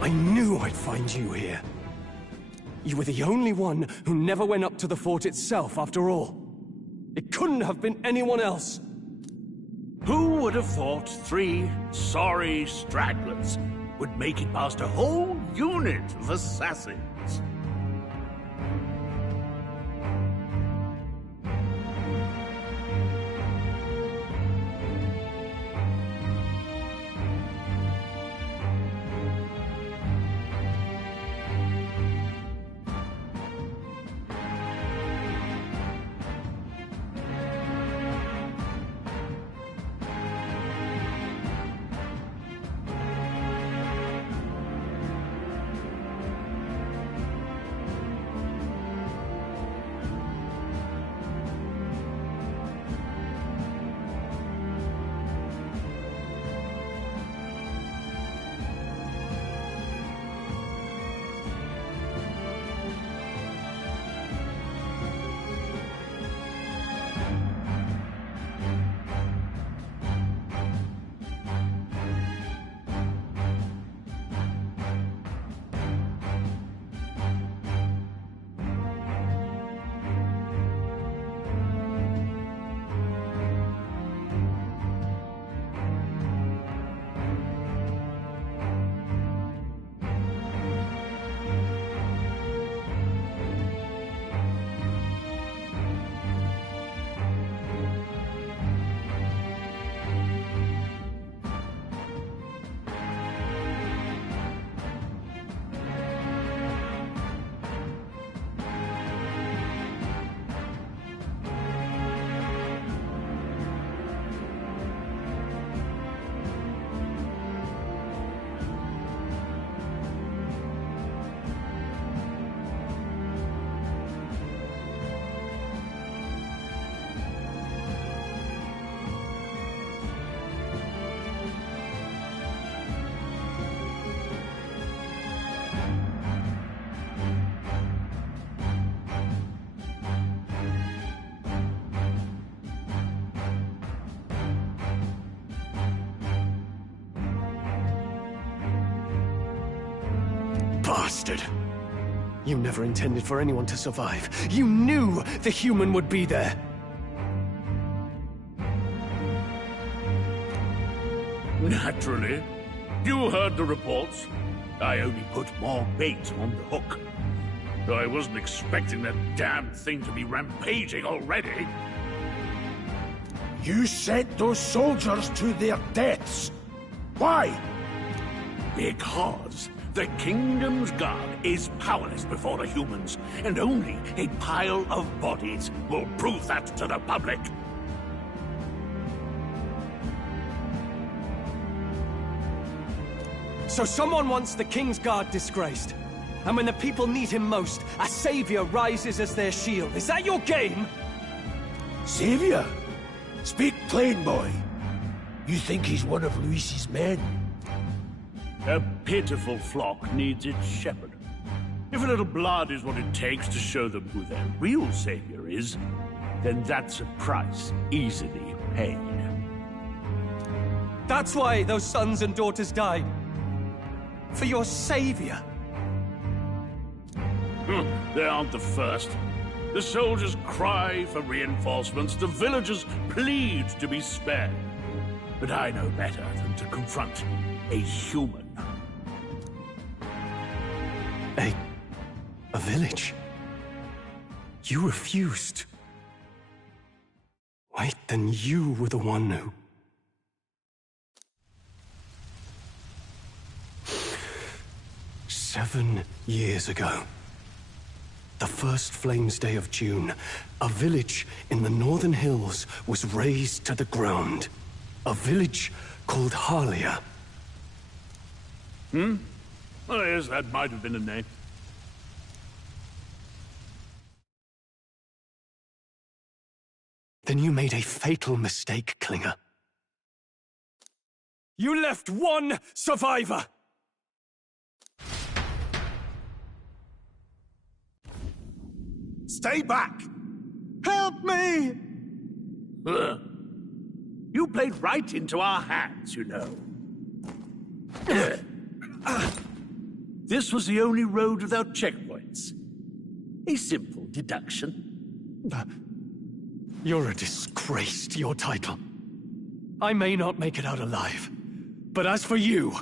I knew I'd find you here. You were the only one who never went up to the fort itself, after all. It couldn't have been anyone else. Who would have thought 3 sorry stragglers would make it past a whole unit of assassins? bastard! You never intended for anyone to survive. You knew the human would be there. Naturally. You heard the reports. I only put more bait on the hook. Though I wasn't expecting that damn thing to be rampaging already. You sent those soldiers to their deaths. Why? Because the Kingdom's Guard is powerless before the humans, and only a pile of bodies will prove that to the public. So someone wants the King's Guard disgraced. And when the people need him most, a savior rises as their shield. Is that your game? Savior? Speak plain, boy. You think he's one of Luis's men? A pitiful flock needs its shepherd. If a little blood is what it takes to show them who their real savior is, then that's a price easily paid. That's why those sons and daughters died. For your savior. They aren't the first. The soldiers cry for reinforcements, the villagers plead to be spared. But I know better than to confront a human. A village? You refused. Wait, then you were the one who... "7 years ago, the first Flames Day of June, a village in the northern hills was razed to the ground. A village called Harlia." Oh, yes, that might have been a name. Then you made a fatal mistake, Klinger. You left one survivor! Stay back! Help me! You played right into our hands, you know. This was the only road without checkpoints. A simple deduction. You're a disgrace to your title. I may not make it out alive, but as for you,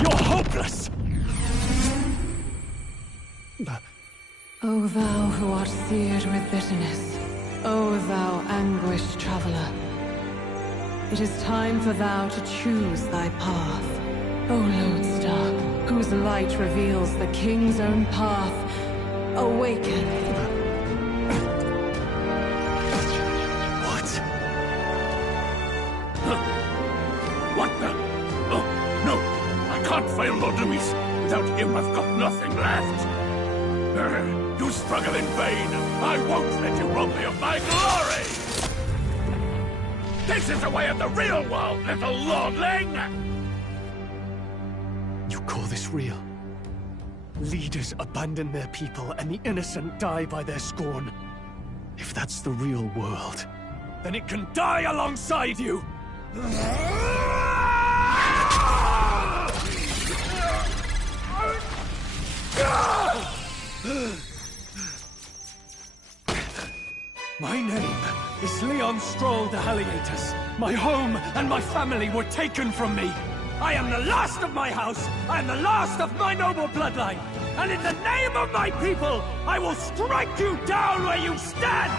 you're hopeless! O thou who art seared with bitterness, O thou anguished traveler, it is time for thou to choose thy path. O lodestar, whose light reveals the king's own path, awaken. What the? Oh, no! I can't fail Lord Luis. Without him, I've got nothing left. You struggle in vain. I won't let you rob me of my glory! This is the way of the real world, little lordling! You call this real? Leaders abandon their people and the innocent die by their scorn. If that's the real world, then it can die alongside you! My name is Leon Stroll de Halietas. My home and my family were taken from me. I am the last of my house. I am the last of my noble bloodline. And in the name of my people, I will strike you down where you stand!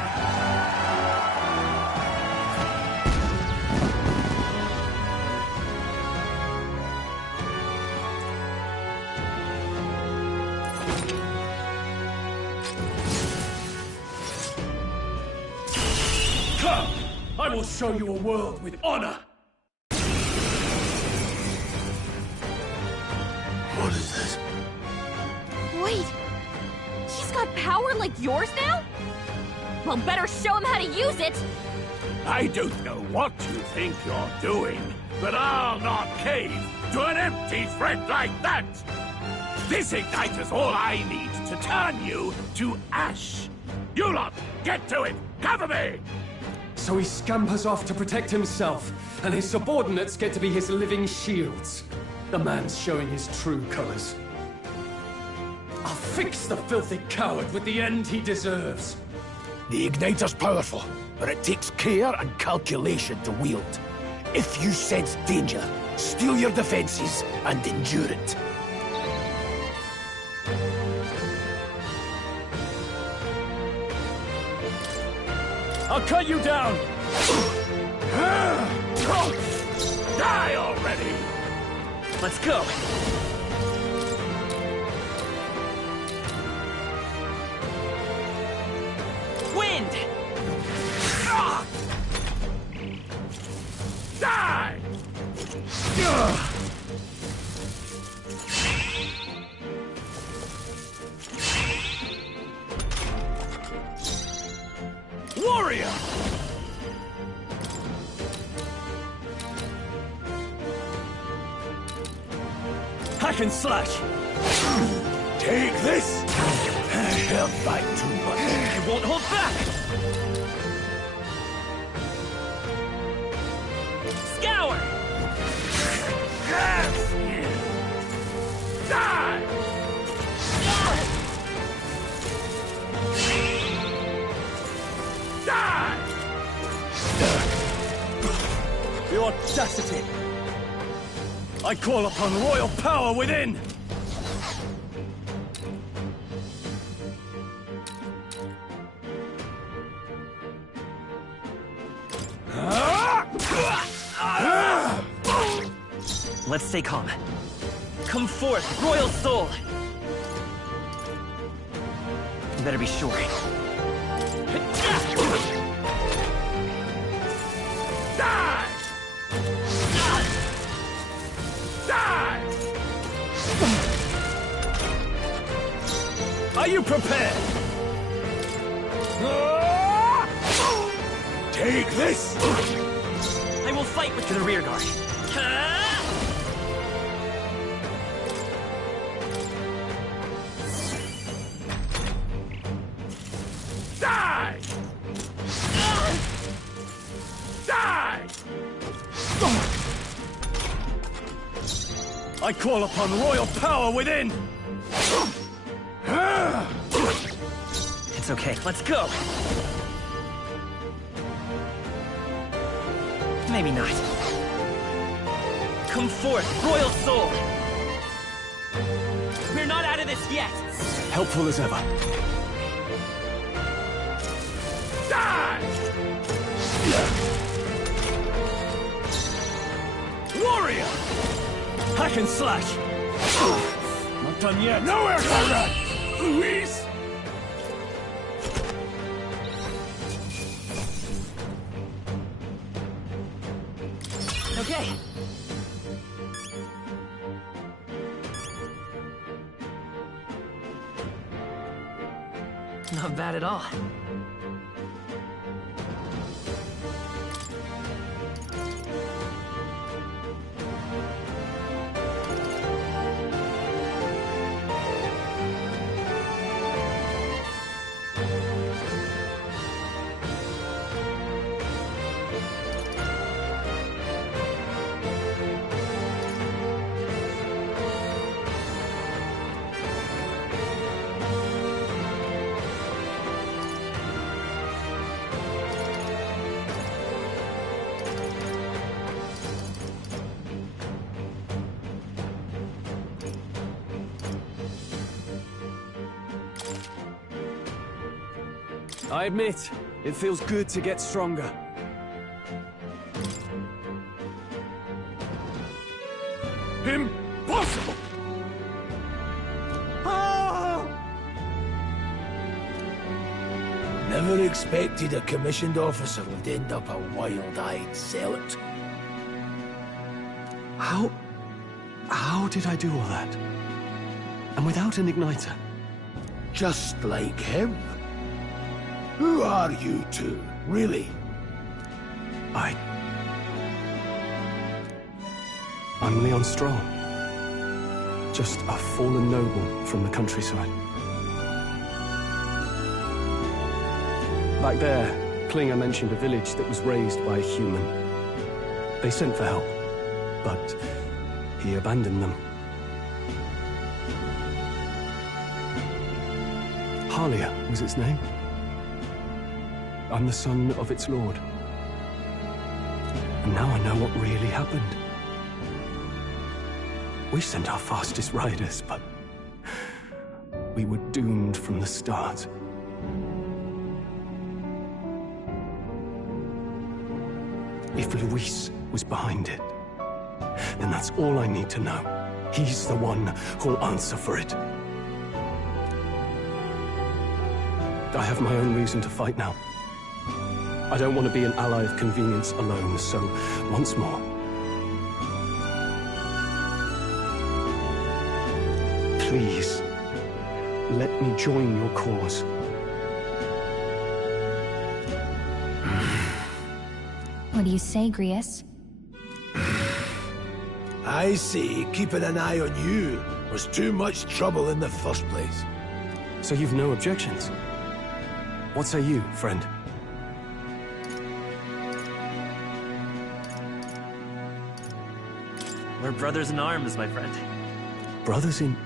Come! I will show you a world with honor! What is this? Wait! He's got power like yours now? Well, better show him how to use it! I don't know what you think you're doing, but I'll not cave to an empty threat like that! This igniter's all I need to turn you to ash! You lot, get to it! Cover me! So he scampers off to protect himself, and his subordinates get to be his living shields. The man's showing his true colors. Fix the filthy coward with the end he deserves. The Igniter's powerful, but it takes care and calculation to wield. If you sense danger, steel your defenses and endure it. I'll cut you down! Die already! Let's go! Wind! Die! Warrior! Hack and slash! Take this! Held back too much. I won't hold back! Scour! Die! Die! The audacity! I call upon royal power within! Let's stay calm. Come forth, royal soul! You better be sure. Die! Die! Are you prepared? Take this! I will fight with the rear guard. Die! Die! I call upon royal power within! It's okay, let's go! Maybe not. Come forth, royal soul! We're not out of this yet! Helpful as ever. Die! Warrior! Hack and slash! Not done yet! Nowhere to run! Louise! Okay. Not bad at all. I admit, it feels good to get stronger. Impossible! Never expected a commissioned officer would end up a wild-eyed zealot. How did I do all that? And without an igniter? Just like him. Who are you two, really? I'm Leon Stroll. Just a fallen noble from the countryside. Back there, Klinger mentioned a village that was raised by a human. They sent for help, but he abandoned them. Halia was its name. I'm the son of its lord. And now I know what really happened. We sent our fastest riders, but we were doomed from the start. If Luis was behind it, then that's all I need to know. He's the one who'll answer for it. I have my own reason to fight now. I don't want to be an ally of convenience alone, so once more, please, let me join your cause. What do you say, Grius? I see keeping an eye on you was too much trouble in the first place. So you've no objections? What say you, friend? We're brothers in arms, my friend. Brothers in...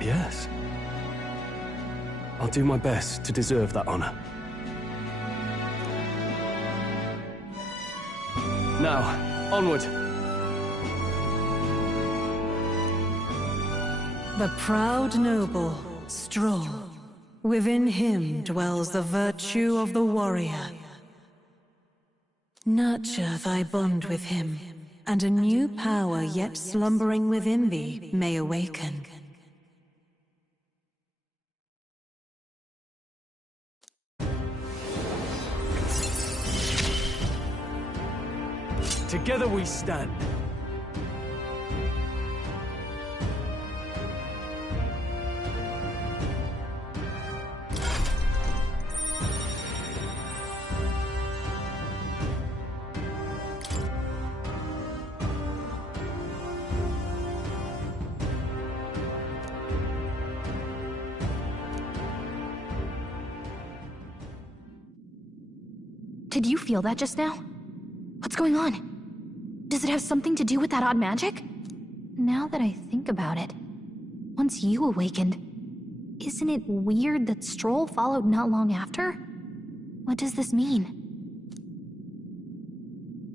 yes. I'll do my best to deserve that honor. Now, onward. The proud noble, Stroll. Within him dwells the virtue of the warrior. Nurture thy bond with him, and a new power yet slumbering within thee may awaken. Together we stand. Did you feel that just now? What's going on? Does it have something to do with that odd magic? Now that I think about it, once you awakened, isn't it weird that Stroll followed not long after? What does this mean?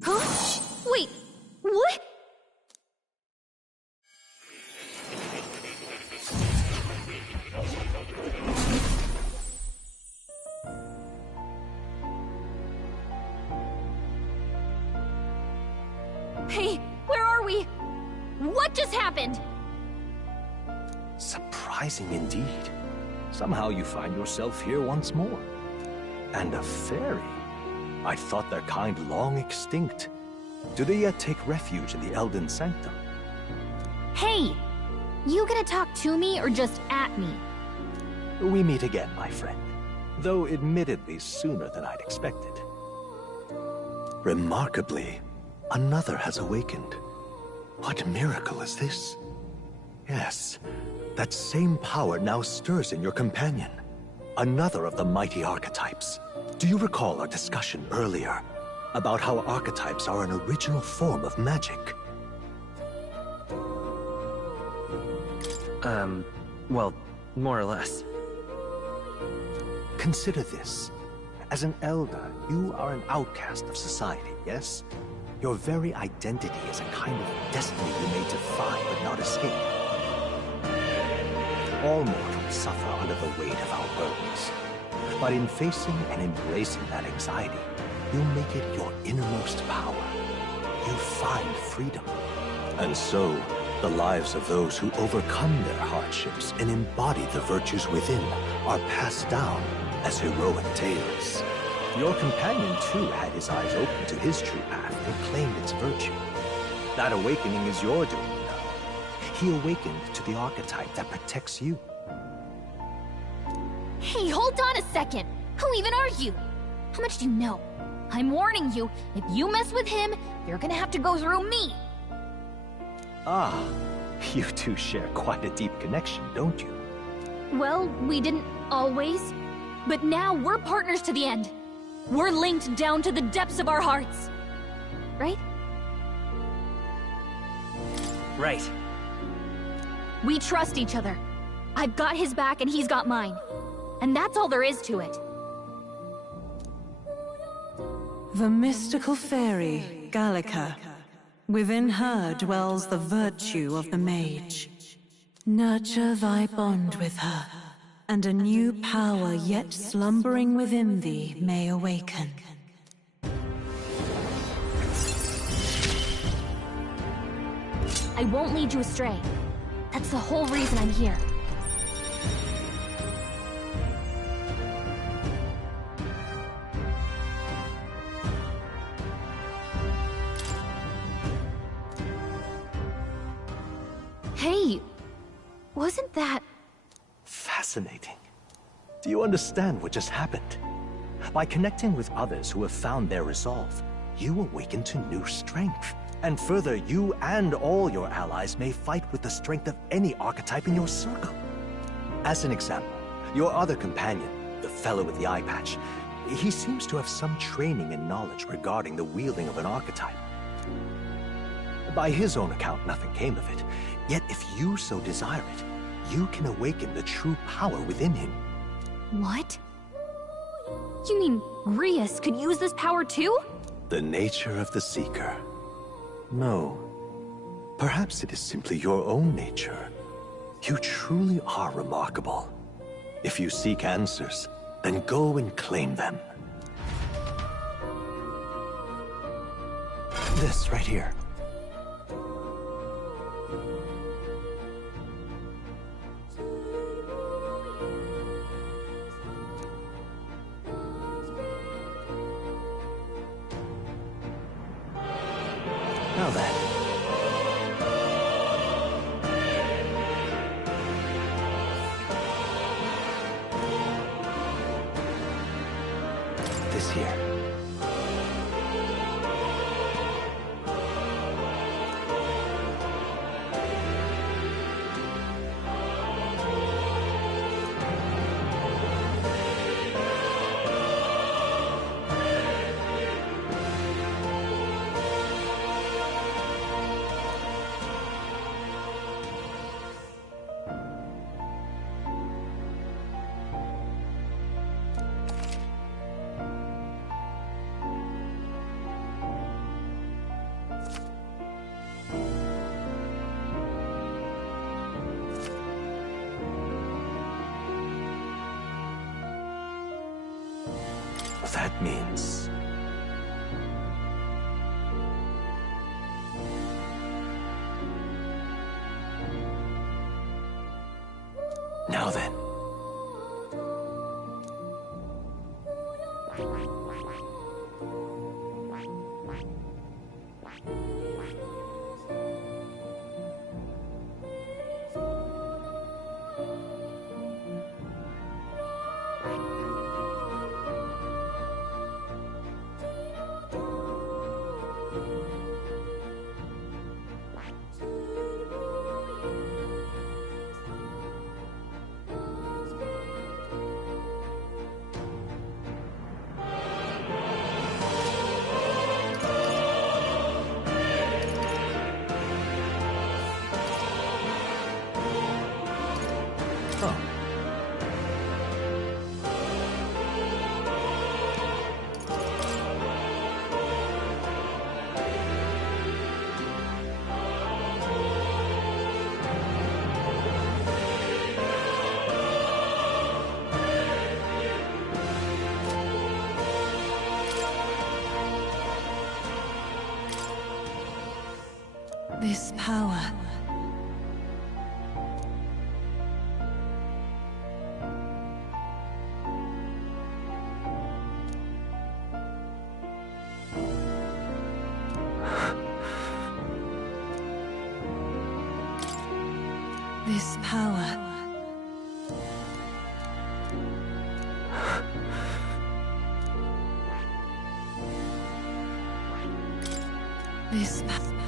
Huh? Wait, what? Hey, where are we? What just happened? Surprising indeed. Somehow you find yourself here once more. And a fairy. I thought their kind long extinct. Do they yet take refuge in the Elden Sanctum? Hey! You gonna talk to me or just at me? We meet again, my friend. Though admittedly sooner than I'd expected. Remarkably, another has awakened. What miracle is this? Yes, that same power now stirs in your companion. Another of the mighty archetypes. Do you recall our discussion earlier about how archetypes are an original form of magic? Well, more or less. Consider this. As an elder, you are an outcast of society, yes? Your very identity is a kind of destiny you may defy but not escape. All mortals suffer under the weight of our burdens. But in facing and embracing that anxiety, you make it your innermost power. You find freedom. And so, the lives of those who overcome their hardships and embody the virtues within are passed down as heroic tales. Your companion, too, had his eyes open to his true path and claimed its virtue. That awakening is your doing now. He awakened to the archetype that protects you. Hey, hold on a second. Who even are you? How much do you know? I'm warning you, if you mess with him, you're gonna have to go through me. Ah, you two share quite a deep connection, don't you? Well, we didn't always. But now we're partners to the end. We're linked down to the depths of our hearts. Right? Right. We trust each other. I've got his back and he's got mine. And that's all there is to it. The mystical fairy, Gallica. Within her dwells the virtue of the mage. Nurture thy bond with her, and a new power yet slumbering within thee may awaken. I won't lead you astray. That's the whole reason I'm here. Hey, wasn't that... Fascinating. Do you understand what just happened? By connecting with others who have found their resolve, you awaken to new strength. And further, you and all your allies may fight with the strength of any archetype in your circle. As an example, your other companion, the fellow with the eye patch, he seems to have some training and knowledge regarding the wielding of an archetype. By his own account, nothing came of it. Yet if you so desire it, you can awaken the true power within him. What? You mean Grius could use this power too? The nature of the Seeker. No. Perhaps it is simply your own nature. You truly are remarkable. If you seek answers, then go and claim them. This right here. Now then. This here. That means... Now then. This power... This power... This power...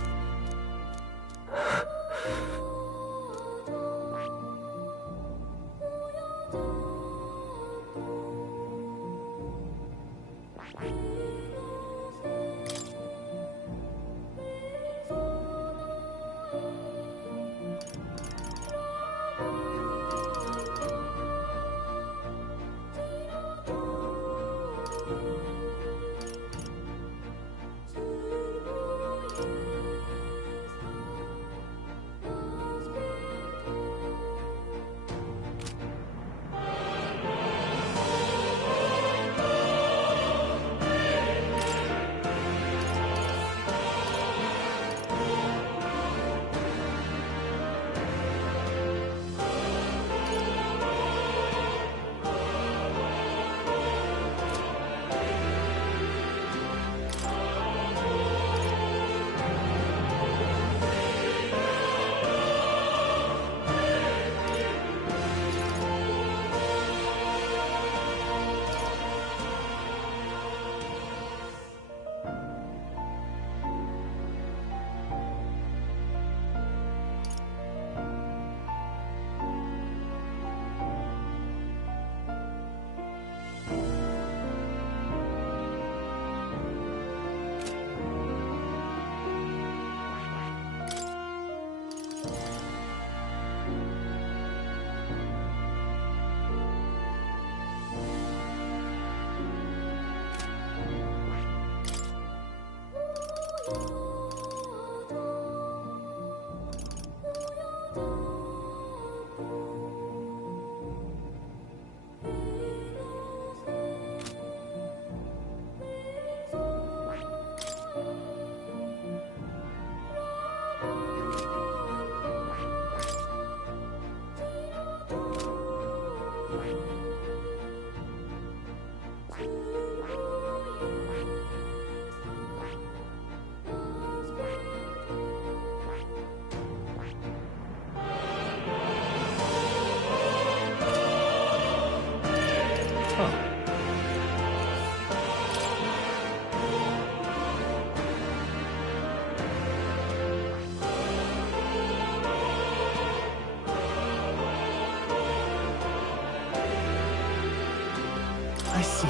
I see.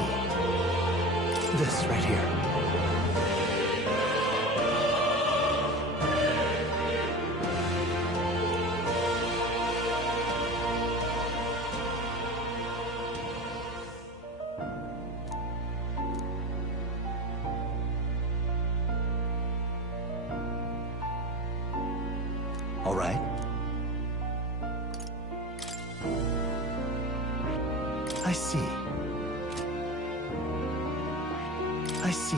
This right here. All right. I see. I see.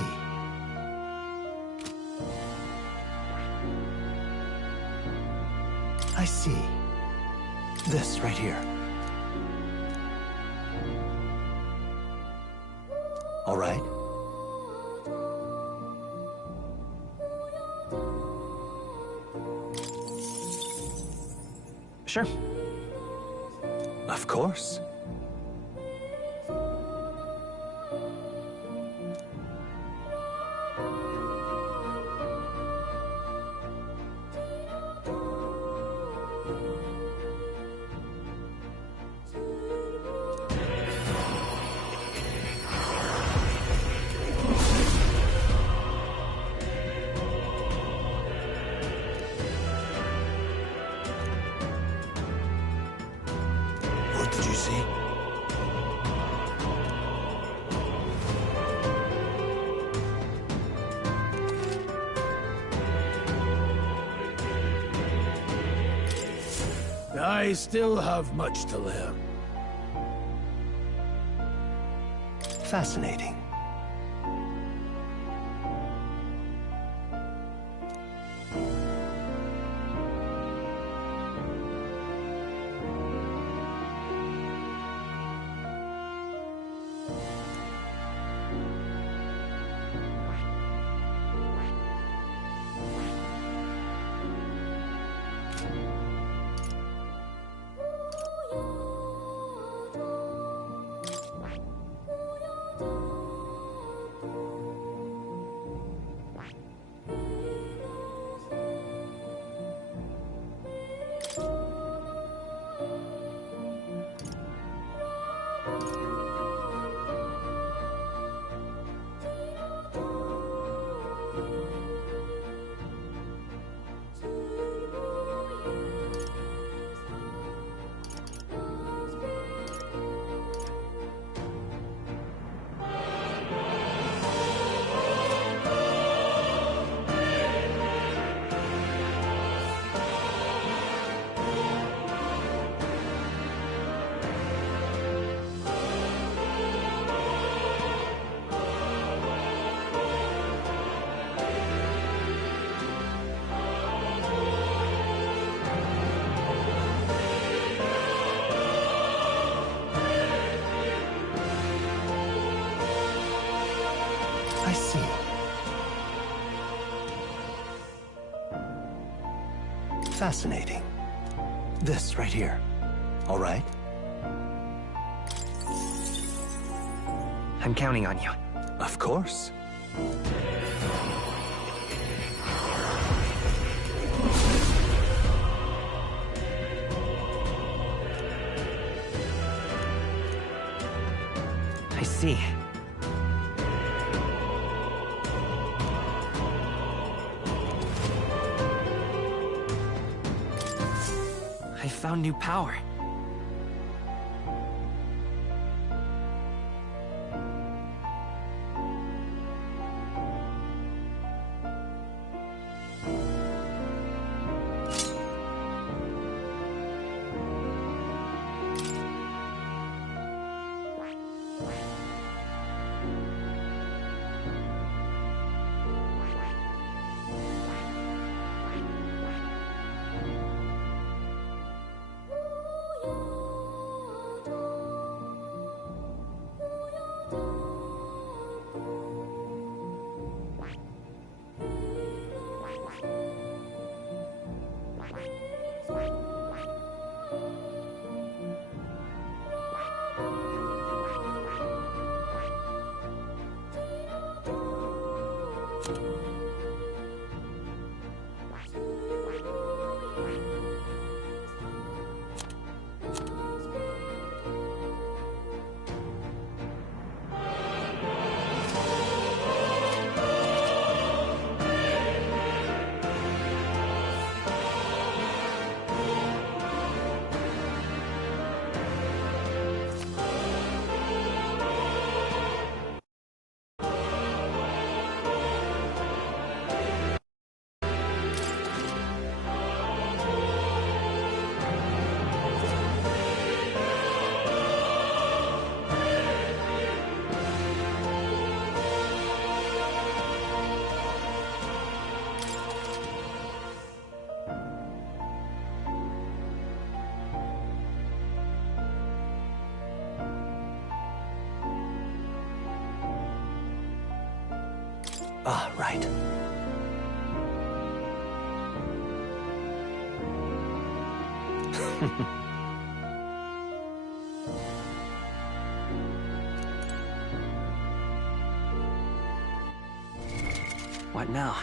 I see. This right here. All right. Sure. Of course. What did you see? I still have much to learn. Fascinating. I see. Fascinating. This right here. All right? I'm counting on you. Of course. I see. I found new power. Ah, right. What now?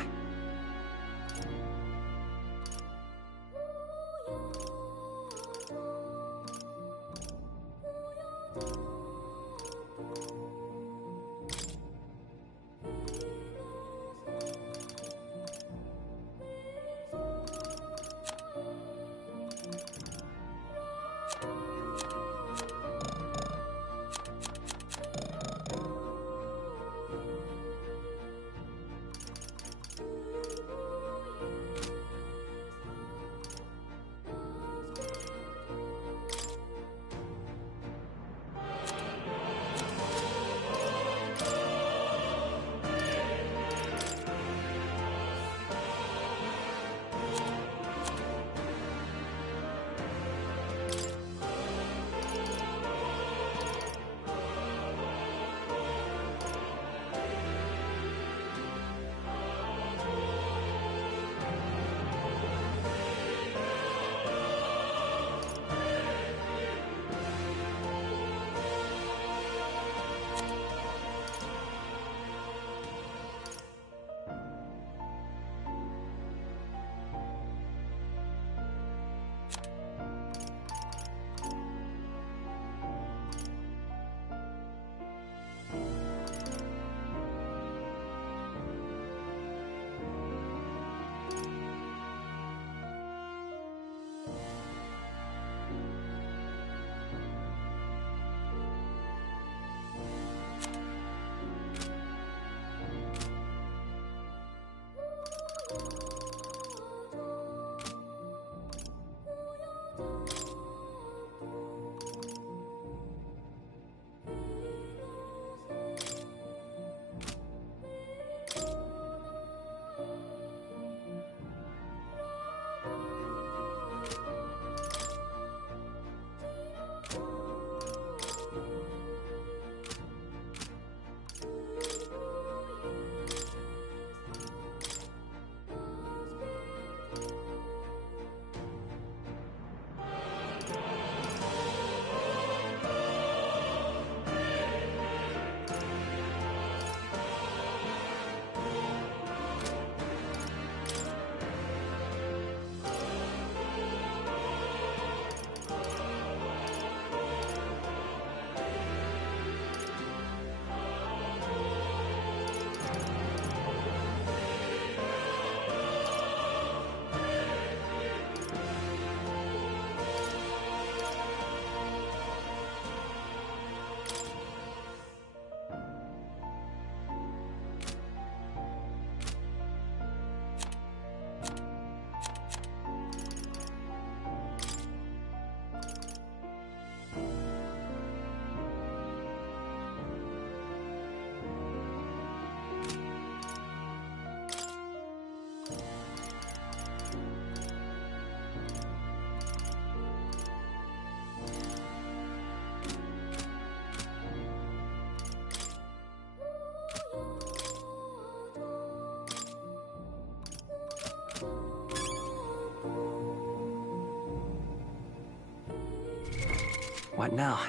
What now?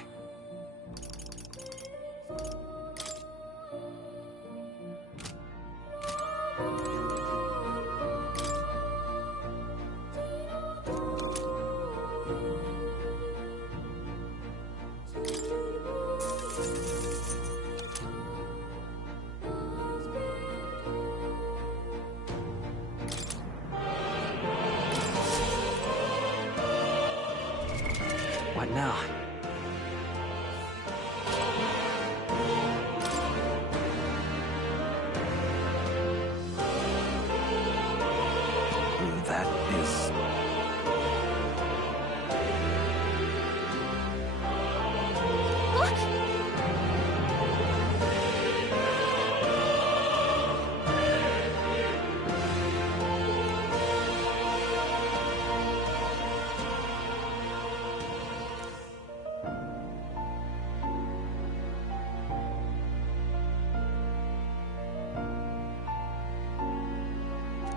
What now? That is...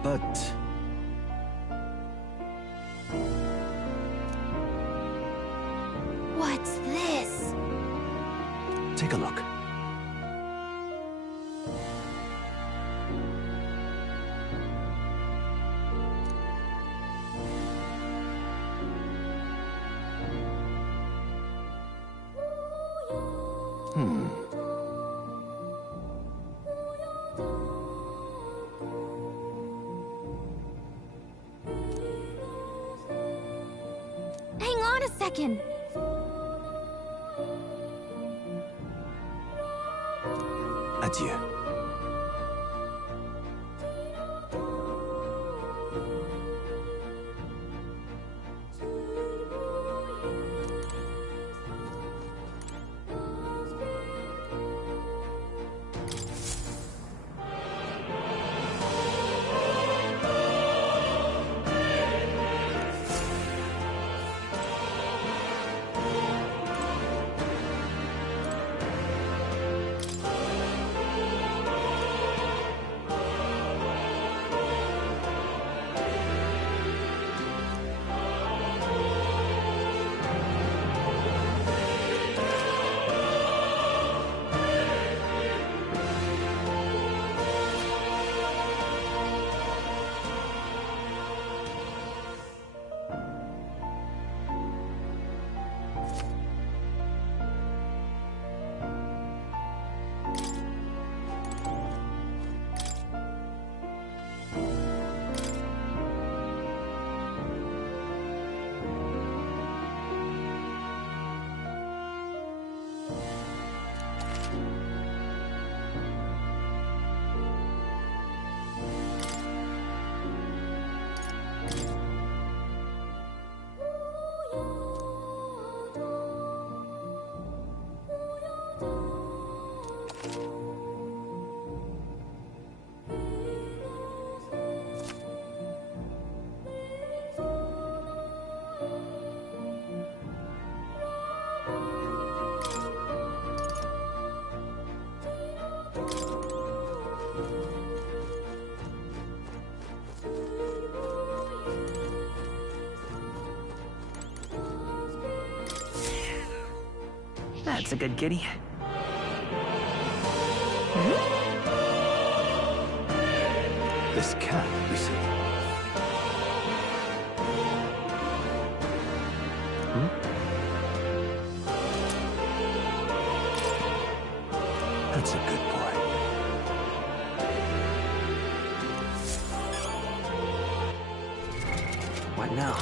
But What's this? take a look. Hang on a second. Adieu. That's a good kitty. This cat, you see. That's a good boy. What now?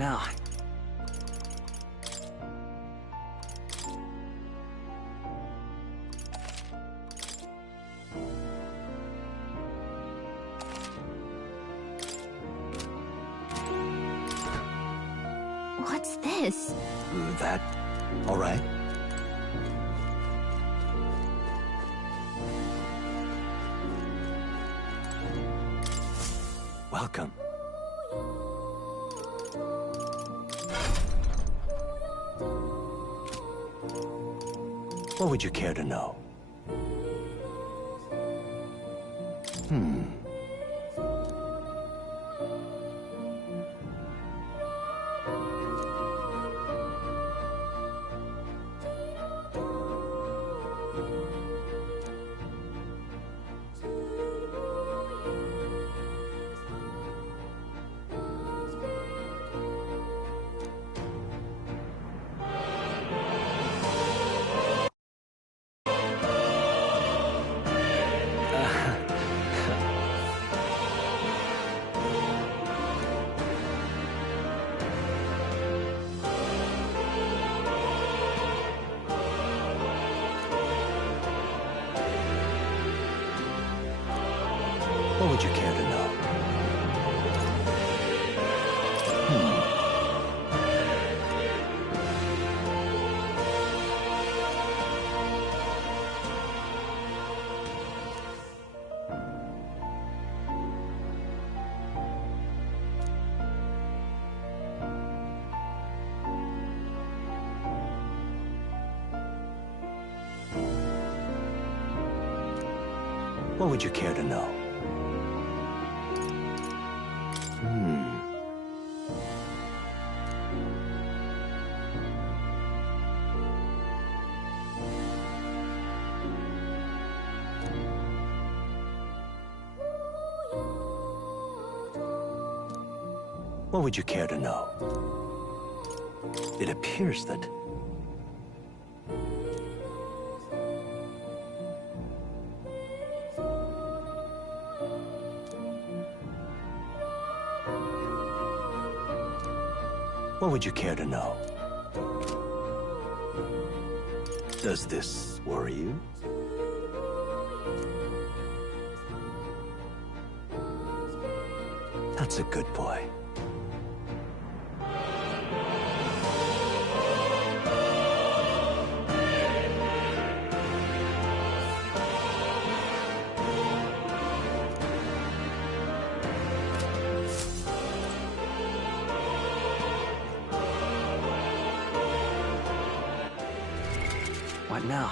now? What's this? That all right? Welcome. What would you care to know? What would you care to know? What would you care to know? What would you care to know? It appears that... What would you care to know? Does this worry you? That's a good boy. What now?